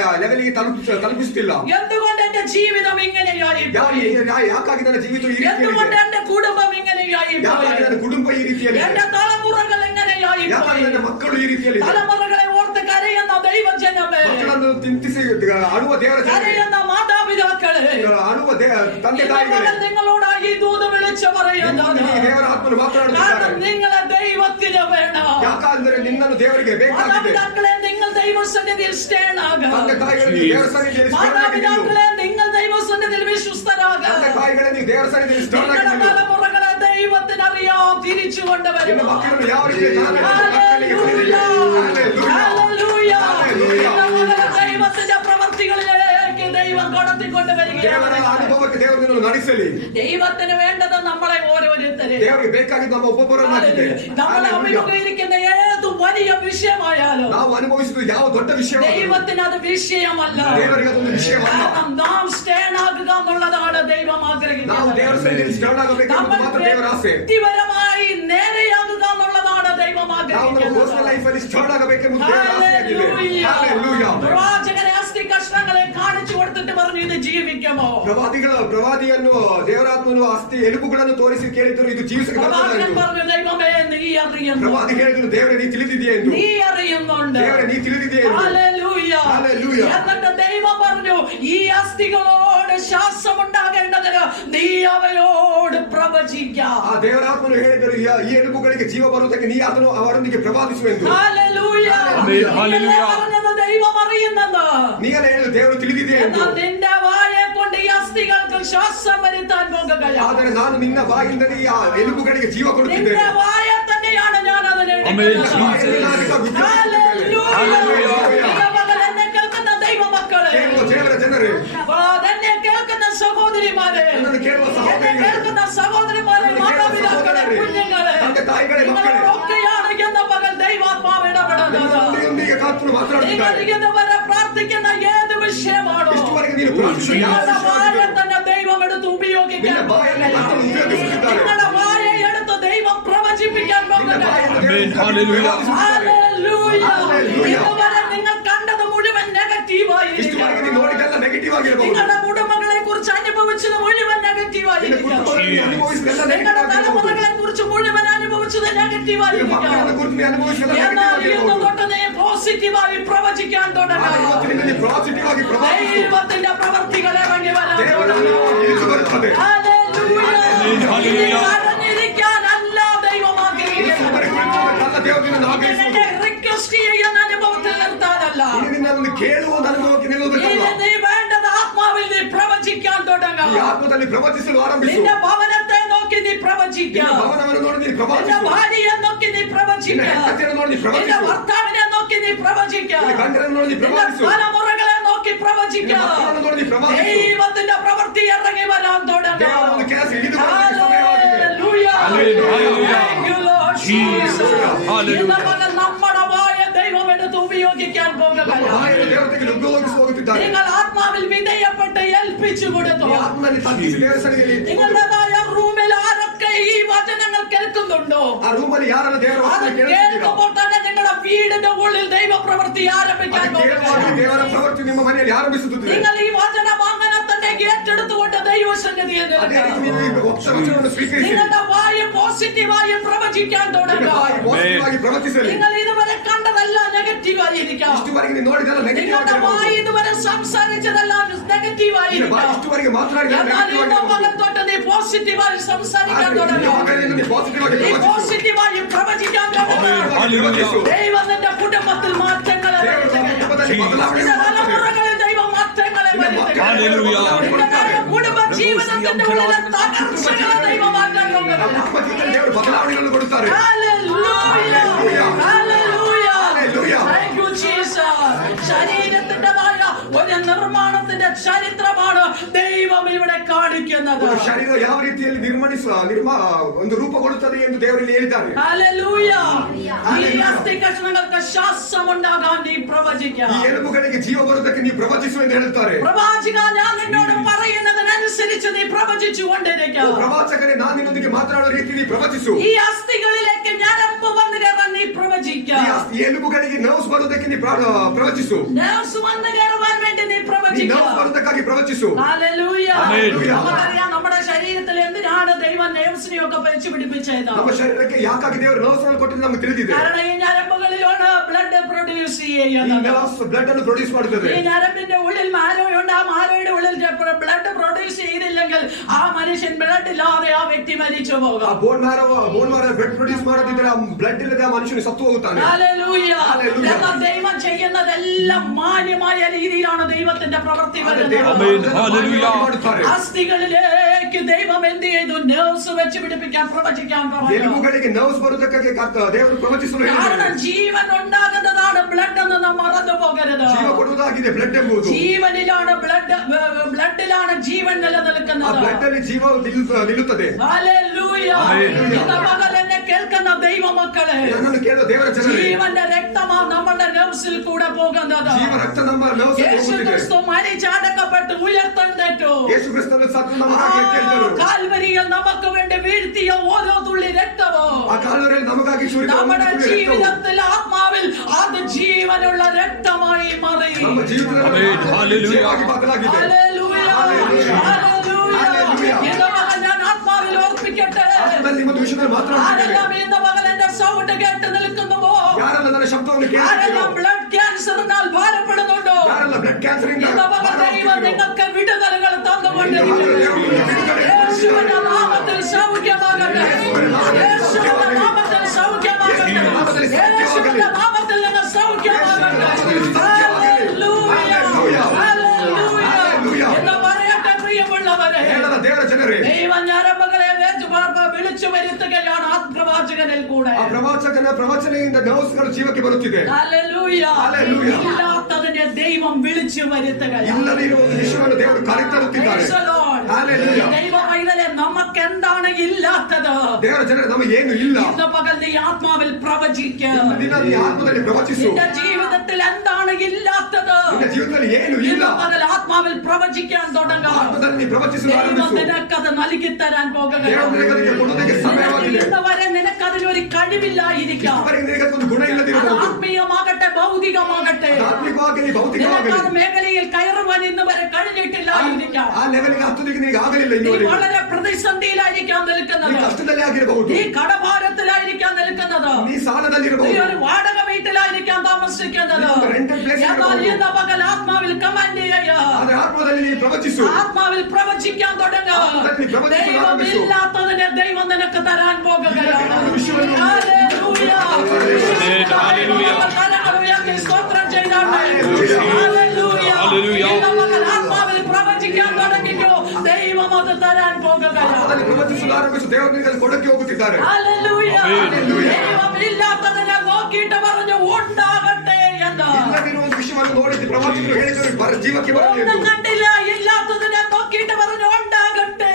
ಆ ಲೆವೆಲ್ಗೆ ತಲುಪಿಸುತ್ತಿಲ್ಲ? എന്തുകൊണ്ട് എന്റെ ജീവിതം ഇങ്ങനെയായി പോയി? ಯಾಕಾಗಿ ನನ್ನ ಜೀವಿತ ಈ ರೀತಿಯಲ್ಲಿ എന്തുകൊണ്ട് എന്റെ കുടുംബം ഇങ്ങനെയായി ಯಾಕಾಗಿ പോയി? ನನ್ನ ಕುಟುಂಬ ಈ ರೀತಿಯಲ್ಲಿ എന്റെ തലമുറകൾ എങ്ങനെയായി ಯಾಕಾಗಿ പോയി? ನನ್ನ ಮಕ್ಕಳು ಈ ರೀತಿಯಲ್ಲಿ തലമുറകളെ ഓർത്ത് കരയുന്ന ദൈവജനമേ, മക്കളെ, ಮಕ್ಕಳನ್ನು ತಿಂತಿಸಿ ಅಳುವ ದೇವರ ಜನರೇ, കരയുന്ന മാതാപിതാക്കളെ, ಅಳುವ ತಂದೆ ತಾಯಿಗಳೇ, നിങ്ങളോട് ഈ ദൂത് വിളിച്ചു പറയുന്നത്, ಈ ದೇವರ ಆತ್ಮನು ಮಾತನಾಡುತ್ತಿದ್ದಾರೆ. കാരണം നിങ്ങളെ ദൈവത്തിന് വേണം. ಯಾಕಂದ್ರೆ ನಿನ್ನನ್ನು ದೇವರಿಗೆ ಬೇಕಾಗಿದೆ. മാതാപിതാക്കളെ, നിങ്ങൾ ദൈവസന്നിധിയിൽ സ്റ്റേൺ ആകുക. ತಂದೆ ತಾಯಿಗಳೇ, ನೀವು ದೇವರ ಸನ್ನಿಧಿಯಲ್ಲಿ stand ಆಗಿ ನಿಲ್ಲು. മാതാപിതാക്കളെ, നിങ്ങൾ ദൈവസന്നിധിയിൽ വിശ്വസ്തരാകുക. ತಂದೆ ತಾಯಿಗಳೇ, ನೀವು ದೇವರ ಸನ್ನಿಧಿಯಲ್ಲಿ stand ಆಗಿ നിങ്ങളുടെ ನಿಲ್ಲು. തലമുറകളെ ദൈവത്തിന് അറിയാം തിരിച്ചു കൊണ്ടുവരും. ನಿಮ್ಮ ಮಕ್ಕಳನ್ನು ಯಾವ ರೀತಿ ദൈവത്തിന്റെ പ്രവർത്തികളിലേക്ക് ദൈവം കടത്തിക്കൊണ്ടുവരികയാണ്. ಅನುಭವಕ್ಕೆ ದೇವರು ನಿನ್ನನ್ನು ನಡೆಸಲಿ. ദൈവത്തിന് വേണ്ടത് നമ്മളെ ഓരോരുത്തരെയും, ದೇವರಿಗೆ ಬೇಕಾಗಿದ್ದು ನಮ್ಮ ಒಬ್ಬೊಬ್ಬರನ್ನಾಗಿದೆ. നമ്മൾ അഭിമുഖീകരിക്കുന്ന ഏത് വലിയ വിഷയമായാലും ನಾವು ಅನುಭವಿಸಿದ ಯಾವ ದೊಡ್ಡ ವಿಷಯ ദൈവത്തിന് അത് വിഷയമല്ല. ದೇವರಿಗೆ ಅದೊಂದು ವಿಷಯವಲ್ಲ. കാരണം നാം സ്റ്റേൺ ആകുക എന്നുള്ളതാണ് ദൈവം ನಾವು ആഗ്രഹിക്കുന്നത്. ದೇವರ ಸನ್ನಿಧಿಯಲ್ಲಿ ಸ್ಟ್ಯಾಂಡ್ ಆಗಬೇಕೆಂಬುದು ಮಾತ್ರ ದೇವರ ಆಸೆ. വ്യക്തിപരമായി നേരെയാകുക എന്നുള്ളതാണ് ദൈവം ನಾವು ನಮ್ಮ ആഗ്രഹിക്കുന്നത്. ಪರ್ಸನಲ್ ಲೈಫ್ ಅಲ್ಲಿ ಸ್ಟ್ಯಾಂಡ್ ಆಗಬೇಕೆಂಬುದು ದೇವರ ಆಸೆಯಾಗಿದೆ. ಹಲ್ಲೆಲೂಯಾ. പ്രവാചകനെ അസ്ഥി കഷ്ണങ്ങളെ കാണിച്ചു കൊടുത്തിട്ട് പറഞ്ഞു, ഇത് ജീവിക്കുമോ? ಪ್ರವಾದಿಯನ್ನು ದೇವರಾತ್ಮನು ಅಸ್ಥಿ ಎಲುಬುಗಳನ್ನು ತೋರಿಸಿ ಕೇಳಿದರು, ಇದು ಜೀವಿಸಕ್ಕೆ പ്രവാചകൻ ಬರ್ತದೆ. പറഞ്ഞു, ദൈവമേ നീ അറിയുന്നു, ಪ್ರವಾದಿ ಹೇಳಿದ್ರು, ದೇವರೇ ನೀ ತಿಳಿದಿದೆಯೇ ಎಂದು. നീ അറിയുന്നുണ്ട്. ದೇವರೇ ನೀ ತಿಳಿದಿದೆಯೇ ಎಂದು. ഹല്ലേലൂയ. ഹല്ലേലൂയ. എന്നിട്ട് ദൈവം പറഞ്ഞു, ഈ അസ്ഥികളോട് ശ്വാസമുണ്ടാകേണ്ടതിന് നീ അവയോട് പ്രവചിക്കാം. ಆ ದೇವರಾತ್ಮನು ಹೇಳಿದರು, ಈ ಎಲುಬುಗಳಿಗೆ ಜೀವ ಬರುವುದಕ್ಕೆ ನೀ ಅದನ್ನು ಅವರೊಂದಿಗೆ ಪ್ರವಾದಿಸುವೆಂದು. ഹല്ലേലൂയ. ഹല്ലേലൂയ. പറഞ്ഞത് ദൈവം അറിയുന്നത്. ನೀಗಲೇ ಹೇಳಿದ್ರು, ದೇವರು ತಿಳಿದಿದೆ ಎಂದು. എന്നാൽ നിന്റെ വായെ കൊണ്ട് ഈ അസ്ഥികൾക്ക് ശ്വാസം വരുത്താൻ പോകുകയാണ്. ಆದರೆ ನಾನು ನಿನ್ನ ಬಾಯಿಂದಲೇ ಈ ಎಲುಬುಗಳಿಗೆ ಜೀವ ಕೊಡುತ್ತಿದ್ದೇನೆ. നിന്റെ വായെ തന്നെയാണ് ഞാൻ അതിനെ എടുക്കുന്നത്. ഹല്ലേലൂയ. എന്നെ കേൾക്കുന്ന ദൈവമക്കളെ, ದೇವರ ಜನರೇ, എന്നെ കേൾക്കുന്ന സഹോദരിമാരെ, ನನ್ನನ್ನು ಕೇಳುವ എന്നെ ಸಹೋದರಿಗಳೇ, കേൾക്കുന്ന സഹോദരിമാരെ, മാതാപിതാക്കളെ, കുഞ്ഞുങ്ങളെ, ತಂದೆ ತಾಯಿಗಳೇ, ಮಕ್ಕಳೇ, നിങ്ങളൊക്കെയാണ് എന്ന പകൽ ദൈവാത്മാവ് ഇടപെടുന്നത്. ನಿನ್ನೊಂದಿಗೆ ಕರ್ತನು ಮಾತನಾಡುತ್ತಿದ್ದಾರೆ. നിങ്ങൾ ഇതുവരെ പ്രാർത്ഥിക്കുന്ന ഏത് വിഷയമാണോ ಇಷ್ಟುವರೆಗೆ ನೀನು ಪ್ರಾರ್ಥಿಸುವ ಯಾವ നിങ്ങളുടെ വായ ವಿಷಯವಾಗಲಿ, തന്നെ ദൈവം എടുത്ത് ഉപയോഗിക്കാൻ ನಿನ್ನ ಬಾಯಲ್ಲಿ ಕರ್ತನು ಉಪಯೋಗಿಸುತ್ತಿದ್ದಾರೆ. നിങ്ങളുടെ വായെ എടുത്ത് ദൈവം പ്രവചിപ്പിക്കാൻ ನಿನ್ನ പോകുന്നത്. ಬಾಯಲ್ಲಿ ದೇವರು ಪ್ರವಾದಿಸುತ್ತಿದ್ದಾರೆ. ഹല്ലേലൂയ. ഇതുവരെ നിങ്ങൾ കണ്ടത് മുഴുവൻ നെഗറ്റീവായി, ಇಷ್ಟುವರೆಗೆ ನೀನು ನೋಡಿದ್ದೆಲ್ಲ ನೆಗೆಟಿವ್ ಆಗಿರಬಹುದು. നിങ്ങളുടെ കുടുംബങ്ങളെ കുറിച്ച് അനുഭവിച്ചത് മുഴുവൻ നെഗറ്റീവായി, ನಿನ್ನ ಕುಟುಂಬದಲ್ಲಿ ಅನುಭವಿಸಿದೆಲ್ಲ നിങ്ങളുടെ ನೆಗೆಟಿವ್ ಆಗಿರಬಹುದು. തലമുറകളെ കുറിച്ച് മുഴുവൻ അനുഭവിച്ചത് നെഗറ്റീവായി. ನಿನ್ನ ಮಕ್ಕಳನ್ನು ಕುರಿತು ನೀನು ಅನುಭವಿಸಿದೆಲ್ಲ എന്നാൽ ನೆಗೆಟಿವ್ ഇന്ന് ಆಗಿರಬಹುದು. തൊട്ട് നീ പോസിറ്റീവായി പ്രവചിക്കാൻ ಆದರೆ തുടങ്ങുക. ಇವತ್ತಿನಿಂದ ನೀನು ಪಾಸಿಟಿವ್ ಆಗಿ ಪ್ರವಾದಿಸು. ദൈവത്തിന്റെ പ്രവർത്തികൾ ഇറങ്ങി വരാൻ ದೇವರ ಇಳಿದು ಬರುತ್ತದೆ. ഹല്ലേലൂയ. കടന്നിരിക്കാനല്ല ദൈവം ആഗ്രഹിക്കുന്നത്. ಸುಮ್ಮನೆ ಕುಳಿತುಕೊಳ್ಳಲ್ಲ ದೇವರು ನಿನ್ನನ್ನು ಆഗ്രಹಿಸುವುದು. റിക്വസ്റ്റ് ചെയ്യുന്ന അനുഭവത്തിൽ നിർത്താനല്ല. ಇದು ನಿನ್ನನ್ನು ಕೇಳುವ ಒಂದು ಅನುಭವಕ್ಕೆ ನಿಲ್ಲುವುದಕ್ಕಲ್ಲ. നീ വേണ്ടത് ആത്മാവിൽ നീ പ്രവചിക്കാൻ ಈ തുടങ്ങുക. ಆತ್ಮದಲ್ಲಿ ಪ್ರವಚಿಸಲು ಆರಂಭಿಸು. നിന്റെ ഭവനത്തെ നോക്കി നീ ನಿನ್ನ പ്രവചിക്കാം. ಭವನವನ್ನು ನೋಡಿ ನೀನು നിന്റെ ಪ್ರವಾದಿಸು. ഭാര്യയെ നോക്കി നീ ನಿನ್ನ പ്രവചിക്കാം. ಹೆಂಡತಿಯನ್ನು ನೋಡಿ ನೀನು നിന്റെ ಪ್ರವಾದಿಸು. ഭർത്താവിനെ നോക്കി നീ പ്രവചിക്കാം. ನಿನ್ನ ಗಂಡನನ್ನು ನೋಡಿ ನೀನು നിന്റെ ಪ್ರವಾದಿಸು. തലമുറകളെ നോക്കി ನಿನ್ನ പ്രവചിക്കാം. ಮಕ್ಕಳನ್ನು ನೋಡಿ ನೀನು ಪ್ರವಾದಿಸು. ദൈവത്തിന്റെ പ്രവൃത്തി ഇറങ്ങി വരാൻ ದೇವರ തുടങ്ങും. ಒಂದು ಕೆಲಸ ಹಿಡಿದು ಬರುವುದಕ್ಕೆ ಸಮಯವಾಗಿದೆ. Hallelujah. Thank you, Lord Jesus. Hallelujah. ഇന്ന് പകൽ നമ്മുടെ വായ ദൈവം എടുത്ത് ഉപയോഗിക്കാൻ ನಮ್ಮ പോകുകയാണ്. ಬಾಯನ್ನು ದೇವತೆಗೆ ಉಪಯೋಗಿಸಿ ಹೋಗುತ್ತಿದ್ದಾರೆ. നിങ്ങൾ ആത്മാവിൽ വിധേയപ്പെട്ട് ഏൽപ്പിച്ചു കൊടുത്തു. ಈ ಆತ್ಮನಲ್ಲಿ ತಗ್ಗಿಸಿ ದೇವರ ಸನ್ನಿಧಿಯಲ್ಲಿ നിങ്ങളുടേതായ റൂമിൽ ആരൊക്കെ ഈ വചനങ്ങൾ കേൾക്കുന്നുണ്ടോ? ಆ ರೂಮಲ್ಲಿ ಯಾರನ್ನ ದೇವರ അത് ವಾಕ್ಯ ಕೇಳುತ್ತಿದ್ದೀರಾ? കേൾക്കുമ്പോൾ തന്നെ നിങ്ങളുടെ വീടിന്റെ ഉള്ളിൽ ദൈവ പ്രവൃത്തി ആരംഭിക്കാൻ ಅದು ಕೇಳುವಾಗ പോകുകയാണ്. ದೇವರ ಪ್ರವೃತ್ತಿ ನಿಮ್ಮ ಮನೆಯಲ್ಲಿ ಆರಂಭಿಸುತ್ತದೆ. നിങ്ങൾ ഈ വചനം അങ്ങനെ തന്നെ ഏറ്റെടുത്തുകൊണ്ട് ദൈവസന്നിധിയിൽ ಅದೇ ರೀತಿ നിൽക്കുക. ನೀವು ಈ ವಚನವನ್ನು ಸ್ವೀಕರಿಸಿ നിങ്ങളുടെ വായ പോസിറ്റീവായി പ്രവചിക്കാൻ ನಿನ್ನ തുടങ്ങുക. ಬಾಯಿ ಪಾಸಿಟಿವ್ ಪ್ರವಚಿಸಲಿ. നിങ്ങൾ ഇതുവരെ കണ്ടതെല്ലാം നെഗറ്റീവ് ആയിരിക്കാം. ಇಷ್ಟುವರೆಗೆ ನೀವು ನೋಡಿದೆಲ್ಲ ನೆಗೆಟಿವ್ നിങ്ങളുടെ വായ ಆಗಿರಬಹುದು. ഇതുവരെ സംസാരിച്ചതെല്ലാം നെഗറ്റീവ് ನಿನ್ನ ಬಾಯಿ ആയിരിക്കാം. ಇಷ್ಟುವರೆಗೆ ಮಾತನಾಡಿದ എന്നാൽ ನೆಗೆಟಿವ್ ഇന്ന് ಆಗಿರಬಹುದು. പകൽ തൊട്ട് നീ പോസിറ്റീവായി സംസാരിക്കാൻ ಆದರೆ തുടങ്ങുക. ಇವಾಗಲೇ ನೀವು ಪಾಸಿಟಿವ್ ಆಗಿ നീ ಪ್ರವಚಿಸು. പോസിറ്റീവായി പ്രവചിക്കാൻ തുടങ്ങുക. Hallelujah. ദൈവം നിന്റെ കുടുംബത്തിൽ മാറ്റങ്ങളെ ದೇವರು വരുത്തുകയാണ്. ನಮ್ಮ ಕುಟುಂಬದಲ್ಲಿ ಬದಲಾವಣೆ നിന്റെ ಮಾಡುತ್ತದೆ. തലമുറകളിൽ ദൈവം മാറ്റങ്ങളെ വരുത്തുകയാണ്. Hallelujah. നിങ്ങളുടെ കുടുംബ ജീവിതത്തിന്റെ ഉള്ളിലെ തകർച്ചകളെ ദൈവം മാറ്റാൻ ನಮ್ಮ പോകുകയാണ്. ಕುಟುಂಬ ಜೀವನದಲ್ಲಿ ದೇವರು ಬದಲಾವಣೆಗಳನ್ನು ಕೊಡುತ್ತಾರೆ. Hallelujah. Hallelujah. Hallelujah. Thank you, Jesus. ശരീരത്തിന്റേതായ ഒരു നിർമ്മാണത്തിന്റെ ചരിത്രമാണ് ദൈവം ഇവിടെ കാണിക്കുന്നത്. ಒಂದು ಶರೀರ ಯಾವ ರೀತಿಯಲ್ಲಿ ಒಂದು ರೂಪ ಕೊಡುತ್ತದೆ ಎಂದು ದೇವರಲ್ಲಿ ಹೇಳಿದ್ದಾರೆ. Hallelujah. ഈ അസ്ഥി കഷ്ണങ്ങൾക്ക് ശ്വാസമുണ്ടാകാൻ നീ പ്രവചിക്കാം. ಈ ಎಲುಬುಗಳಿಗೆ ಜೀವ ಬರುವುದಕ್ಕೆ ನೀವು ಪ್ರವಚಿಸು ಎಂದು ಹೇಳುತ್ತಾರೆ. പ്രവാചക, ഞാൻ നിന്നോട് പറയുന്നതിനനുസരിച്ച് നീ പ്രവചിച്ചു കൊണ്ടിരിക്കാം. ಪ್ರವಾಚಕರೇ, ನಾನು ನಿನ್ನೊಂದಿಗೆ ಮಾತನಾಡುವ ರೀತಿ ನೀವು ಪ್ರವಚಿಸು. ഈ അസ്ഥികളിലേക്ക് ഞരമ്പ് വന്നു കയറാൻ നീ പ്രവചിക്കാം. ಈ ಎಲುಬುಗಳಿಗೆ ನರ್ವ್ಸ್ ಬರುವುದಕ್ಕೆ ನೀವು ಪ್ರವಚಿಸು. നേഴ്സ് വന്നു കയറുവാൻ വേണ്ടി നീ ಈ പ്രവചിക്കാം. ನರ್ವ್ಸ್ ಬರುವುದಕ್ಕಾಗಿ ಪ್ರವಚಿಸು. ഹല്ലേലൂയ. ആമേൻ. നമുക്കറിയാം നമ്മുടെ ശരീരത്തിൽ എന്തിനാണ് ദൈവം ദൈവം നെർവ്സിനെയൊക്കെ വെച്ച് പിടിപ്പിച്ചത്? ನಮ್ಮ ಶರೀರಕ್ಕೆ ಯಾಕಾಗಿ ದೇವರು ನರ್ವ್ಸ್ ಅನ್ನು ಕೊಟ್ಟಿದ್ದು ನಮಗೆ ತಿಳಿದಿದೆ. കാരണം ഈ ഞരമ്പുകളിലാണ് ബ്ലഡ് പ്രൊഡ്യൂസ് ಈ ചെയ്യുന്നത്. ನರ್ವ್ಸ್ ಬ್ಲಡ್ ಅನ್ನು ಪ್ರೊಡ್ಯೂಸ್ ಮಾಡುತ್ತದೆ. ഈ ഞരമ്പിന്റെ ഉള്ളിൽ മാരോയുണ്ട്. ആ മാരോയുടെ ഉള്ളിൽ ബ്ലഡ് പ്രൊഡ്യൂസ് ചെയ്തില്ലെങ്കിൽ ആ മനുഷ്യൻ ബ്ലഡ് ഇല്ലാതെ ആ വ്യക്തി മരിച്ചു പോകും. ಬೋನ್ ಮ್ಯಾರೋ ಬ್ಲಡ್ ಪ್ರೊಡ್ಯೂಸ್ ಮಾಡದಿದ್ದರೆ ಬ್ಲಡ್ ಇಲ್ಲದೆ ಆ ಮನುಷ್ಯನು ಸತ್ತು ಹೋಗುತ್ತಾನೆ. ഹല്ലേലൂയ. എന്നാൽ ദൈവം ചെയ്യുന്നതെല്ലാം മാന്യമായ രീതിയിലാണ് ദൈവത്തിന്റെ പ്രവൃത്തി വരുന്നത്. അസ്ഥികളിലേക്ക് ദൈവം എന്ത് ചെയ്തു? നെർവ്സ് വെച്ച് പിടിപ്പിക്കാൻ പ്രവചിക്കാൻ പറഞ്ഞു. ಎಲುಬುಗಳಿಗೆ ನರ್ವ್ಸ್ ಬರುವುದಕ್ಕಾಗಿ ದೇವರು ಪ್ರವಚಿಸಲು ಹೇಳಿದರು. കാരണം ജീവൻ ഉണ്ടാകുന്നതാണ് ബ്ലഡ് എന്ന് നാം മറന്നു പോകരുത്. ಜೀವ ಕೊಡುವುದಾಗಿದೆ ಬ್ಲಡ್ ಎಂಬುದು. ജീവനിലാണ് ബ്ലഡിലാണ് ജീവൻ നിലനിൽക്കുന്നത്. ಆ ಬ್ಲಡ್ ಅಲ್ಲಿ ಜೀವ ನಿಲ್ಲುತ್ತದೆ. ഹല്ലേലൂയ. ഇന്ന് പകൽ എന്നെ കേൾക്കുന്ന ദൈവമക്കളെ, ನನ್ನನ್ನು ಕೇಳುವ ದೇವರ ಜನರೇ, ജീവന്റെ രക്തമാ നമ്മുടെ നെർവ്സിൽ കൂടെ പോകുന്നത്. ಜೀವ ರಕ್ತ ನಮ್ಮ ನರ್ವ್ಸ್ ಅಲ್ಲಿ യേശു ಹೋಗುತ್ತಿದೆ. ക്രിസ്തു മരിച്ചടക്കപ്പെട്ട് ഉയർത്തെഴുന്നേറ്റു. ಯೇಸು ಕ್ರಿಸ್ತನು ಸತ್ತು ನಮಗಾಗಿ ಎದ್ದೇಳಿದರು. കാൽവരിയിൽ നമുക്ക് വേണ്ടി വീഴ്ത്തിയ ഓരോ തുള്ളി രക്തവും ಆ ಕಾಲುವರೆಯಲ್ಲಿ ನಮಗಾಗಿ ಸುರಿದ നമ്മുടെ ജീവിതത്തിൽ ആത്മാവിൽ അത് ജീവനുള്ള രക്തമായി മാറി. ನಮ್ಮ ಜೀವನದಲ್ಲಿ ಜೀವವಾಗಿ ಬದಲಾಗಿದೆ. ഹല്ലേലൂയ. ഹല്ലേലൂയ. ഇന്ന് പകൽ ഞാൻ ആത്മാവിൽ ഓർപ്പിക്കട്ടെ, ಆತ್ಮದಲ್ಲಿ ಒಂದು ವಿಷಯದಲ್ಲಿ ಮಾತನಾಡುತ್ತಿದ್ದೇನೆ. ആരെല്ലാം ഇന്ന് പകൽ എന്റെ സൗണ്ട് കേട്ട് നിൽക്കുന്നുവോ? ಯಾರೆಲ್ಲ ನನ್ನ ಶಬ್ದವನ್ನು ಕೇಳುತ್ತೀರೋ? ആരെല്ലാം ബ്ലഡ് ക്യാൻസറിനാൽ ഭാരപ്പെടുന്നുണ്ടോ? ಯಾರೆಲ್ಲ ಬ್ಲಡ್ ಕ್ಯಾನ್ಸರ್ ಇಂದ ഇന്ന് പകൽ ദൈവം നിങ്ങൾക്ക് വിടുതലുകൾ തന്നുകൊണ്ടിരിക്കുന്നു. യേശുവിന്റെ നാമത്തിൽ സൗഖ്യമാകട്ടെ. യേശുവിന്റെ നാമത്തിൽ സൗഖ്യമാകട്ടെ. യേശുവിന്റെ നാമത്തിൽ നിങ്ങൾ സൗഖ്യമാകട്ടെ. ഹല്ലേലൂയ. ഹല്ലേലൂയ. എന്ന് പറയട്ടെ പ്രിയമുള്ളവരെ, ದೇವರ ಜನರೇ, ദൈവം ഞരമ്പുകളെ വിളിച്ചു വരുത്തുകയാണ് പ്രവാചകനിൽ കൂടെ. ಆ ಪ್ರವಾಚಕನ ಪ್ರವಚನೆಯಿಂದ ನರ್ವ್ಸ್ಗಳು ಜೀವಕ್ಕೆ ಬರುತ್ತಿದೆ. ഹല്ലേലൂയ. ഹല്ലേലൂയ. ഇല്ലാത്തതിനെ ദൈവം വിളിച്ചു വരുത്തുകയാണ്. ಇಲ್ಲದಿರುವ ಒಂದು ವಿಷಯವನ್ನು ದೇವರು ಕರೆತರುತ್ತಿದ್ದಾರೆ. Praise the Lord. ഹല്ലേലൂയ. ദൈവ പൈതലേ, നമുക്ക് എന്താണ് ഇല്ലാത്തത്? ದೇವರ ಜನರೇ, ನಮಗೆ ಏನು ಇಲ್ಲ. ഇന്ന് പകൽ നീ ആത്മാവിൽ പ്രവചിക്കുക. ದಿನ ನೀ ಆತ್ಮದಲ್ಲಿ ಪ್ರವಚಿಸು. നിന്റെ ജീവിതത്തിൽ എന്താണ് ഇല്ലാത്തത്? ನಿನ್ನ ಜೀವನದಲ್ಲಿ ಏನು ಇಲ್ಲ. ഇന്ന് പകൽ ആത്മാവിൽ പ്രവചിക്കാൻ തുടങ്ങുക. ಆತ್ಮದಲ್ಲಿ ನೀ ಪ್ರವಚಿಸಲು ദൈവം ಆರಂಭಿಸು. നിനക്കത് നൽകി തരാൻ പോകുകയാണ്. ದೇವರು ನಿನಗೆ ಅದಕ್ಕೆ ಕೊಡುವುದಕ್ಕೆ ಸಮಯವಾಗಿದೆ. ഇന്ന് വരെ നിനക്കതിനൊരു കഴിവില്ലായിരിക്കാം. ಇದುವರೆಗೆ ನಿನಗೆ ಅದೊಂದು ಗುಣ ಇಲ್ಲದಿರಬಹುದು. ആത്മീയമാകട്ടെ ഭൗതികമാകട്ടെ, ಆತ್ಮಿಕವಾಗಲಿ ಭೌತಿಕವಾಗಲಿ നിനക്കത് മേഖലയിൽ കയറുവാൻ ഇന്ന് വരെ കഴിഞ്ഞിട്ടില്ലായിരിക്കാം. ಆ ಲೆವೆಲ್ಗೆ ಹತ್ತುವುದಕ್ಕೆ ನಿನಗೆ ಆಗಲಿಲ್ಲ. നീ ಇನ್ನುವರೆಗೆ വളരെ പ്രതിസന്ധിയിലായിരിക്കാം ನೀ നിൽക്കുന്നത്. ಕಷ್ಟದಲ್ಲಿ ಆಗಿರಬಹುದು. നീ കടഭാരത്തിലായിരിക്കാം നിൽക്കുന്നത്. ನೀ നീ ಸಾಲದಲ್ಲಿರಬಹುದು. ഒരു വാടക വീട്ടിലായിരിക്കാം താമസിക്കുന്നത്. rented place എന്നാൽ ഇന്ന് പകൽ ആത്മാവിൽ കമാൻഡ് ചെയ്യുക. ಆದ್ರೆ ಆತ್ಮದಲ್ಲಿ ನೀ ಪ್ರವಚಿಸು. ആത്മാവിൽ പ്രവചിക്കാൻ തുടങ്ങുക. ദൈവം ഇല്ലാത്തതിനെ ദൈവം നിനക്ക് തരാൻ പോകുകയാണ്. ഹല്ലേലൂയ. ഹല്ലേലൂയ. സ്തോത്രം ചെയ്താട്ടെ. ഹല്ലേലൂയ. ഇന്ന് പകൽ ആത്മാവിൽ പ്രവചിക്കാൻ തുടങ്ങിക്കോ. ദൈവം അത് തരാൻ പോകുകയാണ്. ಆತ್ಮದಲ್ಲಿ ಪ್ರವಚಿಸಲು ಆರಂಭಿಸು. ದೇವರು ನಿನಗೆ ಅದು ಕೊಡಕ್ಕೆ ಹೋಗುತ್ತಿದ್ದಾರೆ. ഹല്ലേലൂയ. ദൈവം ഇല്ലാത്തതിനെ നോക്കിയിട്ട് പറഞ്ഞു ഉണ്ടാകട്ടെ എന്ന്. ಇಲ್ಲದಿರುವ ಒಂದು ವಿಷಯವನ್ನು ನೋಡಿ ಪ್ರವಾಚಿಕರು ಹೇಳಿದರು, ಜೀವಕ್ಕೆ ಬರಲಿ ഒന്നും ಎಂದು. കണ്ടില്ല, ഇല്ലാത്തതിനെ നോക്കിയിട്ട് പറഞ്ഞു ഉണ്ടാകട്ടെ.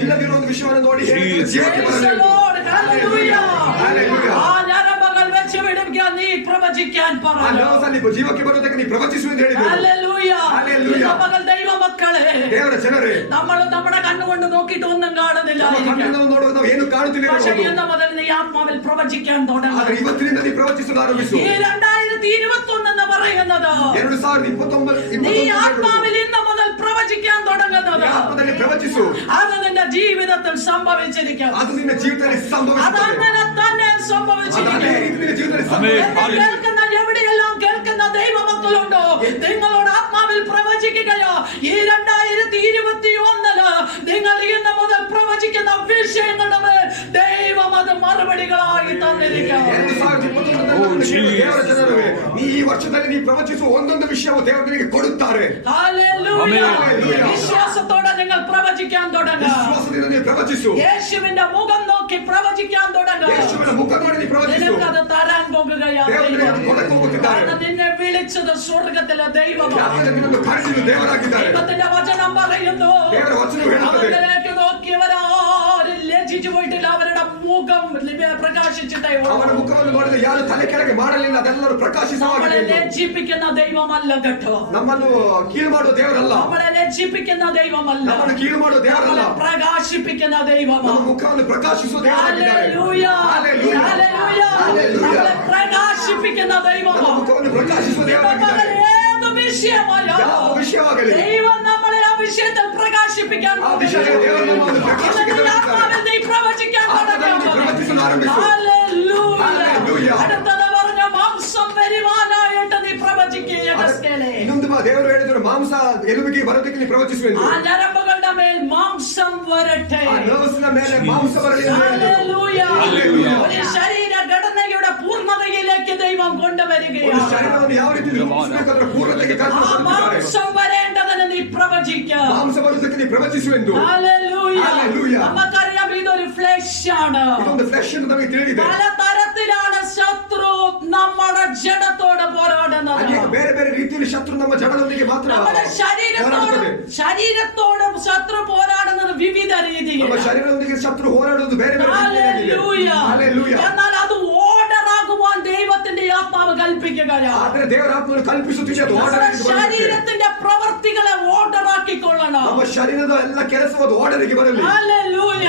ಇಲ್ಲದಿರುವ ಒಂದು ವಿಷಯವನ್ನು ನೋಡಿ ಹೇಳಿದರು, ಜೀವಕ್ಕೆ Praise ಬರಲಿ the ಎಂದು. Lord. Hallelujah. Hallelujah. ആ ഞരമ്പുകൾ വെച്ച് വിടുക, നീ പ്രവചിക്കാൻ ಆ പറഞ്ഞു. ನರ್ವ್ಸಲ್ಲಿ ಜೀವಕ್ಕೆ ಬರುವುದಕ್ಕೆ ನೀ ಪ್ರವಚಿಸು ಎಂದು ಹೇಳಿದರು. Hallelujah. Hallelujah. ഇന്ന് പകൽ ദൈവമക്കളെ, ದೇವರ ಜನರೇ, നമ്മൾ നമ്മുടെ കണ്ണുകൊണ്ട് നോക്കിയിട്ട് ഒന്നും കാണുന്നില്ല. ನಮ್ಮ ಕಣ್ಣಿಂದ ನೋಡುವಾಗ ನಾವು ಏನು ಕಾಣುತ್ತಿಲ್ಲ പക്ഷേ ಇರಬಹುದು. ഇന്ന് മുതൽ നീ ആത്മാവിൽ പ്രവചിക്കാൻ തുടങ്ങും. ಆದ್ರೆ ಇವತ್ತಿನಿಂದ ನೀ ಪ್ರವಚಿಸಲು ಆರಂಭಿಸು. ഈ 2021 എന്ന് പറയുന്നത് 2029 നീ ആത്മാവിൽ ഇന്ന് മുതൽ പ്രവചിക്കാൻ തുടങ്ങുന്നത്. ಆತ್ಮದಲ್ಲಿ ಪ್ರವಚಿಸು. അത് നിന്റെ ജീവിതത്തിൽ സംഭവിച്ചിരിക്കും. ಅದು ನಿನ್ನ ಜೀವಿತದಲ್ಲಿ അത് ಸಂಭವಿಸುತ್ತದೆ. അങ്ങനെ തന്നെ ಅದು ಅದೇ സംഭവിച്ചിരിക്കും. ರೀತಿ ನಿನ್ನ ಜೀವಿತದಲ್ಲಿ എന്നെ ಸಂಭವಿಸುತ್ತದೆ. കേൾക്കുന്ന എവിടെയെല്ലാം കേൾക്കുന്ന ദൈവമക്കളുണ്ടോ, നിങ്ങളോട് ആത്മാവിൽ പ്രവചിക്കുകയോ, ഈ 2021 നിങ്ങൾ ഇന്ന് മുതൽ പ്രവചിക്കുന്ന വിഷയങ്ങളുടെ ദൈവം അത് മറുപടികളായി തന്നിരിക്കും. 2021 ದೇವರ ಜನರೇ, ನೀ ಈ ವರ್ಷದಲ್ಲಿ ನೀ ಪ್ರವಚಿಸುವ ಒಂದೊಂದು ವಿಷಯವು ದೇವರು ನಿನಗೆ ಕೊಡುತ್ತಾರೆ. ഹല്ലേലൂയ. Hallelujah. വിശ്വാസത്തോടെ നിങ്ങൾ പ്രവചിക്കാൻ തുടങ്ങുക. ವಿಶ್ವಾಸದಿಂದ ನೀ ಪ್ರವಚಿಸು. യേശുവിന്റെ മുഖം നോക്കി പ്രവചിക്കാൻ തുടങ്ങുക. ಯೇಸುವಿನ ಮುಖ ನೋಡಿ ನೀ ಪ್ರವಚಿಸು. നിനക്കത് തരാൻ പോകുകയാണ്. ದೇವರು ನಿನಗೆ ಕೊಡಕ್ಕೆ ಹೋಗುತ್ತಿದ್ದಾರೆ. കാരണം നിന്നെ വിളിച്ചത് സ്വർഗത്തിലെ ദൈവമാണ്. ಯಾಕಂದ್ರೆ ನಿನ್ನನ್ನು ಕರೆಸಿದ ದೇವರಾಗಿದ್ದಾರೆ. ദൈവത്തിന്റെ വചനം പറയുന്നു, ದೇವರ ವಚನವು ಹೇಳುತ್ತದೆ, അവരിലേക്ക് നോക്കിയവരാരും ലജ്ജിച്ചു പോയിട്ടില്ല, അവരുടെ മുഖം പ്രകാശിച്ചിട്ടേ ಅವನ ഉള്ളൂ. ಮುಖವನ್ನು ನೋಡಿದ ಯಾರು ತಲೆ ಕೆಳಗೆ ಮಾಡಲಿಲ್ಲ, ಅದೆಲ್ಲರೂ ಪ್ರಕಾಶಿತವಾಗಿದೆ നമ്മളെ ಎಂದು. ലജ്ജിപ്പിക്കുന്ന ദൈവമല്ല കേട്ടോ. ನಮ್ಮನ್ನು ಕೀಳು ಮಾಡುವ ದೇವರಲ್ಲ. നമ്മളെ ലജ്ജിപ്പിക്കുന്ന ദൈവമല്ല, ನಮ್ಮನ್ನು ಕೀಳು ಮಾಡುವ ದೇವರಲ್ಲ. നമ്മളെ പ്രകാശിപ്പിക്കുന്ന ನಮ್ಮ ദൈവമാണ്. ಮುಖವನ್ನು ಪ್ರಕಾಶಿಸುವ ದೇವರಾಗಿದ್ದಾರೆ. ഹല്ലേലൂയ. ഹല്ലേലൂയ. ഹല്ലേലൂയ. ഹല്ലേലൂയ. നമ്മളെ പ്രകാശിപ്പിക്കുന്ന ನಮ್ಮ ദൈവമാണ്. ಮುಖವನ್ನು ಪ್ರಕಾಶಿಸುವ ದೇವರಾಗಿದ್ದಾರೆ. ഏത് വിഷയമായാലും ಯಾವ ವಿಷಯವಾಗಲಿ ദൈവം നമ്മളെ ആ വിഷയത്തിൽ പ്രകാശിപ്പിക്കും. പ്രകാശിപ്പിക്കാൻ ആ വിഷയം ദൈവം നമ്മെ ഒന്ന് പ്രകാശിപ്പിക്കാൻ ആത്മാവിൽ നീ പ്രവചിക്കാൻ പ്രവചിക്കാൻ ആരംഭിച്ചു. ഹല്ലേലൂയ. അടുത്തത് പറഞ്ഞ മാംസം വരുവാനായിട്ട് നീ പ്രവചിക്കുക. ಇನ್ನೊಂದು ದೇವರು ಹೇಳಿದ್ರು ಮಾಂಸ ಎಲುಬಿಗೆ ಬರೋದಕ್ಕೆ ನೀವು ಪ್ರವಚಿಸುವೆಂದು. ಆ ನರಂಬುಗಳ ಮೇಲೆ ಮಾಂಸಂ ವರಟ್ಟೆ. ಆ ನರ್ವ್ಸ್ನ ಮೇಲೆ ಮಾಂಸ ಬರಲಿ ಎಂದು ಹೇಳಿದ್ರು. ഹല്ലേലൂയ. ഒരു ശരീര ഘടനയുടെ പൂർണ്ണതയിലേക്ക് ദൈവം കൊണ്ടുവരികയാണ്. ഒരു ശരീരವನ್ನು ಯಾವ ರೀತಿ ರೂಪಿಸಬೇಕಾದ್ರೆ ಪೂರ್ಣತೆಗೆ ಕರ್ತನು ತಂದಿದ್ದಾನೆ. മാംസം വരേണ്ടതിന് നീ പ്രവചിക്കുക. ಮಾಂಸ ಬರೋದಕ್ಕೆ ನೀವು ಪ್ರವಚಿಸುವೆಂದು. ഹല്ലേലൂയ. നമുക്കറിയാം ഇതൊരു ഫ്ലെഷ് ആണ്. ಇದೊಂದು ಫ್ಲೆಶ್ ಎಂದು ನಮಗೆ ತಿಳಿದಿದೆ. പലതരത്തിലാണ് ശത്രു നമ്മുടെ ജഡത്തോട് പോരാടുന്നത്. ಬೇರೆ ಬೇರೆ ರೀತಿಯಲ್ಲಿ ಶತ್ರು ನಮ್ಮ ಜಡದೊಂದಿಗೆ ಮಾತ್ರ നമ്മുടെ ശരീരത്തോട് ശത്രു പോരാടുന്നത് വിവിധ രീതിയിൽ. ನಮ್ಮ ಶರೀರದೊಂದಿಗೆ ಶತ್ರು ಹೋರಾಡುವುದು ಬೇರೆ ಬೇರೆ ഹല്ലേലൂയ. എന്നാൽ അത് ഓർഡർ ആകുവാൻ ദൈവത്തിന്റെ ആത്മാവ് കൽപ്പിക്കുകയാണ്. ಆದರೆ ದೇವರ ಆತ್ಮನು ಕಲ್ಪಿಸುತ್ತಿದೆ ಅದು ಆರ್ಡರ್ ಆಗಿ ಬರಲಿ. ശരീരത്തിന്റെ പ്രവൃത്തികളെ ഓർഡർ ആക്കിക്കൊള്ളണം. ನಮ್ಮ ಶರೀರದ ಎಲ್ಲ ಕೆಲಸವಾದ ಆರ್ಡರ್ಗೆ ಬರಲಿ. ഹല്ലേലൂയ.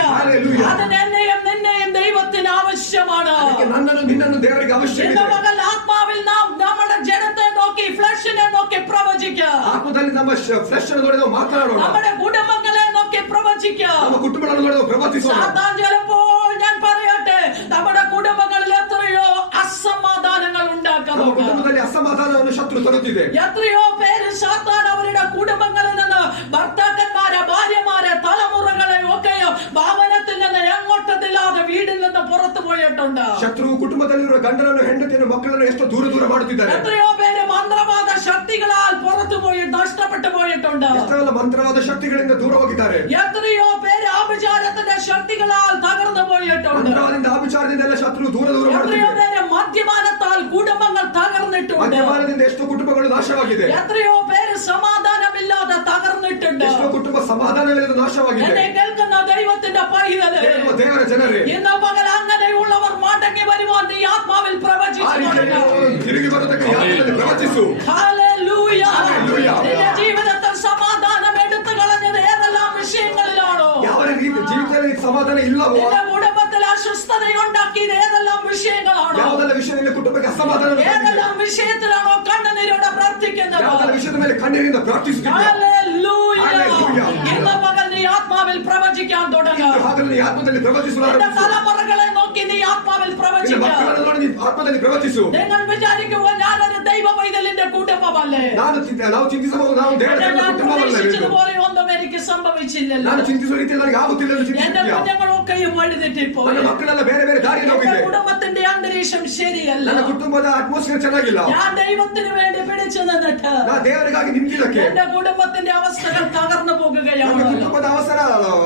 അതിന് എന്നെയും നിന്നെയും ദൈവത്തിന് ആവശ്യമാണ്. ನನ್ನನ್ನು ನಿನ್ನನ್ನು ದೇವರಿಗೆ ಅವಶ್ಯಕತೆ. മകൾ ആത്മാവിൽ നാം നമ്മുടെ ജഡത്തെ നോക്കി ഫ്ലഷിനെ നോക്കി പ്രവചിക്കുക. ಆತ್ಮದಲ್ಲಿ ನಮ್ಮ ಫ್ಲೆಶ್ ಅನ್ನು ನೋಡಿ ನಾವು ಮಾತನಾಡೋಣ. നമ്മുടെ കുടുംബങ്ങളെ നോക്കി പ്രവചിക്കുക. ನಮ್ಮ ಕುಟುಂಬಗಳನ್ನು ನೋಡಿ ನಾವು ಪ್ರವಚಿಸೋಣ. സാത്താൻ ചിലപ്പോൾ ഞാൻ പറയട്ടെ നമ്മുടെ കുടുംബങ്ങളിൽ എത്രയോ അസമാധാനങ്ങൾ ನಮ್ಮ ഉണ്ടാക്കുന്നുണ്ട്. ಕುಟುಂಬದಲ್ಲಿ ಅಸಮಾಧಾನವನ್ನು ಶತ್ರು ತರುತ್ತಿದೆ. എത്രയോ പേര് സാത്താൻ അവരുടെ കുടുംബങ്ങളിൽ നിന്ന് ഭർത്താക്കന്മാരെ ഭാര്യമാരെ തലമുറകളെ ഒക്കെയോ ഭവനത്തിൽ നിന്ന് എങ്ങോട്ടത്തില്ലാതെ വീടിൽ നിന്ന് പുറത്തു പോയിട്ടുണ്ട്. ಶತ್ರು ಕುಟುಂಬದಲ್ಲಿರುವ ಗಂಡನನ್ನು ಹೆಂಡತಿಯನ್ನು ಮಕ್ಕಳನ್ನು ಎಷ್ಟು ದೂರ ದೂರ ಮಾಡುತ್ತಿದ್ದಾರೆ. എത്രയോ പേര് മന്ത്രവാദ ശക്തികളാൽ പുറത്തു പോയി നഷ്ടപ്പെട്ടു പോയിട്ടുണ്ട്. ಎಷ್ಟೆಲ್ಲ ಮಂತ್ರವಾದ ಶಕ್ತಿಗಳಿಂದ ದೂರ ಹೋಗಿದ್ದಾರೆ. എത്രയോ പേര് ആഭിചാരത്തിന്റെ ശക്തികളാൽ തകർന്നു പോയിട്ടുണ്ട്. ಮಂತ್ರವಾದದಿಂದ ಆಭಿಚಾರದಿಂದ ಎಲ್ಲ ಶತ್ರು ದೂರ ದೂರ എത്രയോ ಮಾಡುತ್ತಿದ್ದಾರೆ. പേര് മദ്യപാനത്താൽ കുടുംബങ്ങൾ തകർന്നിട്ടുണ്ട്. ಮದ್ಯಪಾನದಿಂದ ಎಷ್ಟು ಕುಟುಂಬಗಳು ನಾಶವಾಗಿದೆ. എത്രയോ പേര് സമാധാനമില്ലാതെ തകർന്നിട്ടുണ്ട്. ಎಷ್ಟೋ ಕುಟುಂಬ ಸಮಾಧಾನವಿಲ್ಲದೆ ನಾಶವಾಗಿದೆ. എന്നെ കേൾക്കുന്ന ദൈവത്തിന്റെ പൈതലേ, ದೇವರ ಜನರೇ, ഇന്ന് പകൽ അങ്ങനെയുള്ളവർ മടങ്ങി വരുവാൻ നീ ആത്മാവിൽ ತಿರುಗಿ ಬರುವುದಕ್ಕೆ ಯಾತ್ರೆಯಲ್ಲಿ ಪ್ರವಚಿಸು. ഹല്ലേലൂയ. ഹല്ലേലൂയ. നിന്റെ ജീവിതത്തിൽ സമാധാനം എടുത്തു കളഞ്ഞത് ഏതെല്ലാം വിഷയങ്ങളിലാണോ? ಯಾವ ರೀತಿ ಜೀವಿತದಲ್ಲಿ ಸಮಾಧಾನ ಇಲ್ಲವೋ, നിന്റെ കുടുംബത്തിൽ അസ്വസ്ഥതയുണ്ടാക്കിയത് ഏതെല്ലാം വിഷയങ്ങളാണോ? ಯಾವುದೆಲ್ಲ ವಿಷಯದಲ್ಲಿ ಕುಟುಂಬಕ್ಕೆ ಅಸಮಾಧಾನ, ഏതെല്ലാം വിഷയത്തിലാണോ കണ്ണുനീരോടെ പ്രാർത്ഥിക്കുന്നത്? ಯಾವುದೆಲ್ಲ ವಿಷಯದ ಮೇಲೆ ಕಣ್ಣೀರಿಂದ ಪ್ರಾರ್ಥಿಸುತ್ತಿದ್ದೀಯ. ഹല്ലേലൂയ. ഹല്ലേലൂയ. ഇന്ന് പകൽ നീ ആത്മാവിൽ പ്രവചിക്കാൻ തുടങ്ങുക. ಹಾಗಲ್ಲ ನೀ ಆತ್ಮದಲ್ಲಿ ಪ್ರವಚಿಸಲು നിന്റെ ಆರಂಭಿಸು. തലമുറകളെ നോക്കി നീ ആത്മാവിൽ ನಿನ್ನ പ്രവചിക്കുക. ಮಕ್ಕಳನ್ನು ನೋಡಿ ನೀ ಆತ್ಮದಲ್ಲಿ ಪ್ರವಚಿಸು. നിങ്ങൾ വിചാരിക്കുമ്പോൾ ഞാനൊരു ദൈവ പൈതലിന്റെ കുടുംബമല്ലേ? ನಾವು ಚಿಂತಿಸಬಹುದು, ನಾವು ದೇವರ ഞാൻ ಕುಟುಂಬವಲ್ಲ. പ്രതീക്ഷിച്ചതുപോലെ ഒന്നും എനിക്ക് സംഭവിച്ചില്ലല്ലോ. ನಾನು ಚಿಂತಿಸುವ ರೀತಿಯಲ್ಲಿ ನನಗೆ ಆಗುತ್ತಿಲ್ಲ ಎಂದು എന്റെ ಚಿಂತಿಸುತ್ತೀಯ. കുഞ്ഞുങ്ങളൊക്കെയും വഴിതെറ്റിപ്പോയി. ನನ್ನ ಮಕ್ಕಳೆಲ್ಲ ಬೇರೆ ಬೇರೆ ದಾರಿಯಲ್ಲಿ എന്റെ ಹೋಗಿದೆ. കുടുംബത്തിന്റെ അന്തരീക്ഷം ശരിയല്ല. ನನ್ನ ಕುಟುಂಬದ ಅಟ್ಮಾಸ್ಫಿಯರ್ ಚೆನ್ನಾಗಿಲ್ಲ. ഞാൻ ദൈവത്തിന് വേണ്ടി പിടിച്ചു നിന്നിട്ട് ನಾ ದೇವರಿಗಾಗಿ ನಿಂತಿದ್ದಕ್ಕೆ എന്റെ കുടുംബത്തിന്റെ അവസ്ഥകൾ തകർന്നു ನನ್ನ പോകുകയാണ്. ಕುಟುಂಬದ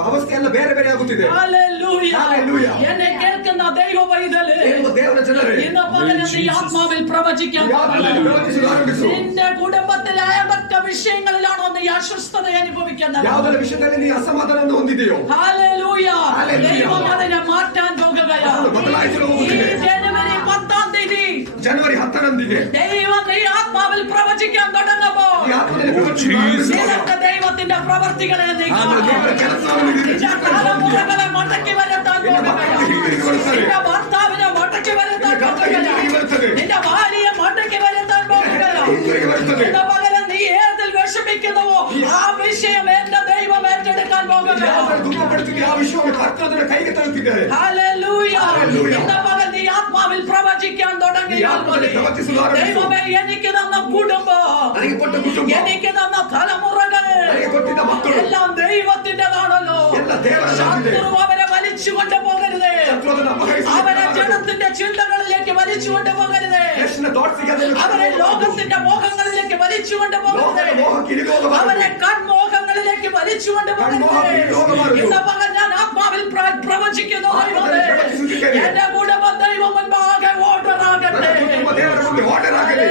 ಅವಸ್ಥೆ ಎಲ್ಲ ಬೇರೆ ಬೇರೆ ಆಗುತ್ತಿದೆ. ഹല്ലേലൂയ. ഹല്ലേലൂയ. എന്നെ കേൾക്കുന്ന ദൈവ പൈതലേ, ದೇವರ ಜನರೇ, ഇന്ന് പകൽ നീ ആത്മാവിൽ പ്രവചിക്കാൻ ಆತ್ಮದಲ್ಲಿ ಪ್ರವಚಿಸಲು ಆರಂಭಿಸು. നിന്റെ കുടുംബത്തിലെ ഏതൊക്കെ വിഷയങ്ങളിലാണോ നീ അസ്വസ്ഥത അനുഭവിക്കുന്നത്? ಯಾವುದರ ವಿಷಯದಲ್ಲಿ ನೀ ಅಸಮಾಧಾನವನ್ನು ಹೊಂದಿದೆಯೋ, ഹല്ലേലൂയ. ഹല്ലേലൂയ. ദൈവം അതിനെ മാറ്റാൻ പോകുകയാണ്. ಅದನ್ನು ಬದಲಾಯಿಸಲು ഈ ಹೋಗುತ್ತಿದೆ. ജനുവരി 10-ാം തീയതി ಜನವರಿ 10ರಂದಿಗೆ ദൈവം ഈ ആത്മാവിൽ പ്രവചിക്കാൻ തുടങ്ങുമ്പോൾ ಈ ಆತ್ಮದಲ್ಲಿ ಪ್ರವಚಿಸಲು ಆರಂಭಿಸು. നിനക്ക് ദൈവത്തിന്റെ പ്രവർത്തികളെ നീ കാണും. ದೇವರ ಕೆಲಸವನ್ನು ನೀನು നിന്റെ തലമുറകളെ മടക്കി വരുത്താൻ പോകുകയാണ്. നിന്റെ ഭർത്താവിനെ മടക്കി വരുത്താൻ പോകുകയാണ്. നിന്റെ ഭാര്യയെ മടക്കി വരുത്താൻ പോകുകയാണ്. ഇന്ന് പകരം നീ ഏതിൽ വിഷമിക്കുന്നുവോ ആ വിഷയം എന്റെ ദൈവം ഏറ്റെടുക്കാൻ പോകുകയാണ്. ದುಃಖಪಡುತ್ತಿದ್ದ ಆ ವಿಷಯವನ್ನು ಕರ್ತನ ಕೈಗೆ ತರುತ್ತಿದ್ದಾರೆ. ഹല്ലേലൂയ. ഹല്ലേലൂയ. ഇന്ന് പകൽ നീ ആത്മാവിൽ പ്രവചിക്കാൻ തുടങ്ങിയാൽ മതി. ദൈവമേ, എനിക്ക് തന്ന കുടുംബം, ನನಗೆ ಕೊಟ್ಟ ಕುಟುಂಬ, എനിക്ക് തന്ന തലമുറകൾ ನನಗೆ ಕೊಟ್ಟಿದ್ದ ಮಕ್ಕಳು എല്ലാം ദൈവത്തിൻ്റെതാണല്ലോ. ಎಲ್ಲ ದೇವರದಾಗಿದೆ. ശത്രു അവരെ വലിച്ചുകൊണ്ട് പോകരുതേ. ಶತ್ರುವನ್ನು ಅಪಹರಿಸಿ അവരെ ജനത്തിന്റെ ചിന്തകളിലേക്ക് വലിച്ചുകൊണ്ട് പോകരുതേ. ಯೇಸುವಿನ ಥಾಟ್ಸ್ಗೆ ಅದನ್ನು അവരെ ലോകത്തിന്റെ മോഹങ്ങളിലേക്ക് വലിച്ചുകൊണ്ട് പോകരുതേ. ಲೋಕದ ಮೋಹಕ್ಕೆ ಇಳಿದೋಗಬಾರದು. അവരെ കൺമോഹങ്ങളിലേക്ക് വലിച്ചുകൊണ്ട് പോകരുതേ. ഇന്ന് പകൽ ഞാൻ ആത്മാവിൽ പ്രവചിക്കുന്നു. ദൈവമേ, എന്റെ കുടുംബം ദൈവം മുൻപാകെ ഓർഡറാകട്ടെ. ಕುಟುಂಬ ದೇವರ ಮುಂದೆ ಆರ್ಡರ್ ಆಗಲಿ.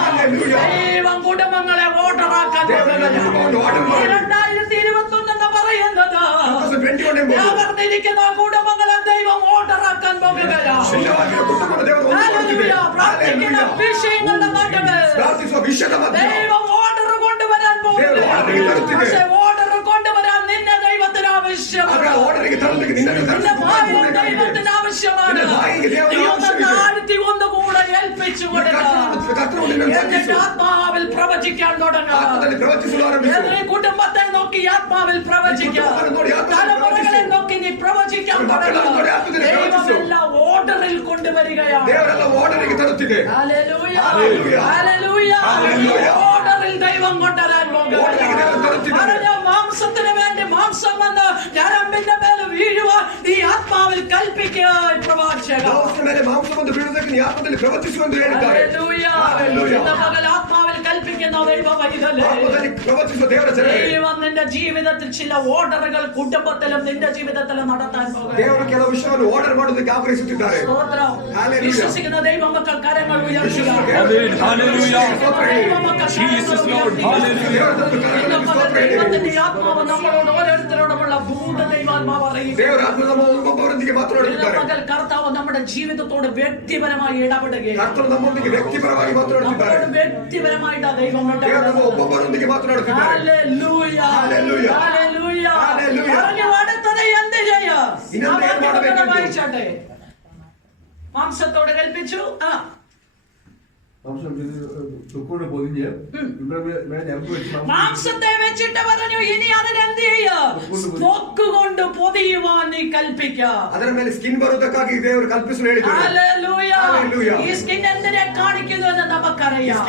ഹല്ലേലൂയ. ദൈവം കുടുംബങ്ങളെ ഓർഡറാക്കാൻ ದೇವರನ್ನು ಆರ್ಡರ್ ಮಾಡಿ 2021 എന്ന് പറയുന്നത് 2021 ಎಂಬುದು തകർന്നിരിക്കുന്ന കുടുംബങ്ങളെ ദൈവം ഓർഡറാക്കാൻ പോകുകയാണ്. ಶೂನ್ಯವಾಗಿರುವ ಕುಟುಂಬದ ದೇವರು ಒಳ್ಳೆಯದಾಗಿದೆ. പ്രാർത്ഥിക്കുന്ന വിഷയങ്ങളുടെ നാട്ടുകൾ ಪ್ರಾರ್ಥಿಸುವ ವಿಷಯದ ಮಧ್ಯೆ ദൈവം ഓർഡർ കൊണ്ടുവരാൻ പോകുകയാണ്. ദൈവം order തരുತ್ತಿದೆ. പക്ഷേ ഓർഡർ കൊണ്ടുവരാൻ നിന്നെ ദൈവത്തിന് ആവശ്യമാണ്. ಆ ಆರ್ಡರ್ಗೆ ತರಲಿಕ್ಕೆ ನಿನ್ನನ್ನು നിന്റെ ഭാര്യ ತರಿಸಬೇಕು. ദൈവത്തിന് ആവശ്യമാണ്. നിന്റെ ഭാര്യയ്ക്ക് ദൈവത്തിന് നീ ഒന്ന് ആവശ്യമില്ല. താഴ്ത്തി ഒന്നുകൂടെ ഏൽപ്പിച്ചു കൊടുക്കുക. ಕರ್ತನು ನಿನ್ನನ್ನು എന്നിട്ട് ತಪ್ಪಿಸು. ആത്മാവിൽ പ്രവചിക്കാൻ തുടങ്ങുക. ಆತ್ಮದಲ್ಲಿ ಪ್ರವಚಿಸಲು ಆರಂಭಿಸು. ഏതൊരു കുടുംബത്തെ നോക്കി ആത്മാവിൽ പ്രവചിക്കാം. തലമുറകളെ നോക്കി നീ പ്രവചിക്കാൻ തുടങ്ങുക. ദൈവം എല്ലാം ഓർഡറിൽ കൊണ്ടുവരികയാണ്. Hallelujah, hallelujah. ഓർഡറിൽ ദൈവം കൊണ്ടുവരാൻ പോകുകയാണ്. മാംസത്തിന് വേണ്ടി മാംസം വന്ന് ഞരമ്പിന്റെ മേൽ വീഴുവാൻ നീ ആത്മാവിൽ കൽപ്പിക്കുക. പ്രവാചക ആത്മാവിൽ കൽപ്പിക്കുന്ന ദൈവം നിന്റെ ജീവിതത്തിൽ ചില ഓർഡറുകൾ കുടുംബത്തിലും നിന്റെ ജീവിതത്തിലും നടത്താൻ പോകുന്നു. വിശ്വസിക്കുന്ന ദൈവമക്കൾ കരങ്ങൾ ഉയർത്തുക. ദൈവത്തിന്റെ ആത്മാവ് നമ്മളോട് ഓരോരുത്തരോടുമുള്ള ഭൂത ദൈവാത്മാവ് അറിയിക്കും. കർത്താവ് നമ്മുടെ ജീവിതത്തോട് വ്യക്തിപരമായി ഇടപെടുകയും നമ്മളോട് വ്യക്തിപരമായിട്ട് ദൈവം അടുത്തത് എന്ത് ചെയ്യാം? വായിച്ചാട്ടെ. മാംസത്തോട് കൽപ്പിച്ചു. മാംസത്തെ വെച്ചിട്ട് പറഞ്ഞു ഇനി അതിനെന്ത് ചെയ്യാം? കൊണ്ട് പൊതിയുവാൻ നീ കൽപ്പിക്കാം. ഈ സ്കിൻ എന്തിനെ കാണിക്കുന്നു എന്ന് നമുക്കറിയാം.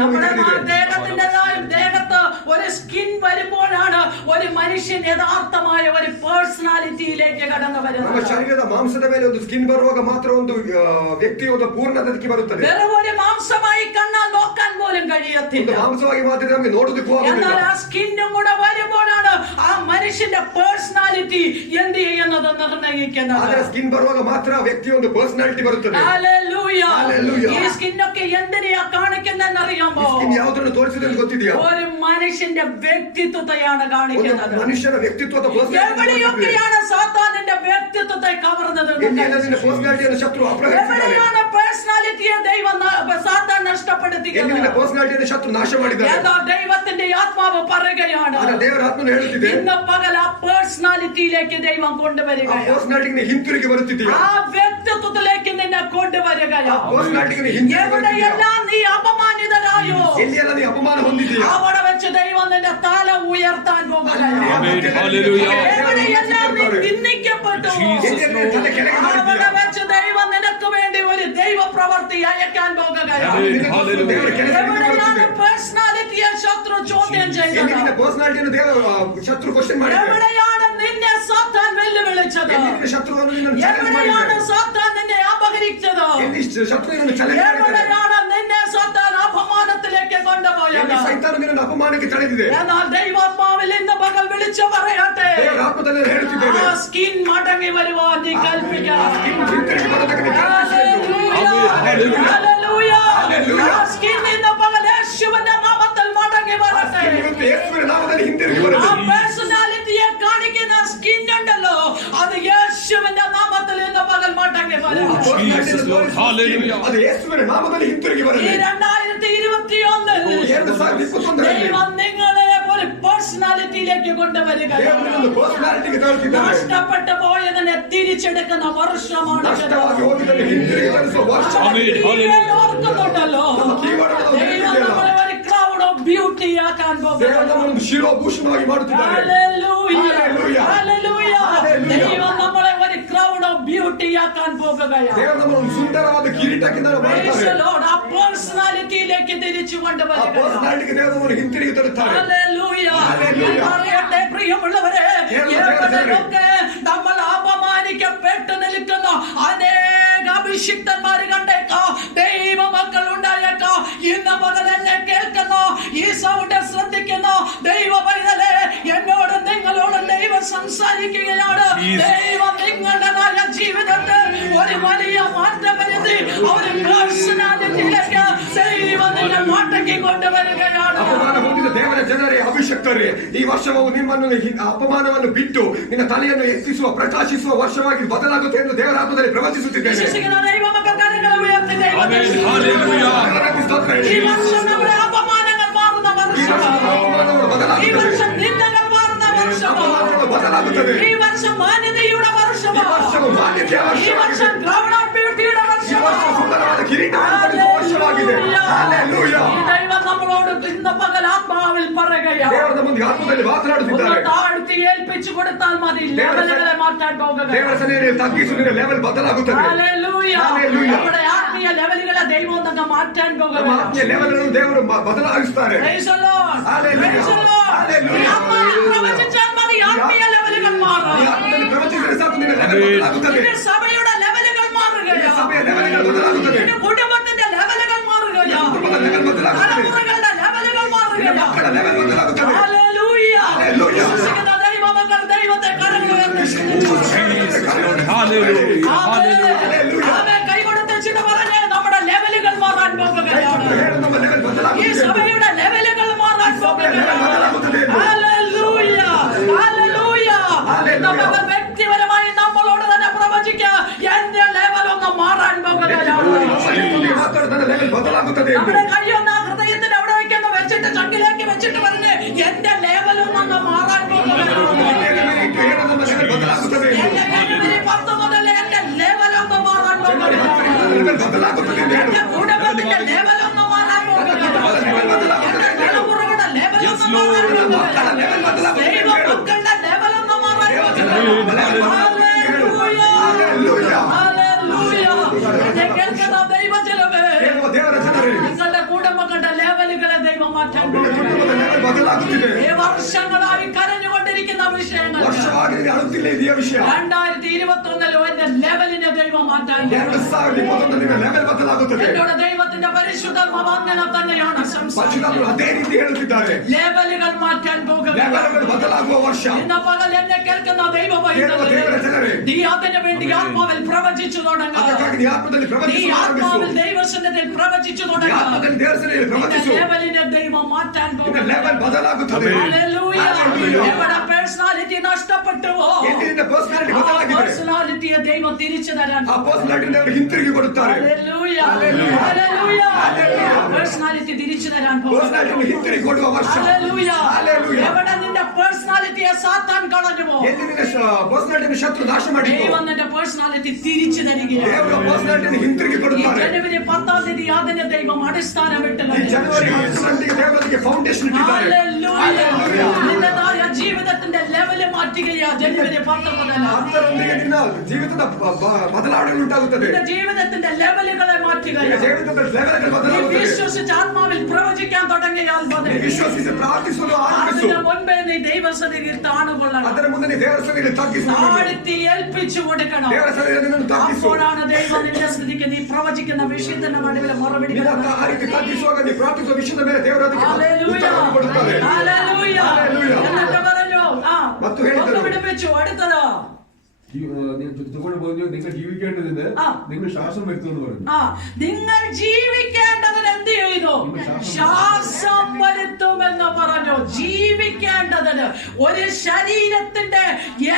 നമ്മുടെ ദേഹത്തിൻ്റെതായും ദേഹത്ത് ഒരു സ്കിൻ വരുമ്പോഴാണ് ഒരു മനുഷ്യൻ യഥാർത്ഥമായ ഒരു പേഴ്സണാലിറ്റിയിലേക്ക് കടന്നു വരുന്നത്. ശരീರದ ಮಾಂಸದ ಮೇಲೆ ಒಂದು ಸ್ಕಿನ್ ಬರುವಾಗ ಮಾತ್ರ ಒಂದು ವ್ಯಕ್ತಿಯ ಒಂದು ಪೂರ್ಣತೆಗೆ ಬರುತ್ತದೆ. മാംസമായി കണ്ണാൽ നോക്കാൻ പോലും കഴിയത്തില്ല. മാംസമായി മാത്രമേ നമുക്ക് നോടുന്നതിക്ക് ആകുന്നില്ല. എന്നാൽ ആ സ്കിന്നും കൂടെ വരുമ്പോഴാണ് ആ മനുഷ്യന്റെ പേഴ്സണാലിറ്റി എന്ത് ചെയ്യുന്നത് നിർണ്ണയിക്കുന്നത്. ಅದರ ಸ್ಕಿನ್ ಬರುವಾಗ ಮಾತ್ರ ವ್ಯಕ್ತಿಯ ಒಂದು ಪರ್ಸನಾಲಿಟಿ ಬರುತ್ತದೆ. ഹല്ലേലൂയ. ഈ സ്കിന്നൊക്കെ എന്തിനെയാ കാണിക്കുന്നതെന്ന് അറിയാമോ? ಸ್ಕಿನ್ ಯಾವುದನ್ನು ತೋರಿಸುತ್ತದೆ ಗೊತ್ತಿದೆಯಾ? ഒരു മനുഷ്യന്റെ വ്യക്തിത്വത്തെയാണ് കാണിക്കുന്നത്. മനുഷ്യನ വ്യക്തിത്വದ എവിടെയൊക്കെയാണ് സാത്താനിന്റെ വ്യക്തിത്വത്തെ കവർന്നത്? പേഴ്സണാലിറ്റിಯನ್ನು ಶತ್ರು ಅಪಹರಿಸಿದ್ದಾನೆ. എവിടെയാണ് പേഴ്സണാലിറ്റിയെ ദൈവം സാത്താൻ നഷ്ടപ്പെടുത്തിയത്? പേഴ്സണാലിറ്റിಯನ್ನು ಶತ್ರು ನಾಶ ಮಾಡಿದ್ದಾನೆ. എന്നാൽ ദൈവത്തിന്റെ ആത്മാവ് പറയുകയാണ് ದೇವರ ಆತ್ಮನು ಹೇಳುತ್ತಿದೆ ഇന്ന് പകൽ ആ പേഴ്സണാലിറ്റിയിലേക്ക് ദൈവം കൊണ്ടുവരികയാണ്. പേഴ്സണാലിറ്റിಗೆ ಹಿಂತಿರುಗಿ ಬರುತ್ತಿದೆಯಾ? ആ വ്യക്തിത്വത്തിലേക്ക് നിന്നെ കൊണ്ടുവരികയാണ്. പേഴ്സണാലിറ്റിಗೆ ಹಿಂತಿರುಗಿ എവിടെയെല്ലാം നീ അപമാനിതരായോ ಎಲ್ಲಿಯೆಲ್ಲ നീ ಅಪಮಾನ ಹೊಂದಿದೆಯಾ? അവിടെ വെച്ച് ദൈവം നിന്റെ തല ഉയർത്താൻ പോകുകയാണ്. എവിടെയെല്ലാം നീ നിന്ദിക്കപ്പെട്ടു അവിടെ വെച്ച് ദൈവം നിനക്ക് വേണ്ടി ഒരു ദൈവ പ്രവൃത്തി അയക്കാൻ പോകുകയാണ്. എവിടെയാണ് പേഴ്സണാലിറ്റിയെ ശത്രു ചോദ്യം ചെയ്തത്? എവിടെയാണ് നിന്നെ സാത്താൻ വെല്ലുവിളിച്ചത്? എവിടെയാണ് സാത്താൻ നിന്നെ അപഹരിച്ചത്? എവിടെയാണ് നിന്നെ സാത്താൻ അപമാനത്തിലേക്ക് കൊണ്ടുപോയത്? എന്നാൽ ദൈവാത്മാവിൽ ഇന്ന് പകൽ വിളിച്ചു പറയട്ടെ, ആ സ്കിൻ മടങ്ങി വരുവാൻ നീ കൽപ്പിക്കണം. ആ സ്കിൻ ഇന്ന് പകൽ യേശുവിന്റെ നാമത്തിൽ മടങ്ങി വരട്ടെ. ആ പേഴ്സണാലിറ്റിയെ കാണിക്കുന്ന സ്കിൻ ഉണ്ടല്ലോ, അത് യേശുവിന്റെ നാമത്തിൽ ഇന്ന് പകൽ മടങ്ങി വരണം. 2021 ദൈവം നിങ്ങളെ ഒരു പേഴ്സണാലിറ്റിയിലേക്ക് കൊണ്ടുവരികയാണ്. നഷ്ടപ്പെട്ടു പോയതിനെ തിരിച്ചെടുക്കുന്ന വർഷമാണ്. ഓർക്കുന്നുണ്ടല്ലോ, ദൈവം നമ്മളെ ഒരു ക്രൗഡ് ഓഫ് ബ്യൂട്ടി ആക്കാൻ പോകുന്നു. ദൈവം നമ്മളെ ഒരു ക്രൗഡ് ഓഫ് ബ്യൂട്ടി ആക്കാൻ പോകുകയാണ്. ആ പേഴ്സണാലിറ്റിയിലേക്ക് തിരിച്ചു കൊണ്ടുവരികയാണ്. പ്രിയമുള്ളവരെ, എവിടെയൊക്കെ നമ്മൾ അപമാനിക്കപ്പെട്ടു നിൽക്കുന്ന അനേക അഭിഷിക്തന്മാര് കണ്ടേക്കാം, ദൈവമക്കൾ ഉണ്ടായേക്കാം. ഇന്ന് പകൽ എന്നെ കേൾക്കുന്നു, ഈ സൗണ്ട് ശ്രദ്ധിക്കുന്നു ദൈവ പൈതലേ, എന്നോട് നിങ്ങളോട് ദൈവം സംസാരിക്കുകയാണ്. ദൈവം നിങ്ങളുടേതായ ജീവിതത്തിൽ ഒരു വലിയ മാറ്റം വരുത്തി ഒരു പേഴ്സണാലിറ്റിയിലേക്ക് ദൈവം നിന്നെ മാറ്റക്കി കൊണ്ടുവരികയാണ്. ದೇವರ ಜನರೇ, ಅಭಿಷಕ್ತರೇ, ಈ ವರ್ಷವು ನಿಮ್ಮನ್ನು ಅಪಮಾನವನ್ನು ಬಿಟ್ಟು ನಿನ್ನ ತಲೆಯನ್ನು ಎತ್ತಿಸುವ ಪ್ರಕಾಶಿಸುವ ವರ್ಷವಾಗಿ ಬದಲಾಗುತ್ತೆ ಎಂದು ದೇವರ ಆತ್ಮದಲ್ಲಿ ಪ್ರವಚಿಸುತ್ತಿದ್ದೇನೆ. ಈ ವರ್ಷ നമ്മുടെ അപമാനങ്ങൾ മാറുന്ന വർഷമാണ്. ഈ വർഷം നിന്ദകൾ മാറുന്ന വർഷമാണ്. ഈ വർഷം മാന്യതയുടെ വർഷമാണ്. ഈ വർഷം ക്രൗഡ് ഓഫ് ബ്യൂട്ടിയുടെ വർഷമാണ്. ദൈവം നമ്മളോട് ഇന്ന് പകൽ ആത്മാവിൽ പറയുകയാണ്, ഏൽപ്പിച്ചു കൊടുത്താൽ മതി, ലെവലുകളെ മാറ്റാൻ പോകുക. ದೇವರ ಸನ್ನಿಧಿಯಲ್ಲಿ ತಗ್ಗಿಸುವ ಲೆವೆಲ್ ಬದಲಾಗುತ್ತದೆ. ഹല്ലേലൂയ. നമ്മുടെ ആത്മീയ ലെവലുകളെ ദൈവം തന്നെ മാറ്റാൻ പോകുക. ನಮ್ಮ ಆತ್ಮೀಯ ಲೆವೆಲ್ಗಳನ್ನು ದೇವರು ಬದಲಾಯಿಸುತ್ತಾರೆ. Praise the Lord. Hallelujah. Praise the Lord. Hallelujah. പ്രവചിച്ചാൽ മതി, ആത്മീയ ലെവലുകൾ മാറും. ಈ ಆತ್ಮದಲ್ಲಿ ಪ್ರವಚಿಸಿದರೆ ಸಾಕು, ನಿನ್ನ ಲೆವೆಲ್ ಬದಲಾಗುತ್ತದೆ. നിന്റെ സഭയുടെ ലെവലുകൾ മാറുകയാണ്. ಸಭೆಯ ಲೆವೆಲ್ಗಳು ಬದಲಾಗುತ್ತದೆ. നിന്റെ കുടുംബത്തിന്റെ ലെവലുകൾ മാറുകയാണ്. ಕುಟುಂಬದ ಲೆವೆಲ್ ಬದಲಾಗುತ್ತದೆ. തലമുറകളുടെ ലെവലുകൾ മാറുകയാണ്. ಮಕ್ಕಳ ಲೆವೆಲ್ ಬದಲಾಗುತ್ತದೆ. ഹല്ലേലൂയ. ഹല്ലേലൂയ. വിശ്വസിക്കുന്ന ദൈവമക്കൾ ദൈവത്തെ കരങ്ങളുയർത്തി Hallelujah. ആമേൻ. കൈകൊടുത്ത് ചിന്ത പറഞ്ഞ് നമ്മുടെ ലെവലുകൾ മാറാൻ പോകുകയാണ്. ನಮ್ಮ ಲೆವೆಲ್ ഈ ಬದಲಾಗುತ್ತದೆ. സഭയുടെ ലെവലുകൾ മാറാൻ പോകുകയാണ്. ഹല്ലേലൂയ. ഹല്ലേലൂയ. നമ്മൾ വ്യക്തിപരമായി നമ്മളോട് തന്നെ പ്രവചിക്കുക, എന്റെ ലെവൽ ഒന്ന് മാറാൻ പോകുകയാണ്. ಮಾತಾಡುವ ಲೆವೆಲ್ ಬದಲಾಗುತ್ತದೆ. നമ്മുടെ കൈയൊന്ന് ഹൃദയത്തിന്റെ അവിടെ വെക്കുന്ന വെച്ചിട്ട് ചങ്കിലേക്ക് വെച്ചിട്ട് പറഞ്ഞ് എന്റെ ലെവൽ ഒന്ന് മാറാൻ പോകുകയാണ്. ನಮ್ಮ ಲೆವೆಲ್ ಬದಲಾಗುತ್ತದೆ. എന്റെ കഴിവിനെ പത്ത് മുതൽ എന്റെ ലെവൽ ഒന്ന് മാറാൻ പോകുകയാണ്. ಲೆವೆಲ್ ಬದಲಾಗುತ್ತದೆ. എന്റെ കുടുംബത്തിന്റെ ലെവൽ ഒന്ന് മാറാൻ പോകുകയാണ്. എന്റെ തലമുറകളുടെ ലെവൽ ഒന്ന് മാറാൻ പോകുകയാണ്. ദൈവ മക്കളുടെ ലെവൽ ഒന്ന് മാറാൻ പോകുകയാണ്. ഹല്ലേലൂയ. ഹല്ലേലൂയ. എന്നെ കേൾക്കുന്ന ദൈവജനമേ, ದೇವರ ಜನರೇ, നിങ്ങളുടെ കുടുംബങ്ങളുടെ ലെവലുകളെ ദൈവം മാറ്റാൻ ಕುಟುಂಬದ പോകുകയാണ്. ಲೆವೆಲ್ ಬದಲಾಗುತ್ತಿದೆ. ഈ വർഷങ്ങളായി കരഞ്ഞുകൊണ്ടിരിക്കുന്ന വിഷയങ്ങൾ ವರ್ಷವಾಗಿ ನಿನಗೆ ಅಳುತ್ತಿಲ್ಲ ಇದೆಯ ವಿಷಯ. 2021 എന്റെ ലെവലിനെ ദൈവം മാറ്റാൻ പോകുകയാണ്. 2021 ನಿನ್ನ ಲೆವೆಲ್ ಬದಲಾಗುತ್ತದೆ. എന്നോട് ദൈവത്തിന്റെ പരിശുദ്ധാത്മാവ് അങ്ങനെ തന്നെയാണ് സംസാരിക്കുന്നത്. ಪರಿಶುದ್ಧಾತ್ಮರು ಅದೇ ರೀತಿ ಹೇಳುತ್ತಿದ್ದಾರೆ. ലെവലുകൾ മാറ്റാൻ പോകുകയാണ്. ಲೆವೆಲ್ಗಳು ಬದಲಾಗುವ ವರ್ಷ. ഇന്ന് പകൽ എന്നെ കേൾക്കുന്ന ദൈവ ಕೇಳುವ ದೇವರ ಜನರೇ, നീ അതിനു വേണ്ടി ആത്മാവിൽ പ്രവചിച്ചു തുടങ്ങുക. ಅದಕ್ಕಾಗಿ ನೀ ಆತ್ಮದಲ್ಲಿ നീ ಪ್ರವಚಿಸಲು ആത്മാവിൽ ಆರಂಭಿಸು. ദൈവസന്നിധിയിൽ പ്രവചിച്ചു ನೀ തുടങ്ങുക. ಆತ್ಮದಲ್ಲಿ ದೇವರ ಸನ್ನಿಧಿಯಲ್ಲಿ ಪ್ರವಚಿಸು. ലെവലിനെ ദൈവം മാറ്റാൻ ನಿನ್ನ പോകുകയാണ്. ಲೆವೆಲ್ ಬದಲಾಗುತ್ತದೆ. ഹല്ലേലൂയ. Hallelujah. എവിടെ പേഴ്സണാലിറ്റി നഷ്ടപ്പെട്ടുവോ ಎಲ್ಲಿ ನಿನ್ನ ಪರ್ಸನಾಲಿಟಿ ಬದಲಾಗಿದೆ, പേഴ്സണാലിറ്റിയെ ദൈവം തിരിച്ചു തരാൻ ಆ ಪರ್ಸನಾಲಿಟಿ ಅವರು ಹಿಂತಿರುಗಿ ಕೊಡುತ್ತಾರೆ. Hallelujah. Hallelujah. Hallelujah. Hallelujah. Personality തിരിച്ചു തരാൻ ಪರ್ಸನಾಲಿಟಿ ಹಿಂತಿರುಗಿ ಕೊಡುವ ವರ್ಷ. ഹല്ലേലൂയ. Hallelujah. എവിടെ നിന്റെ പേഴ്സണാലിറ്റിയെ സാത്താൻ കളഞ്ഞുവോ, ಎಲ್ಲಿ ನಿನ್ನ ಪರ್ಸನಾಲಿಟಿ ಶತ್ರು ನಾಶ ಮಾಡಿತು, ദൈവം നിന്റെ പേഴ്സണാലിറ്റി തിരിച്ചു തരികയാണ്. ದೇವರ ಪರ್ಸನಾಲಿಟಿ ಹಿಂತಿರುಗಿ ഈ ಕೊಡುತ್ತಾರೆ. ജനുവരി 10 അതിന് ദൈവം അടിസ്ഥാനമിട്ട് ಈ ಜನವರಿ 10 ದೇವರಿಗೆ ಫೌಂಡೇಶನ್ ಇಟ್ಟಿದ್ದಾರೆ. ഹല്ലേലൂയ. നിന്റേതായ ജീവിതത്തിന്റെ ലെവല് മാറ്റുകയാ ജനുവരി 10 മുതൽ. ಅದರೊಂದಿಗೆ ನಿನ್ನ ಜೀವಿತದ ಬದಲಾವಣೆ ಉಂಟಾಗುತ್ತದೆ. നിന്റെ ജീവിതത്തിന്റെ ലെവലുകളെ മാറ്റുകയാ. ನಿನ್ನ ಜೀವಿತದ ಲೆವೆಲ್ಗಳು നീ ಬದಲಾಗುತ್ತದೆ. വിശ്വസിച്ച് ആത്മാവിൽ പ്രവചിക്കാൻ തുടങ്ങിയാൽ മതി. ನೀ ವಿಶ್ವಸಿಸಿ ಪ್ರಾರ್ಥಿಸಲು ಆರಂಭಿಸು. അതിന് മുൻപേ നീ ദൈവസന്നിധിയിൽ താണുകൊള്ളണം. ಅದರ ಮುಂದೆ ನೀ ದೇವರ ಸನ್ನಿಧಿಯಲ್ಲಿ ತಗ್ಗಿಸು. താഴ്ത്തി ഏൽപ്പിച്ചു കൊടുക്കണം. ದೇವರ ಸನ್ನಿಧಿಯಲ್ಲಿ ನಿನ್ನನ್ನು ತಗ್ಗಿಸು. അപ്പോഴാണ് ദൈവം നിന്റെ സ്ഥിതിക്ക് നീ പ്രവചിക്കുന്ന വിഷയത്തിന്റെ നടുവിൽ ನಿನ್ನ മറുപടിക്കുന്നത്. ಆ ರೀತಿ ತಗ್ಗಿಸುವಾಗ ನೀ ಪ್ರಾರ್ಥಿಸುವ ವಿಷಯದ ಮೇಲೆ ದೇವರು ಅದಕ್ಕೆ ഹല്ലേലൂയ. ಉತ್ತರವನ್ನು ಕೊಡುತ್ತಾರೆ. ഹല്ലേലൂയ. ഹല്ലേലൂയ. എന്നിട്ട് പറഞ്ഞു ಮತ್ತು ಹೇಳಿದರು, ഒന്ന് പിടിപ്പിച്ചു. അടുത്തത് തಗೊಂಡು ಬಂದು നിങ്ങൾ ജീവിക്കേണ്ടതിന് നിങ്ങൾ ശ്വാസം വരുത്തുമെന്ന് പറഞ്ഞു. നിങ്ങൾ ജീവിക്കേണ്ടതിന് എന്ത് ചെയ്തു? ശ്വാസം വരുത്തുമെന്ന് പറഞ്ഞു. ജീവിക്കേണ്ടതിന് ഒരു ശരീരത്തിന്റെ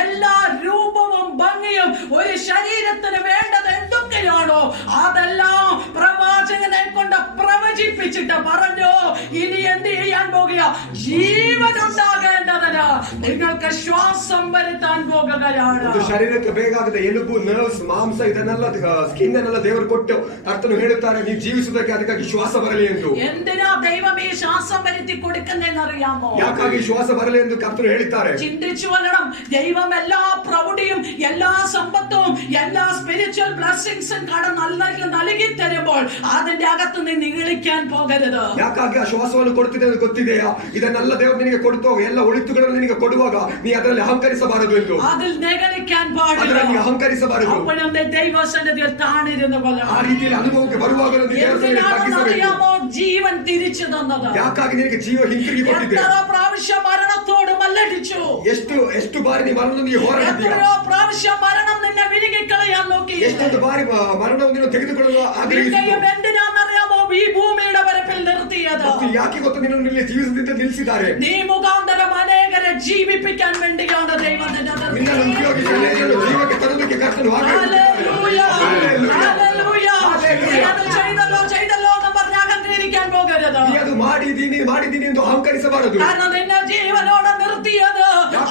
എല്ലാ രൂപവും ഭംഗിയും ഒരു ശരീരത്തിന് വേണ്ടത് എന്തൊക്കെയാണോ അതെല്ലാം പ്രവാചകനെ കൊണ്ട് പ്രവചിപ്പിച്ചിട്ട് പറഞ്ഞു, ഇനി എന്ത് ചെയ്യാൻ പോകുക? ജീവനുണ്ടാകേണ്ടതിന് നിങ്ങൾക്ക് ശ്വാസം വരുത്താൻ പോകുകയാണ്. ಶರೀರಕ್ಕೆ ಬೇಕಾದ ಎಲುಬು, ನರ್ವ್ಸ್, ಮಾಂಸ ಇದನ್ನೆಲ್ಲ ಸ್ಕಿನ್ ಅನ್ನೆಲ್ಲ ದೇವರು ಕೊಟ್ಟು ಕರ್ತನು ಹೇಳುತ್ತಾರೆ, ನೀವು ಜೀವಿಸುವುದಕ್ಕೆ ಅದಕ್ಕಾಗಿ ಶ್ವಾಸ ಬರಲಿ ಎಂದು. എന്തിനാ ദൈവം ഈ ശ്വാസം വരുത്തി കൊടുക്കുന്നതെന്ന് അറിയാമോ? ಯಾಕಾಗಿ ಶ್ವಾಸ ಬರಲಿ ಎಂದು ಕರ್ತನು ಹೇಳಿದ್ದಾರೆ. ചിന്തിച്ചു കൊല്ലണം. ദൈവം എല്ലാ പ്രൗഢിയും എല്ലാ സമ്പത്തും എല്ലാ സ്പിരിച്വൽ ബ്ലെസ്സിങ്സും നൽകി തരുമ്പോൾ അതിന്റെ അകത്ത് നീ നിഗളിക്കാൻ പോകരുത്. ಯಾಕಾಗಿ ಆ ಶ್ವಾಸವನ್ನು ಕೊಡುತ್ತಿದೆ ಎಂದು ಗೊತ್ತಿದೆಯಾ? ಇದನ್ನೆಲ್ಲ ದೇವರು ನಿನಗೆ ಕೊಡುತ್ತೋ ಎಲ್ಲ ಒಳಿತುಗಳನ್ನು ನಿನಗೆ ಕೊಡುವಾಗ ನೀ ಅದರಲ್ಲಿ ಅಹಂಕರಿಸಬಾರದು ಎಂದು. അതിൽ നിഗളിക്കാൻ പാടില്ല. ಅದರಲ್ಲಿ ಅಹಂಕರಿಸಬಾರದು. അപ്പോഴും ദൈവസന്നിധിയിൽ താണിരുന്നു കൊല്ലണം. ಆ ರೀತಿಯಲ್ಲಿ ಅನುಭವಕ್ಕೆ ಬರುವಾಗ എന്തിനാണെന്നറിയാമോ ജീവൻ തിരിച്ചു തന്നത്? ಯಾಕಾಗಿ ನಿನಗೆ ಜೀವ ಹಿಂತಿರುಗಿ ಕೊಟ್ಟಿದೆ. എത്ര പ്രാവശ്യം മരണത്തോട് മല്ലടിച്ചു. ಎಷ್ಟು ಬಾರಿ ನೀ ಮರಣದೊಂದಿಗೆ ಹೋರಾಡಿದ್ದೀಯ. എത്രയോ പ്രാവശ്യം മരണം നിന്നെ വിഴുങ്ങിക്കളയാൻ നോക്കി. ಎಷ್ಟೊಂದು ಬಾರಿ ಮರಣವನ್ನು ತೆಗೆದುಕೊಳ್ಳಲು പിന്നെയും എന്തിനാണെന്നറിയാമോ ഈ ഭൂമിയുടെ വരപ്പിൽ നിർത്തിയത്? ಯಾಕೆ ಗೊತ್ತು ನಿನ್ನನ್ನು ಇಲ್ಲಿ ಜೀವಿಸದಿಂದ ನಿಲ್ಲಿಸಿದ್ದಾರೆ. നീ മുഖാന്തരം അനേകരെ ജീവിപ്പിക്കാൻ വേണ്ടിയാണ് ദൈവം ನಿನ್ನನ್ನು ಉಪಯೋಗಿಸಿ ಅನೇಕರನ್ನು ಜೀವಕ್ಕೆ ತರುವುದಕ್ಕೆ ಕರ್ತನು ഹല്ലേലൂയ. ഹല്ലേലൂയ. നീ അത് ചെയ്തല്ലോ എന്ന് പറഞ്ഞ് അഹങ്കരിക്കാൻ പോകരുത്. ನೀ ಅದು ಮಾಡಿದ್ದೀನಿ ಎಂದು ಅಹಂಕರಿಸಬಾರದು. കാരണം നിന്നെ ജീവനോടെ നിർത്തിയത്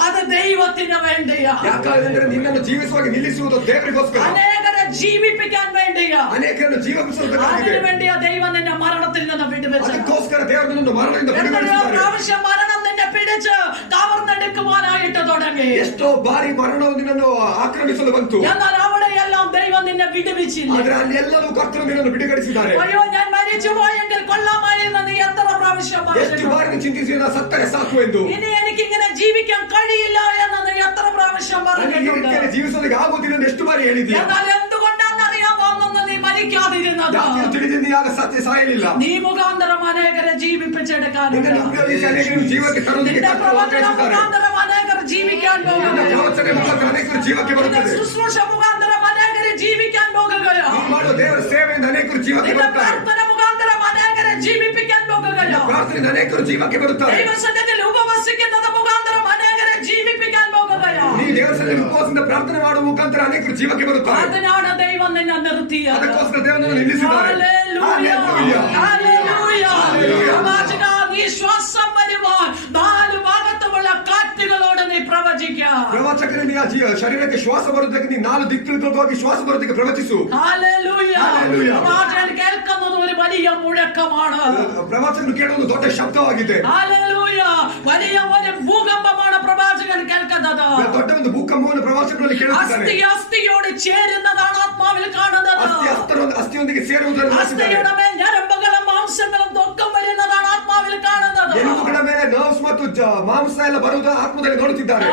അത് ദൈവത്തിന് വേണ്ടിയാ. ಯಾಕಂದ್ರೆ ನಿನ್ನನ್ನು ಜೀವಿಸುವಾಗಿ ನಿಲ್ಲಿಸುವುದು ದೇವರಿಗೋಸ್ಕರ. അനേകരെ ജീവിപ്പിക്കാൻ വേണ്ടിയാ. ಅನೇಕರನ್ನು ಜೀವಿಸುವುದಕ್ಕಾಗಿದೆ. അതിനു വേണ്ടിയാ ദൈവം നിന്നെ മരണത്തിൽ നിന്ന് വിടുവിച്ചത്. ಅದಕ್ಕೋಸ್ಕರ ದೇವರು ನಿನ್ನನ್ನು ಮರಣದಿಂದ എത്രയോ ಬಿಡುಗಡೆಸಿದ್ದಾರೆ. പ്രാവശ്യം മരണം നിന്നെ പിടിച്ച് കവർന്നെടുക്കുവാനായിട്ട് തുടങ്ങി. ಎಷ್ಟೋ ಬಾರಿ ಮರಣವು ನಿನ್ನನ್ನು ಆಕ್ರಮಿಸಲು ಬಂತು. എന്നാൽ അവിടെയെല്ലാം ദൈവം നിന്നെ വിടുവിച്ചില്ല. ಆದರೆ ಅಲ್ಲೆಲ್ಲವೂ ಕರ್ತನು ನಿನ್ನನ್ನು ಬಿಡುಗಡಿಸಿದ್ದಾರೆ. അയ്യോ, ഞാൻ മരിച്ചു പോയെങ്കിൽ കൊള്ളാമായിരുന്നു നീ എത്ര പ്രാവശ്യം ಎಷ್ಟು ಬಾರಿ ನೀನು ಚಿಂತಿಸಿದ ಸತ್ತರೆ ಸಾಕು ಎಂದು. ഇനി എനിക്ക് ഇങ്ങനെ ജീവിക്കാൻ കഴിയില്ല എന്ന് നീ എത്ര പ്രാവശ്യം പറഞ്ഞിട്ടുണ്ട്. ಜೀವಿಸಲಿಕ್ಕೆ ಆಗುವುದಿಲ್ಲ ಎಂದು ಎಷ್ಟು ಬಾರಿ ಹೇಳಿದ್ದೀಯ. എന്നാൽ എന്തുകൊണ്ടാണെന്നറിയാമോ അന്ന് നീ മരിക്കാതിരുന്നത്? ತಿಳಿದಿದ್ದೀ ಆಗ ಸತ್ಯ ಸಾಯಲಿಲ್ಲ. നീ മുഖാന്തരം അനേകരെ ജീവിപ്പിച്ചെടുക്കാൻ, ನಿನ್ನನ್ನು ಉಪಯೋಗಿಸಿ ಅನೇಕರು ಜೀವಕ್ಕೆ ತರುವುದಕ್ಕೆ ಕರ್ತನು ವಾಗ್ದಾನಿಸಿದ್ದಾರೆ. മുഖാന്തരം അനേകർ ജീവിക്കാൻ പോകുന്നു. ಪ್ರವಚನ ಮುಖಾಂತರ ಅನೇಕರು ಜೀವಕ್ಕೆ ಬರುತ್ತದೆ. ശുശ്രൂഷ മുഖാന്തരം അനേകരെ ജീവിക്കാൻ പോകുകയോ. ನೀನು ಮಾಡುವ ದೇವರ ಸೇವೆಯಿಂದ ಅನೇಕರು ಜೀವಕ್ಕೆ ಬರುತ್ತಾರೆ. പ്രാർത്ഥന മുഖാന്തരം അനേകരെ ജീവിപ്പിക്കാൻ പോകുകയോ. ಪ್ರಾರ್ಥನೆಯಿಂದ ಅನೇಕರು ಜೀವಕ್ಕೆ ಬರುತ್ತಾರೆ. ദൈവസന്നിധിയിൽ ഉപവസിക്കുന്നത് മുഖാന്തരം അനേകരെ ജീവിപ്പിക്കാൻ പോകുകയോ. ನೀ ದೇವರ ಸನ್ನಿಧಿಯಲ್ಲಿ ಉಪವಾಸದಿಂದ ಪ್ರಾರ್ಥನೆ ಮಾಡುವ ಮುಖಾಂತರ ಅನೇಕರು ಜೀವಕ್ಕೆ ಬರುತ್ತಾರೆ. അതിനാണ് ദൈവം നിന്നെ നിർത്തിയത്. ಅದಕ್ಕೋಸ್ಕರ ದೇವರನ್ನು ನಿಲ್ಲಿಸಿದ್ದಾರೆ. പ്രവാചക, നീ ശ്വാസം വരുമ്പോൾ 4 ഭാഗത്തുമുള്ള കാറ്റുകളോട് നീ പ്രവചിക്കുക. ಪ್ರವಾಚಕನೇ ನೀ ಶರೀರಕ್ಕೆ ಶ್ವಾಸ ಬರುವುದಕ್ಕೆ ನೀ 4 ದಿಕ್ಕುಗಳಿಗೆ ಹೋಗಿ ಶ್ವಾಸ ಬರುವುದಕ್ಕೆ ಪ್ರವಚಿಸು. പ്രവാചകൻ കേൾക്കുന്നത് ഒരു വലിയ മുഴക്കമാണ്. ಪ್ರವಾಚಕನು ಕೇಳುವುದು ದೊಡ್ಡ ಶಬ್ದವಾಗಿದೆ. വലിയ ഒരു ഭൂകമ്പമാണ് പ്രവാചകൻ കേൾക്കുന്നത്. ದೊಡ್ಡ ಒಂದು ಭೂಕಂಪವನ್ನು ಪ್ರವಾಚಕನಲ್ಲಿ ಕೇಳುತ್ತಿದ್ದಾನೆ. അസ്ഥി അസ്ഥിയോട് ചേരുന്നതാണ് ആത്മാവിൽ കാണുന്നത്. ಅಸ್ಥಿಯೊಂದಿಗೆ ಸೇರುವುದನ್ನು അസ്ഥിയുടെ മേൽ ഞരമ്പുകളും മാംസങ്ങളും തൊക്കം വരുന്നതാണ് ആത്മാവിൽ കാണുന്നത്. ಎಲುಬುಗಳ ಮೇಲೆ ನರ್ವ್ಸ್ ಮತ್ತು ಮಾಂಸ ಎಲ್ಲ ಬರುವುದು ಆತ್ಮದಲ್ಲಿ ನೋಡುತ್ತಿದ್ದಾರೆ.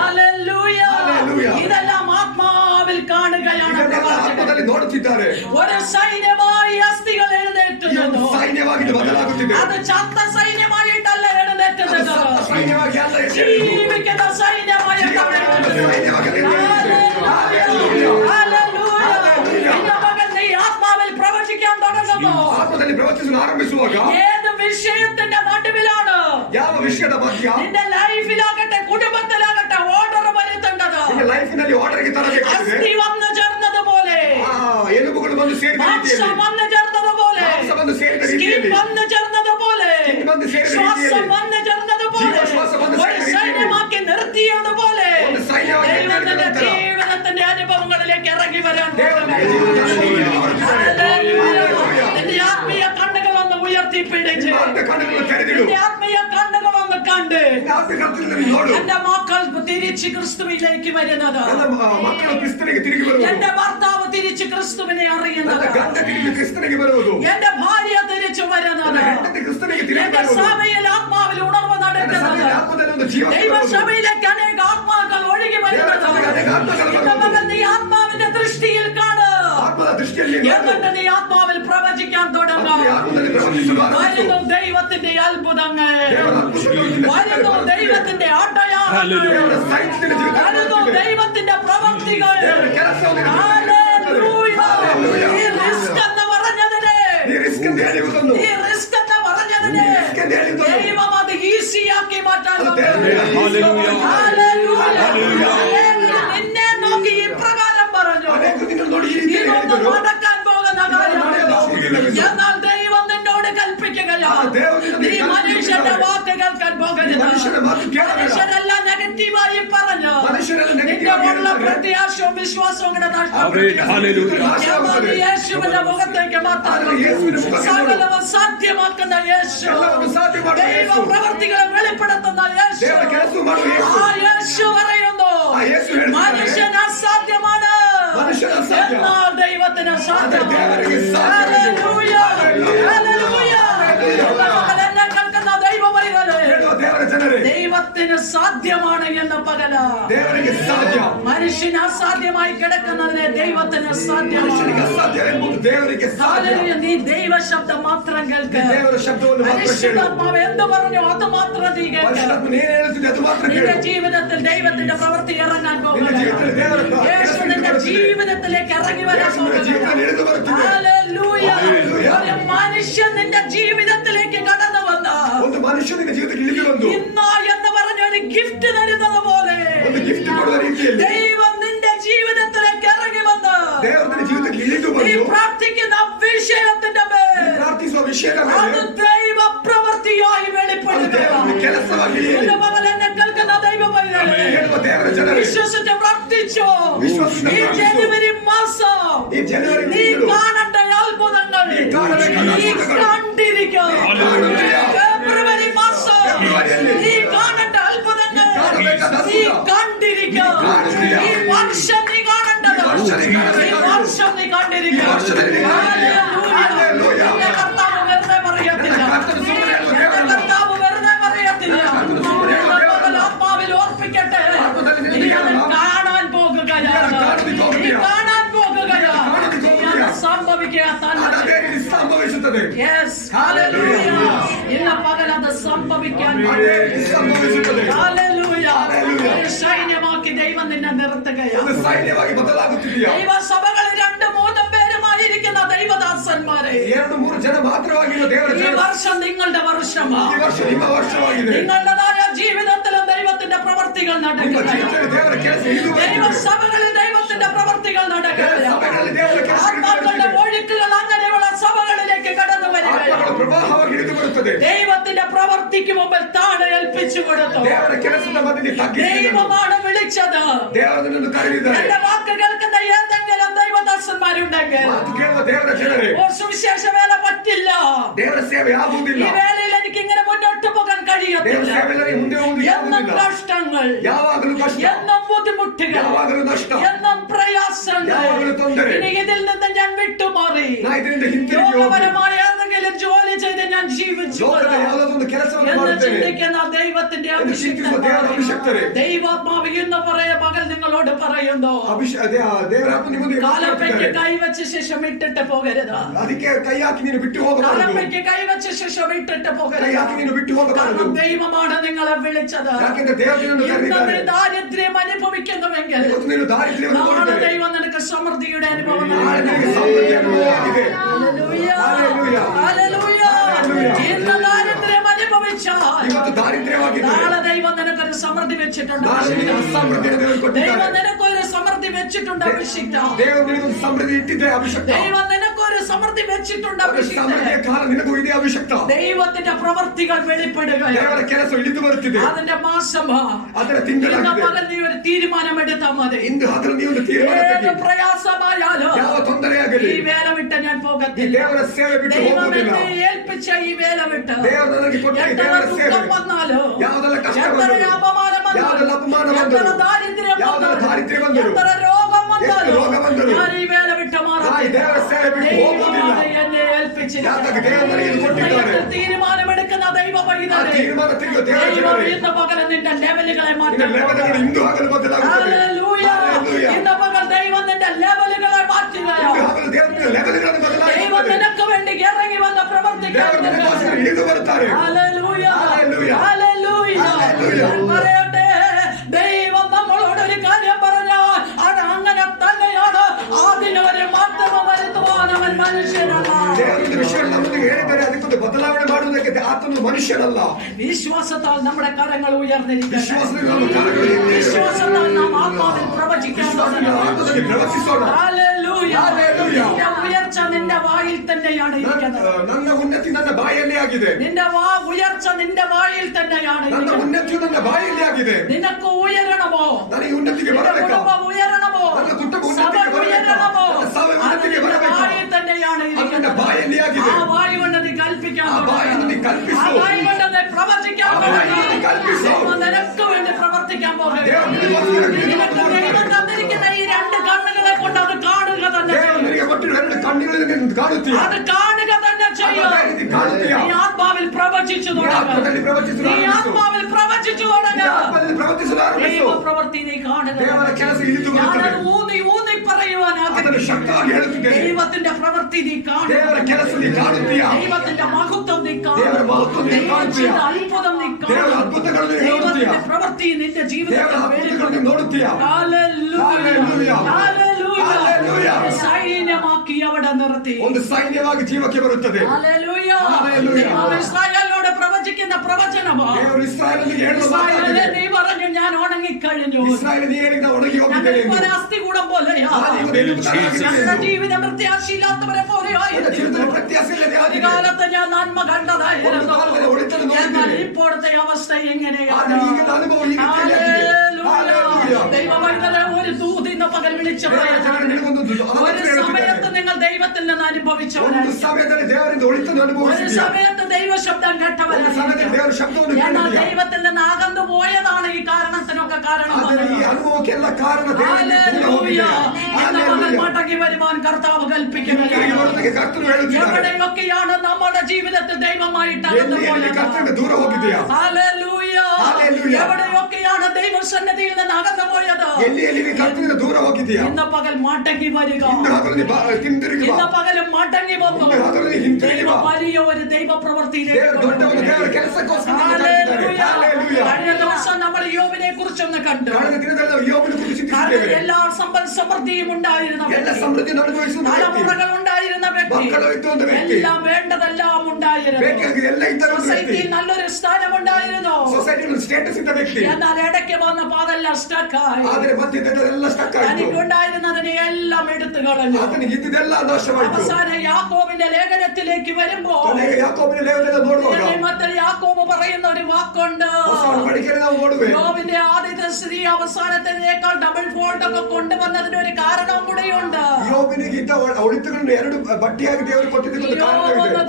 ഇതെല്ലാം ആത്മാവിൽ കാണുകയാണ്. ಆತ್ಮದಲ್ಲಿ ನೋಡುತ್ತಿದ್ದಾರೆ. ഒരു സൈന്യമായി അസ്ഥികൾ എഴുന്നേറ്റുന്നത്. ಸೈನ್ಯವಾಗಿ ಬದಲಾಗುತ್ತಿದೆ. അത് ചത്ത സൈന്യമായിട്ടല്ല എഴുന്നേറ്റുന്നത്. ಸೈನ್ಯವಾಗಿ ಅಲ್ಲ, ജീവിക്കുന്ന സൈന്യമായിട്ടാണ് ആത്മാവിൽ പ്രവചിക്കാൻ തുടങ്ങുന്നു. ಆತ್ಮದಲ್ಲಿ ಪ್ರವಚಿಸಲು ಆರಂಭಿಸುವಾಗ ഏത് വിഷയത്തിന്റെ നടുവിലാണ്? ಯಾವ ವಿಷಯದ ಮಧ್ಯ? നിന്റെ ലൈഫിലാകട്ടെ കുടുംബത്തിലാകട്ടെ ഓർഡർ വരുത്തേണ്ടത്. ನಿನ್ನ ಲೈಫಿನಲ್ಲಿ ಆರ್ಡರ್ಗೆ ತರಬೇಕಾಗಿದೆ. അസ്ഥി വന്നു ചേർന്നതുപോലെ, ಎಲುಬುಗಳು ಬಂದು ಸೇರಿದ ರೀತಿಯಲ್ಲಿ, മാംസം വന്നു ചേർന്നതുപോലെ, ಮಾಂಸ ಬಂದು ಸೇರಿದ സ്കിൻ ರೀತಿಯಲ್ಲಿ, വന്നു ചേർന്നതുപോലെ, ಬಂದು ಸೇರಿದ ശ്വാസം ರೀತಿಯಲ್ಲಿ, വന്നു ചേർന്നതുപോലെ, ಶ್ವಾಸ ಬಂದು ഒരു ಸೇರಿದ സൈന്യമാക്കി നിർത്തിയതുപോലെ ಒಂದು ಸೈನ್ಯವಾಗಿ ദൈവത്തിന്റെ ജീവിതത്തിന്റെ അനുഭവങ്ങളിലേക്ക് ഇറങ്ങി വരാൻ നിന്റെ ആത്മീയ കണ്ണുകളൊന്ന് ഉയർത്തിപ്പിടിച്ച് നിന്റെ ആത്മീയ കണ്ണുകളൊന്ന് കണ്ട് എന്റെ മക്കൾ തിരിച്ച് ക്രിസ്തുവിലേക്ക് വരുന്നത്, ಮಕ್ಕಳು ಕ್ರಿಸ್ತನಿಗೆ ತಿರುಗಿ ಬರುವುದು, എന്റെ ഭർത്താവ് തിരിച്ച് ക്രിസ്തുവിനെ അറിയുന്നത്, ಗಂಡ ತಿರುಗಿ ಕ್ರಿಸ್ತನಿಗೆ ಬರುವುದು, എന്റെ ഭാര്യ തിരിച്ചു വരുന്നത്, ಹೆಂಡತಿ ക്ರಿಸ್ತನಿಗೆ ತಿರುಗಿ എന്റെ ಬರುವುದು, സഭയിൽ ആത്മാവിൽ ഉണർവ് നടക്കുന്നത്, ಆತ್ಮದಲ್ಲಿ ಒಂದು ಜೀವ ദൈവസഭയിലേക്ക് അനേക ആത്മാക്കൾ ഒഴുകി വരുന്നത്. ഇന്ന് മകൻ നീ ആത്മാവിന്റെ ദൃഷ്ടിയിൽ കാണുക. ಆತ್ಮದ ದೃಷ್ಟಿಯಲ್ಲಿ എന്നിട്ട് നീ ആത്മാവിൽ പ്രവചിക്കാൻ തുടങ്ങുക. ಆತ್ಮದಲ್ಲಿ ಪ್ರವಚಿಸಲು ಆರಂಭಿಸು. വരുന്നു ദൈവത്തിന്റെ അത്ഭുതങ്ങൾ, ದೇವರ ಅದ್ಭುತಗಳು ನಿನ್ನ വരുന്നു ദൈവത്തിന്റെ അടയാളങ്ങൾ, ದೇವರ ಸೈನ್ಸ್ ನಿನ್ನ ಜೀವಿತದಲ್ಲಿ വരുന്നു ദൈവത്തിന്റെ പ്രവൃത്തികൾ. ದೇವರ ಕೆಲಸವನ್ನು ನಿನ್ನ ഹല്ലേലൂയ. ഹല്ലേലൂയ. ഈ റിസ്ക് എന്ന് പറഞ്ഞതിനെ, ನೀ ರಿಸ್ಕ್ ಅಂತ ಹೇಳಿರುವುದನ್ನು, ഈ റിസ്ക് എന്ന് പറഞ്ഞതിനെ റിസ്ಕ್ ಅಂತ ಹೇಳಿದ್ದನ್ನು ദൈവം അത് ഈസിയാക്കി മാറ്റാൻ ಅದು പോകുന്നു. ದೇವರ ഹല്ലേലൂയ. നിന്നെ നോക്കി ഇപ്രകാരം പറഞ്ഞു, ಅನೇಕರು ನಿನ್ನನ್ನು ನೋಡಿ ಈ ರೀತಿ ഇതൊന്നും ಹೇಳಿದರು. നടക്കാൻ പോകുന്ന കാര്യമല്ല. എന്നാൽ ദൈവം നിന്നോട് കൽപ്പിക്കുകയാണ്, നീ മനുഷ്യന്റെ വാക്ക് കേൾക്കാൻ പോകരുത്. മനുഷ്യന്റെ വാക്ക് കേൾക്കരുത്. മനുഷ്യരെല്ലാം നെഗറ്റീവായി പറഞ്ഞു മനുഷ്യരെല്ലാം നിന്റെ നെഗറ്റീവായി ഉള്ള പറഞ്ഞു. പ്രത്യാശവും വിശ്വാസവും കൂടെ നഷ്ടപ്പെട്ടു. ഹല്ലേലൂയ. യേശുവിന്റെ മുഖത്തേക്ക് മാത്രം യേശുവിന്റെ മുഖത്തേക്ക് സകലവും സാധ്യമാക്കുന്ന യേശു, ಎಲ್ಲವನ್ನು ಸಾಧ್ಯ ಮಾಡುವ ദൈവ ಯೇಸು, പ്രവർത്തികളെ വെളിപ്പെടുത്തുന്ന യേശു, ದೇವರ ಕೆಲಸ ಮಾಡುವ ಯೇಸು, ആ യേശു പറയുന്നു ಆ ಯೇಸು ಹೇಳ್ತಾನೆ, മനുഷ്യന് അസാധ്യമാണ്, ಮನುಷ್ಯನ ಅಸಾಧ್ಯ, എന്നാൽ ദൈവത്തിന് സാധ്യമാണ്. ದೇವರಿಗೆ ಸಾಧ್ಯ. ഹല്ലേലൂയ. ഹല്ലേലൂയ. എന്നെ കേൾക്കുന്ന ദൈവമൈകളെ, ಹೇಳುವ ದೇವರ ಜನರೇ, ദൈവത്തിന് സാധ്യമാണ് എന്ന പകല ದೇವರಿಗೆ ಸಾಧ್ಯ. മനുഷ്യന് അസാധ്യമായി കിടക്കുന്നതിനെ ദൈവത്തിന് ಮನುಷ್ಯನಿಗೆ സാധ്യമാണ്. ಅಸಾಧ್ಯ ಎಂಬುದು ದೇವರಿಗೆ ಸಾಧ್ಯ. ഹല്ലേലൂയ. നീ ദൈവ ശബ്ദം മാത്രം കേൾക്ക്. ದೇವರ ಶಬ್ದವನ್ನು ಮಾತ್ರ ಕೇಳು. പരിശുദ്ധാത്മാവ് എന്ത് പറഞ്ഞു അത് മാത്രം നീ കേൾക്ക്. ಪರಿಶುದ್ಧಾತ್ಮ ನೀನು ಹೇಳುತ್ತಿದ್ದೆ ಅದು ಮಾತ್ರ നിന്റെ ಕೇಳು. ജീവിതത്തിൽ ദൈവത്തിന്റെ പ്രവൃത്തി ഇറങ്ങാൻ ನಿನ್ನ പോകുന്നു. ಜೀವಿತದಲ್ಲಿ ದೇವರ യേശു നിന്റെ ജീവിതത്തിലേക്ക് ഇറങ്ങി വരാൻ യേശು ನಿನ್ನ ಜೀವಿತದಲ್ಲಿ ಇಳಿದು പോകുന്നു. ಬರುತ್ತಿದೆ. ഹല്ലേലൂയ. ഹല്ലേലൂയ. ഒരു മനുഷ്യൻ നിന്റെ ജീവിതത്തിലേക്ക് കടന്നു വന്ന ಒಂದು ಮನುಷ್ಯ ನಿನ್ನ ಜೀವಿತಕ್ಕೆ ಇಳಿದು ಬಂದು ഇന്ന എന്ന് പറഞ്ഞ ഒരു ഗിഫ്റ്റ് തരുന്നത് പോലെ ಒಂದು ಗಿಫ್ಟ್ ಕೊಡುವ ರೀತಿಯಲ್ಲಿ ദൈവം നിന്റെ ജീവിതത്തിലേക്ക് ഇറങ്ങി വന്ന് ದೇವರು ನಿನ್ನ ಜೀವಿತಕ್ಕೆ ಇಳಿದು നീ ಬಂದು പ്രാർത്ഥിക്കുന്ന വിഷയത്തിന്റെ മേൽ ಪ್ರಾರ್ಥಿಸುವ ವಿಷಯದ അത് ಮೇಲೆ ദൈവ പ്രവൃത്തിയായി ಅದು വെളിപ്പെടുക. ದೇವರ ಕೆಲಸವಾಗಿ ಇಳಿಯಲಿ. എന്റെ മകൾ എന്നെ കേൾക്കുന്ന ദൈവമൈകളെ, ಹೇಳುವ ದೇವರ ಜನರೇ, വിശ്വസിച്ച് പ്രാർത്ഥിച്ചോ. വിശ്വസിച്ച് ഈ പ്രാർത്ഥിച്ചു. ജനുവരി മാസം ಈ ಜನವರಿ നീ ತಿಂಗಳು കാണേണ്ട അത്ഭുതങ്ങൾ നീ കാണേണ്ട നീ അത്ഭുതങ്ങൾ കണ്ടിരിക്കും. കാണുന്നില്ല. ഫെബ്രുവരി മാസം ഫെബ്രുവരിയിൽ നീ കാണേണ്ട ഈ വർഷം നീ കണ്ടിരിക്കും. ഹല്ലേലൂയ. എന്റെ കർത്താവ് വെറുതെ പറയത്തില്ല. എന്റെ കർത്താവ് വെറുതെ പറയത്തില്ല. ആത്മാവിൽ ഓർപ്പിക്കട്ടെ, നീ അത് കാണാൻ പോകുകയാണ്. നീ കാണാൻ പോകുകയാണ്. സംഭവിക്കുക തന്നെ. Yes, hallelujah. ഇന്ന് പകൽ അത് സംഭവിക്കാൻ ഹല്ലേലൂയ. ഒരു സൈന്യമാക്കി ദൈവം നിന്നെ നിർത്തുകയാണ്. ദൈവസഭകളിൽ 2-3 പേരുമായിരിക്കുന്ന ദൈവദാസന്മാരെ, ഈ വർഷം നിങ്ങളുടെ വർഷമാണ്. നിങ്ങളുടേതായ ജീവിതത്തിലും ദൈവത്തിന്റെ പ്രവർത്തികൾ നടക്കുകയാണ്. ദൈവസഭകളിൽ ദൈവത്തിന്റെ പ്രവർത്തികൾ നടക്കുകയാണ്. ആത്മാക്കളുടെ ഒഴുക്കുകൾ അങ്ങനെയുള്ള സഭകളിലേക്ക് കടന്നു വരികയാണ്. ദൈവത്തിന്റെ പ്രവർത്തിക്ക് മുമ്പിൽ താഴെ ഏൽപ്പിച്ചു കൊടുത്തു. ദൈവമാണ് വിളിച്ചത്. എന്റെ വാക്ക് കേൾക്കുന്ന ഏതെങ്കിലും ദൈവദാസന്മാരുണ്ടെങ്കിൽ സുവിശേഷ വേല പറ്റില്ല, ഈ വേലയിൽ എനിക്ക് ഇങ്ങനെ മുന്നോട്ട് പോകാൻ കഴിയത്തില്ല, എന്നും കഷ്ടങ്ങൾ, എന്നും ബുദ്ധിമുട്ടുകൾ, എന്നും പ്രയാസങ്ങൾ, ഇനി ഇതിൽ നിന്ന് ഞാൻ വിട്ടുമാറി ലോകപരമായ ഏതെങ്കിലും ജോലി ചെയ്ത് ഞാൻ ജീവിച്ചു എന്ന് ചിന്തിക്കുന്ന ദൈവത്തിന്റെ ദൈവാത്മാവ് ഇന്ന് പകൽ നിങ്ങളോട് പറയുന്നു, കാലപ്പയ്ക്ക് കൈവച്ച ശേഷം ഇട്ടിട്ട് പോകരുത്. കാലപ്പയ്ക്ക് കൈവച്ച ശേഷം ഇട്ടിട്ട് പോകരുത്. കാരണം ദൈവമാണ് നിങ്ങളെ വിളിച്ചത്. ഇന്ന് ദാരിദ്ര്യം അനുഭവിക്കുന്നുവെങ്കിൽ നാളെ ദൈവം നിനക്ക് സമൃദ്ധിയുടെ അനുഭവം ഇന്ന് ദാരിദ്ര്യം അനുഭവിച്ചാൽ നാളെ ദൈവം നിനക്കൊരു സമൃദ്ധി വെച്ചിട്ടുണ്ട്. ദൈവം നിനക്കൊരു സമൃദ്ധി വെച്ചിട്ടുണ്ട്. അഭിഷിക്തം ദൈവം നിനക്കൊരു സമൃദ്ധി വെച്ചിട്ടുണ്ട്. ദൈവത്തിന്റെ പ്രവർത്തികൾ വെളിപ്പെടുകയാണ്. അതിന്റെ മാസമാ. നീ ഒരു തീരുമാനമെടുത്താൽ മതി. ഏത് പ്രയാസമായാലും ഈ വേല വിട്ട് ഞാൻ പോകത്തില്ല. ദൈവം എന്നെ ഏൽപ്പിച്ച ഈ വേല വിട്ട് എത്ര ദുഃഖം വന്നാലോ, എത്ര അപമാനം വന്നാലും, എത്ര ദാരിദ്ര്യം വന്നാലും, എത്ര രോഗം വന്നാലും ഞാൻ ഈ വേല വിട്ട് മാറത്തില്ല. ദൈവമാണ് എന്നെ ഏൽപ്പിച്ചിരിക്കുന്നത്. തീരുമാനമെടുക്കുന്ന ദൈവ പൈതലേ, ദൈവം ഇന്ന് പകരം നിന്റെ ലെവലുകളെ മാറ്റും. ഹല്ലേലൂയ. ഇന്ന് പകൽ ദൈവം നിന്റെ ലെവലുകളെ മാറ്റുകയാണ്. ദൈവം നിനക്ക് വേണ്ടി ഇറങ്ങി വന്ന പ്രവർത്തിക്കാൻ പറയട്ടെ. ദൈവം നമ്മളോട് ഒരു കാര്യം പറഞ്ഞാൽ അത് അങ്ങനെ തന്നെയാണ്. അതിനൊരു മാറ്റം വരുത്തുവാൻ അവൻ മനുഷ്യനല്ല. വിശ്വാസത്താൽ നമ്മുടെ കരങ്ങൾ ഉയർന്നിരിക്കുന്നു. വിശ്വാസത്താൽ നാം ആത്മാവിൽ പ്രവചിക്കാൻ ഉയർച്ച നിന്റെ വായിൽ തന്നെയാണ് ഇരിക്കുന്നത്. നിന്റെ ഉയർച്ച നിന്റെ വായിൽ തന്നെയാണ്. നിനക്ക് ഉയരണമോ, കുടുംബം ഉയരണമോ, സഭ ഉയരണമോ, വായിൽ തന്നെയാണ് ഇരിക്കുന്നത്. ആ വായു കൊണ്ട് നീ കൽപ്പിക്കാൻ, ആ വായു കൊണ്ട് നീ പ്രവർത്തിക്കാൻ, നിനക്ക് വേണ്ടി പ്രവർത്തിക്കാൻ പോകുന്നത്. നിനക്ക് ദൈവം തന്നിരിക്കുന്ന ഈ 2 കണ്ണുകളെ കൊണ്ട് അത് കാണുക തന്നെ ചെയ്യും. അത് കാണുക തന്നെ ചെയ്യും. നീ ആത്മാവിൽ പ്രവചിച്ചു തുടങ്ങുക. നീ ആത്മാവിൽ പ്രവചിച്ചു തുടങ്ങുക. ദൈവ പ്രവൃത്തി നീ കാണുക. ഞാനത് ഊന്നി ഊന്നി പറയുവാൻ ആഗ്രഹിക്കുന്നു. ദൈവത്തിന്റെ പ്രവൃത്തി നീ കാണുക. ദൈവത്തിന്റെ മഹത്വം നീ കാണുക. ദൈവത്തിന്റെ അത്ഭുതം നീ കാണുക. ദൈവത്തിന്റെ പ്രവൃത്തി നിന്റെ ജീവിതത്തിൽ സൈന്യമാക്കി അവിടെ നിർത്തി. ಒಂದು ಸೈನ್ಯವಾಗಿ ಜೀವಕ್ಕೆ ಬರುತ್ತದೆ. ഇസ്രായേലിനോട് പ്രവചിക്കുന്ന പ്രവചനമോ, നീ പറഞ്ഞു ഞാൻ ഉണങ്ങിക്കഴിഞ്ഞു, ഞങ്ങൾ അസ്ഥികൂടം പോലെയാണ്, ഞങ്ങളുടെ ജീവിതം പ്രത്യാശയില്ലാത്തവരെ പോലെയായി. കാലത്ത് ഞാൻ നന്മ കണ്ടതായിരുന്നു, എന്നാൽ ഇപ്പോഴത്തെ അവസ്ഥ എങ്ങനെയാണ്? ദൈവവൈദ്യരെ ഒരു ദൂത് ഇന്ന് പകൽ വിളിച്ചു പറയുന്നത്, ഒരു സമയത്ത് നിങ്ങൾ ദൈവത്തിൽ നിന്ന് അനുഭവിച്ചവരാണ്, ഒരു സമയത്ത് ദൈവശബ്ദം കേട്ടവരാണ്, എന്നാൽ ദൈവത്തിൽ നിന്ന് അകന്നു പോയതാണ് ഈ കാരണത്തിനൊക്കെ കാരണം. മടങ്ങി വരുവാൻ കർത്താവ് കൽപ്പിക്കുന്നത്. എവിടെയൊക്കെയാണ് നമ്മുടെ ജീവിതത്തിൽ ദൈവമായിട്ട് എവിടെയൊക്കെയാണ് ദൈവസന്നിധിയിൽ നിന്ന് അകന്നു പോയത്, ഇന്ന് പകൽ മടങ്ങി വരിക. ഇന്ന് പകലും മടങ്ങി വന്നു വലിയ ഒരു ദൈവ പ്രവൃത്തിയിലേക്ക്. കഴിഞ്ഞ ദിവസം നമ്മൾ യോബിനെ കുറിച്ചൊന്ന് കണ്ടു. എല്ലാ സമ്പൽ സമൃദ്ധിയും ഉണ്ടായിരുന്ന തലമുറകൾ ഉണ്ടായിരുന്ന വ്യക്തി, എല്ലാം വേണ്ടതെല്ലാം ഉണ്ടായിരുന്നു. സൊസൈറ്റിയിൽ നല്ലൊരു സ്ഥാനം ഉണ്ടായിരുന്നു. എന്നാൽ ഇടയ്ക്ക് വന്നപ്പോ അതെല്ലാം സ്റ്റക്കായി. തനിക്കുണ്ടായിരുന്നതിനെ എല്ലാം എടുത്തു കളഞ്ഞു. അവസാനം യാക്കോബിന്റെ ലേഖനത്തിലേക്ക് വരുമ്പോ യാക്കോബ് പറയുന്ന ഒരു വാക്കുണ്ട്. യോബിന്റെ ആദ്യത്തെ സ്ഥിതി അവസാനത്തേക്കാൾ ഡബിൾ ഫോൾഡ് ഒക്കെ കൊണ്ടുവന്നതിന് ഒരു കാരണം കൂടെയുണ്ട്.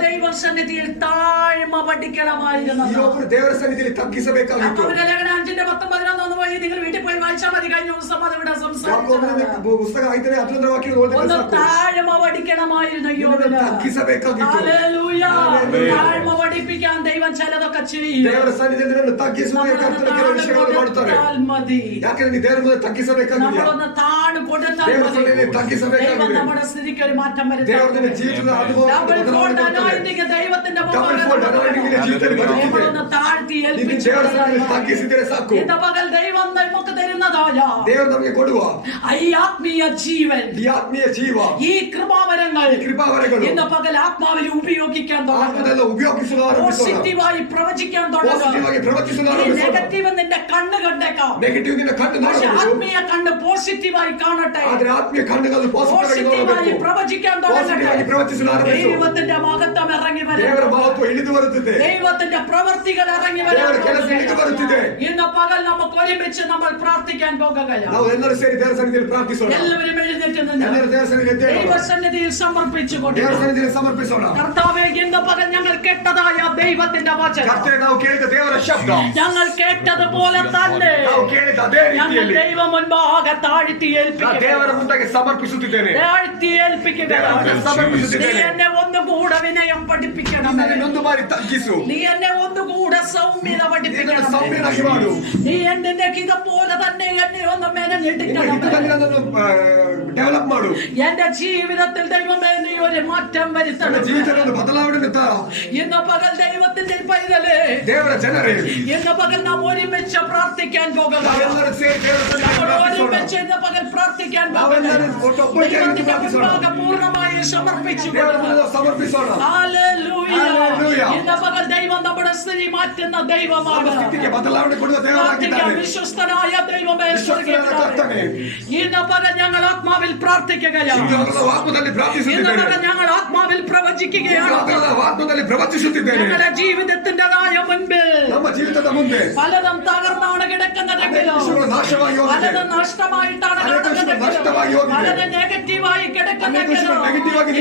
ദൈവസന്നിധിയിൽ താഴ്മ പഠിക്കണമായിരുന്നു. നിങ്ങൾ വീട്ടിൽ പോയി വായിച്ചാൽ മതി. കഴിഞ്ഞ ദിവസം അതിവിടെ താഴ്മ പഠിക്കണമായിരുന്നു യോബിന്. താഴ്മ പഠിപ്പിക്കാൻ ദൈവം ചിലതൊക്കെ ചെയ്യും. നമ്മളൊന്ന് താഴ് കൊടുത്താൽ ദൈവം നമ്മുടെ സ്ഥിതിക്ക് ഒരു മാറ്റം വരുത്തും. ദൈവത്തിന്റെ താഴ്ത്തി ഏൽപ്പിച്ച പകൽ ദൈവം നമുക്ക് തരുന്നതായ ഈ ആത്മീയ ജീവൻ, ഈ കൃപാവരങ്ങൾ ഇന്ന് പകൽ ആത്മാവിൽ ഉപയോഗിക്കാൻ പോസിറ്റീവായി പ്രവചിക്കാൻ തുടങ്ങും. നെഗറ്റീവ് നിന്റെ കണ്ണ് കണ്ടേക്കാം, പക്ഷെ ആത്മീയ കണ്ണ് പോസിറ്റീവായി കാണട്ടെ. പോസിറ്റീവായി പ്രവചിക്കാൻ തുടങ്ങട്ടെ. ദൈവത്തിന്റെ മഹത്വം ഇറങ്ങി വരും. ദൈവത്തിന്റെ പ്രവർത്തികൾ ഇറങ്ങി വരും. ഇന്ന് പകൽ നമുക്ക് ഒരുമിച്ച് നമ്മൾ പ്രാർത്ഥിക്കാൻ പോകുകയാണ്. എല്ലാവരും എഴുന്നേറ്റ് ദൈവസന്നിധിയിൽ സമർപ്പിച്ചുകൊണ്ട് കർത്താവേ, ഇന്ന് പകൽ ഞങ്ങൾ കേട്ടതായ ദൈവത്തിന്റെ വചനം ഞങ്ങൾ കേട്ടതുപോലെ തന്നെ ഞങ്ങൾ ദൈവം മുൻപാകെ താഴ്ത്തി ഏൽപ്പിക്കുക. നീ എന്നെ ഒന്നുകൂടെ വിനയം പഠിപ്പിക്കണം. നീ എന്നെ ഒന്നുകൂടെ സൗമ്യത പഠിപ്പിക്കണം. നീ എന്നെ ഇതുപോലെ തന്നെ എന്നെ ഒന്ന് മെനഞ്ഞെടുക്കണം. എന്റെ ജീവിതത്തിൽ ദൈവമേ നീ ഒരു മാറ്റം വരുത്തണം. ഇന്ന് പകൽ ദൈവത്തിന്റെ പൈതലേ, ഇന്ന് പകൽ നാം ഒരുമിച്ച് പ്രാർത്ഥിക്കാൻ പോകുക. ഒരുമിച്ച് ഇന്ന് പകൽ പ്രാർത്ഥിക്കാൻ പോകുക. പൂർണ്ണമായി സമർപ്പിച്ചു. ഇന്ന് പകൽ ദൈവം നമ്മുടെ സ്ഥിതി മാറ്റുന്ന ദൈവമാണ്. വിശ്വസ്തനായ ദൈവമേ, ഇന്ന് പകൽ ഞങ്ങൾ ആത്മാവിൽ പ്രാർത്ഥിക്കുകയാണ്. ഇന്ന് പകൽ ഞങ്ങൾ ആത്മാവിൽ പ്രവചിക്കുകയാണ്. ഞങ്ങളുടെ ജീവിതത്തിൻ്റെതായ മുൻപിൽ പലതും തകർന്നാണ് കിടക്കുന്നതെങ്കിലോ, പലതും നഷ്ടമായിട്ടാണ് കിടക്കുന്നതെങ്കിലോ, പലതും നെഗറ്റീവായി കിടക്കുന്നെങ്കിലോ,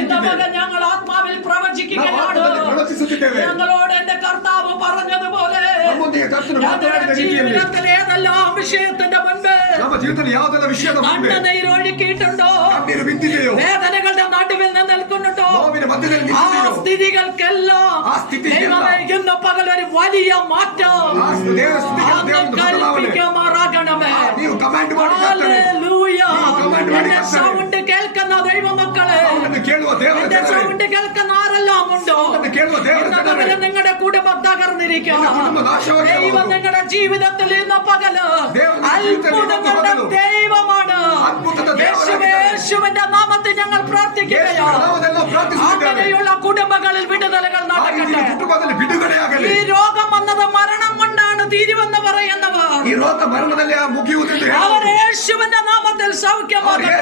ഇന്ന് പകൽ ഞങ്ങൾ ആത്മാവിൽ പ്രവചിക്കുകയാണ്. ഞങ്ങളോട് എന്റെ കർത്താവ് പറഞ്ഞതുപോലെ ജീവിതത്തിൽ ഏതെല്ലാം വിഷയത്തിന്റെ മുൻപ് കണ്ണുനീരൊഴുക്കിയിട്ടുണ്ടോ, വേദനകളുടെ നടുവിൽ നിന്ന് നിൽക്കുന്നുണ്ടോ, ആ സ്ഥിതികൾക്കെല്ലാം ഇന്ന് പകൽ ഒരു വലിയ മാറ്റം കൽപ്പിക്കുമാറാകണമേ. എന്റെ സൗണ്ട് കേൾക്കുന്ന ദൈവമക്കളെ, എന്റെ സൗണ്ട് കേൾക്കുന്ന ആരെല്ലാം ഉണ്ടോ, ഇന്ന് പകല് നിങ്ങളുടെ കുടുംബം തകർന്നിരിക്കുക. ദൈവം നിങ്ങളുടെ ജീവിതത്തിൽ ഇന്ന് പകല് അത്ഭുതങ്ങളുടെ ദൈവമാണ്. യേശുവിന്റെ നാമത്തിൽ ഞങ്ങൾ പ്രാർത്ഥിക്കുകയാണ്. അങ്ങനെയുള്ള കുടുംബങ്ങളിൽ വിടുതലുകൾ നടക്കട്ടെ. ഈ രോഗം വന്നത് മരണം കൊണ്ടാണ് തീരുവെന്ന് പറയുന്നവർ അവർ യേശുവിന്റെ നാമത്തിൽ സൗഖ്യമാകട്ടെ.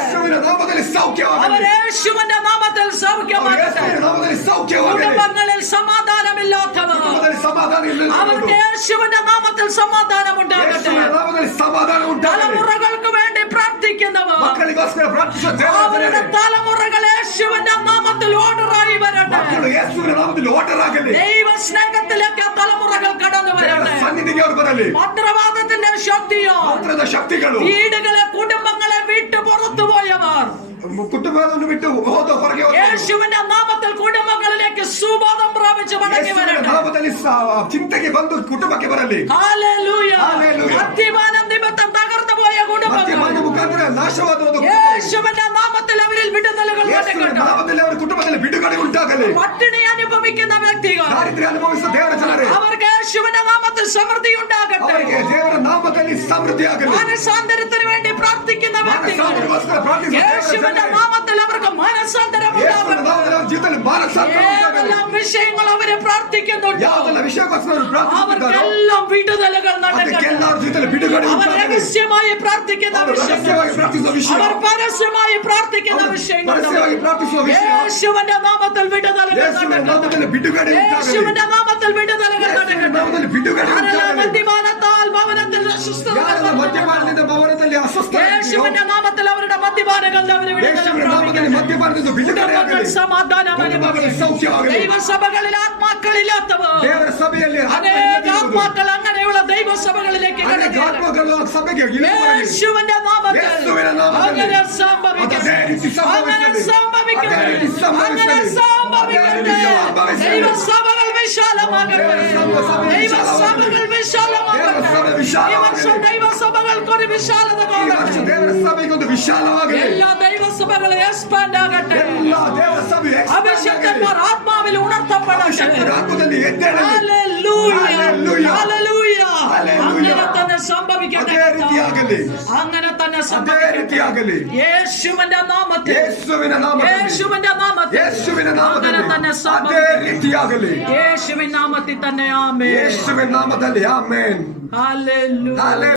അവർ യേശുവിന്റെ നാമത്തിൽ സൗഖ്യമാകട്ടെ. കുടുംബങ്ങളിൽ സമാധാനമില്ലാത്തവർ അവർക്ക് യേശുവിന്റെ നാമത്തിൽ സമാധാനമുണ്ടാകട്ടെ. തലമുറകൾക്ക് വേണ്ടി പ്രാർത്ഥിക്കുന്നവർ അവരുടെ തലമുറകൾ യേശുവിന്റെ നാമത്തിൽ ഓർഡറായി വരട്ടെ. ദൈവ സ്നേഹത്തിലേക്ക് തലമുറകൾ കടന്നു വരട്ടെ. മന്ത്രവാദത്തിന്റെ ശക്തിയോ വീടുകളെ കുടുംബങ്ങളെ വിട്ടു പുറത്തു പോയവർ കുടുംബം വിട്ടു പുറകെ വന്നു. യേശുവിന്റെ നാമത്തിൽ കുടുംബങ്ങളിലേക്ക് സുബോധം പ്രാപിച്ച് മടങ്ങി ಯೇಸುವಿನ വരട്ടെ. ನಾಮದಲ್ಲಿ ಚಿಂತೆಗೆ ಬಂದು ಕುಟುಂಬಕ್ಕೆ ಬರಲಿ. ഹല്ലേലൂയ. ഹല്ലേലൂയ. മദ്യപാനം നിമിത്തം തകർന്നു പോയ കുടുംബങ്ങൾ ಮದ್ಯಪಾನ ಮುಖಾಂತರ ನಾಶವಾದ ಒಂದು ಕುಟುಂಬ. യേശുവിന്റെ നാമത്തിൽ അവരിൽ വിടുതലുകൾ ಯೇಸುವಿನ നടക്കട്ടെ. ನಾಮದಲ್ಲಿ ಅವರ ಕುಟುಂಬದಲ್ಲಿ ಬಿಡುಗಡೆ ಉಂಟಾಗಲಿ. പട്ടിണി അനുഭവിക്കുന്ന വ്യക്തികൾ ದಾರಿದ್ರ್ಯ ಅನುಭವಿಸುವ ದೇವರ ಜನರೇ, അവർക്ക് യേശുവിന്റെ നാമത്തിൽ സമൃദ്ധി ഉണ്ടാകട്ടെ. ಅವರಿಗೆ ದೇವರ ನಾಮದಲ್ಲಿ ಸಮೃದ್ಧಿ ಆಗಲಿ. മനസാന്തരത്തിന് വേണ്ടി പ്രാർത്ഥിക്കുന്ന വ്യക്തികൾ ಮಾನಸಾಂತರಕ್ಕೋಸ್ಕರ ಪ್ರಾರ್ಥಿಸುವ ದೇವರ യേശുവിന്റെ ಜನರೇ, നാമത്തിൽ അവർക്ക് മനസാന്തരം ಯೇಸುವಿನ ഉണ്ടാകട്ടെ. ನಾಮದಲ್ಲಿ ಅವರ ಜೀವಿತದಲ್ಲಿ ಮಾನಸಾಂತರ ಉಂಟಾಗಲಿ. ഏതെല്ലാം വിഷയങ്ങൾ അവരെ പ്രാർത്ഥിക്കുന്നുണ്ടോ ಯಾವುದೆಲ್ಲ ವಿಷಯಕ್ಕೋಸ್ಕರ ಅವರು ಪ್ರಾರ್ಥಿಸುತ್ತಿದ್ದಾರೋ അവർക്കെല്ലാം വിടുതലുകൾ നടക്കട്ടെ. ಅದಕ್ಕೆಲ್ಲ ಅವರ ಜೀವಿತದಲ್ಲಿ ಬಿಡುಗಡೆ അവർ ಉಂಟಾಗಲಿ. രഹസ്യമായി പ്രാർത്ഥിക്കുന്ന ಅವರು വിഷയങ്ങൾ ರಹಸ್ಯವಾಗಿ ಪ್ರಾರ್ಥಿಸುವ ವಿಷಯ, അവർ പരസ്യമായി പ്രാർത്ഥിക്കുന്ന ಅವರು വിഷയങ്ങൾ ಪರಸ್ಯವಾಗಿ ಪ್ರಾರ್ಥಿಸುವ ವಿಷಯ, യേശുവിന്റെ നാമത്തിൽ വിടുതലുകൾ ಯೇಸುವಿನ നടക്കട്ടെ. ನಾಮದಲ್ಲಿ ಬಿಡುಗಡೆ ಉಂಟಾಗಲಿ. യേശുവിന്റെ നാമത്തിൽ വിടുതലുകൾ ಯೇಸುವಿನ നടക്കട്ടെ. ನಾಮದಲ್ಲಿ ಬಿಡುಗಡೆ ആരെല്ലാം ಉಂಟಾಗಲಿ. മദ്യപാനത്താൽ ഭവനത്തിൽ അസ്വസ്ഥത ಯಾರೆಲ್ಲ ಮದ್ಯಪಾನದಿಂದ ಭವನದಲ್ಲಿ ಅಸ್ವಸ್ಥರಾಗಿದ್ದೀರೋ, യേശുവിന്റെ നാമത്തിൽ അവരുടെ മദ്യപാനങ്ങളിൽ അവർ വിടുതൽ ಯೇಸುವಿನ നാമದಲ್ಲಿ മദ്ಯಪಾನದಿಂದ ಬಿಡುಗಡೆ ಆಗಲಿ. സമാധാനം ಕುಟುಂಬದಲ್ಲಿ ಸೌಖ್ಯವಾಗಲಿ. ദൈവസഭകളിൽ ആത്മാക്കളില്ലാത്തവർ ದೇವರ ಸಭೆಯಲ್ಲಿ അനേക ആത്മാക്കൾ അങ്ങനെയുള്ള ദൈവസഭകളിലേക്ക് ಅನೇಕ കടന്നു ಆತ್ಮಗಳು ಸಭೆಗೆ ಇಳಿದು ಬರಲಿ. യേശുവിന്റെ നാമത്തിൽ യേശുവിന്റെ നാമത്തിൽ അങ്ങനെ സംഭവിക്കട്ടെ. അതെ ರೀತಿ അങ്ങനെ ಸಂಭವಿಸಲಿ. സംഭവിക്കട്ടെ. ಅದೇ ರೀತಿ ಸಂಭವಿಸಲಿ. അങ്ങനെ സംഭവിക്കട്ടെ. ಅದೇ ರೀತಿ ಸಂಭವಿಸಲಿ. ദൈവസഭകൾ വിശാലമാകട്ടെ. ദൈവസഭകൾ വിശാലമാകട്ടെ. ദൈവസഭ ഈ ವಿಶಾಲವಾಗಲಿ. വർഷം ദൈവസഭകൾക്കൊരു വിശാലത ಈ ವರ್ಷ കാണട്ടെ. ದೇವರ ಸಭೆಗೊಂದು ವಿಶಾಲವಾಗಲಿ. എല്ലാ ദൈവസഭകളും എക്സ്പാൻഡ് ആകട്ടെ. ಎಲ್ಲ ದೇವರ ಸಭೆ അഭിഷക്തന്മാർ ആത്മാവിൽ ഉണർത്തപ്പെടട്ടെ. ಆತ್ಮದಲ್ಲಿ ಎದ್ದೇಳಲಿ. ഹല്ലേലൂയ. ഹല്ലേലൂയ. ഹല്ലേലൂയ. ഹല്ലേലൂയ. അങ്ങനെ തന്നെ സംഭവിക്കട്ടെ. ಅದೇ ರೀತಿಯಾಗಲಿ. അങ്ങനെ തന്നെ ಅದೇ സംഭവിക്കട്ടെ. ರೀತಿಯಾಗಲಿ. യേശുവിന്റെ നാമത്തിൽ ಯೇಸುವಿನ ನಾಮದಲ್ಲಿ, യേശുവിന്റെ നാമത്തിൽ ಯೇಸುವಿನ അങ്ങനെ ನಾಮದಲ್ಲಿ തന്നെ ಅದೇ സംഭവിക്കട്ടെ. ರೀತಿಯಾಗಲಿ. യേശുവിൻ നാമത്തിൽ തന്നെ ആമേൻ. ಯೇಸುವಿನ ನಾಮದಲ್ಲಿ ಆಮೆನ್. ഹല്ലേലൂയ.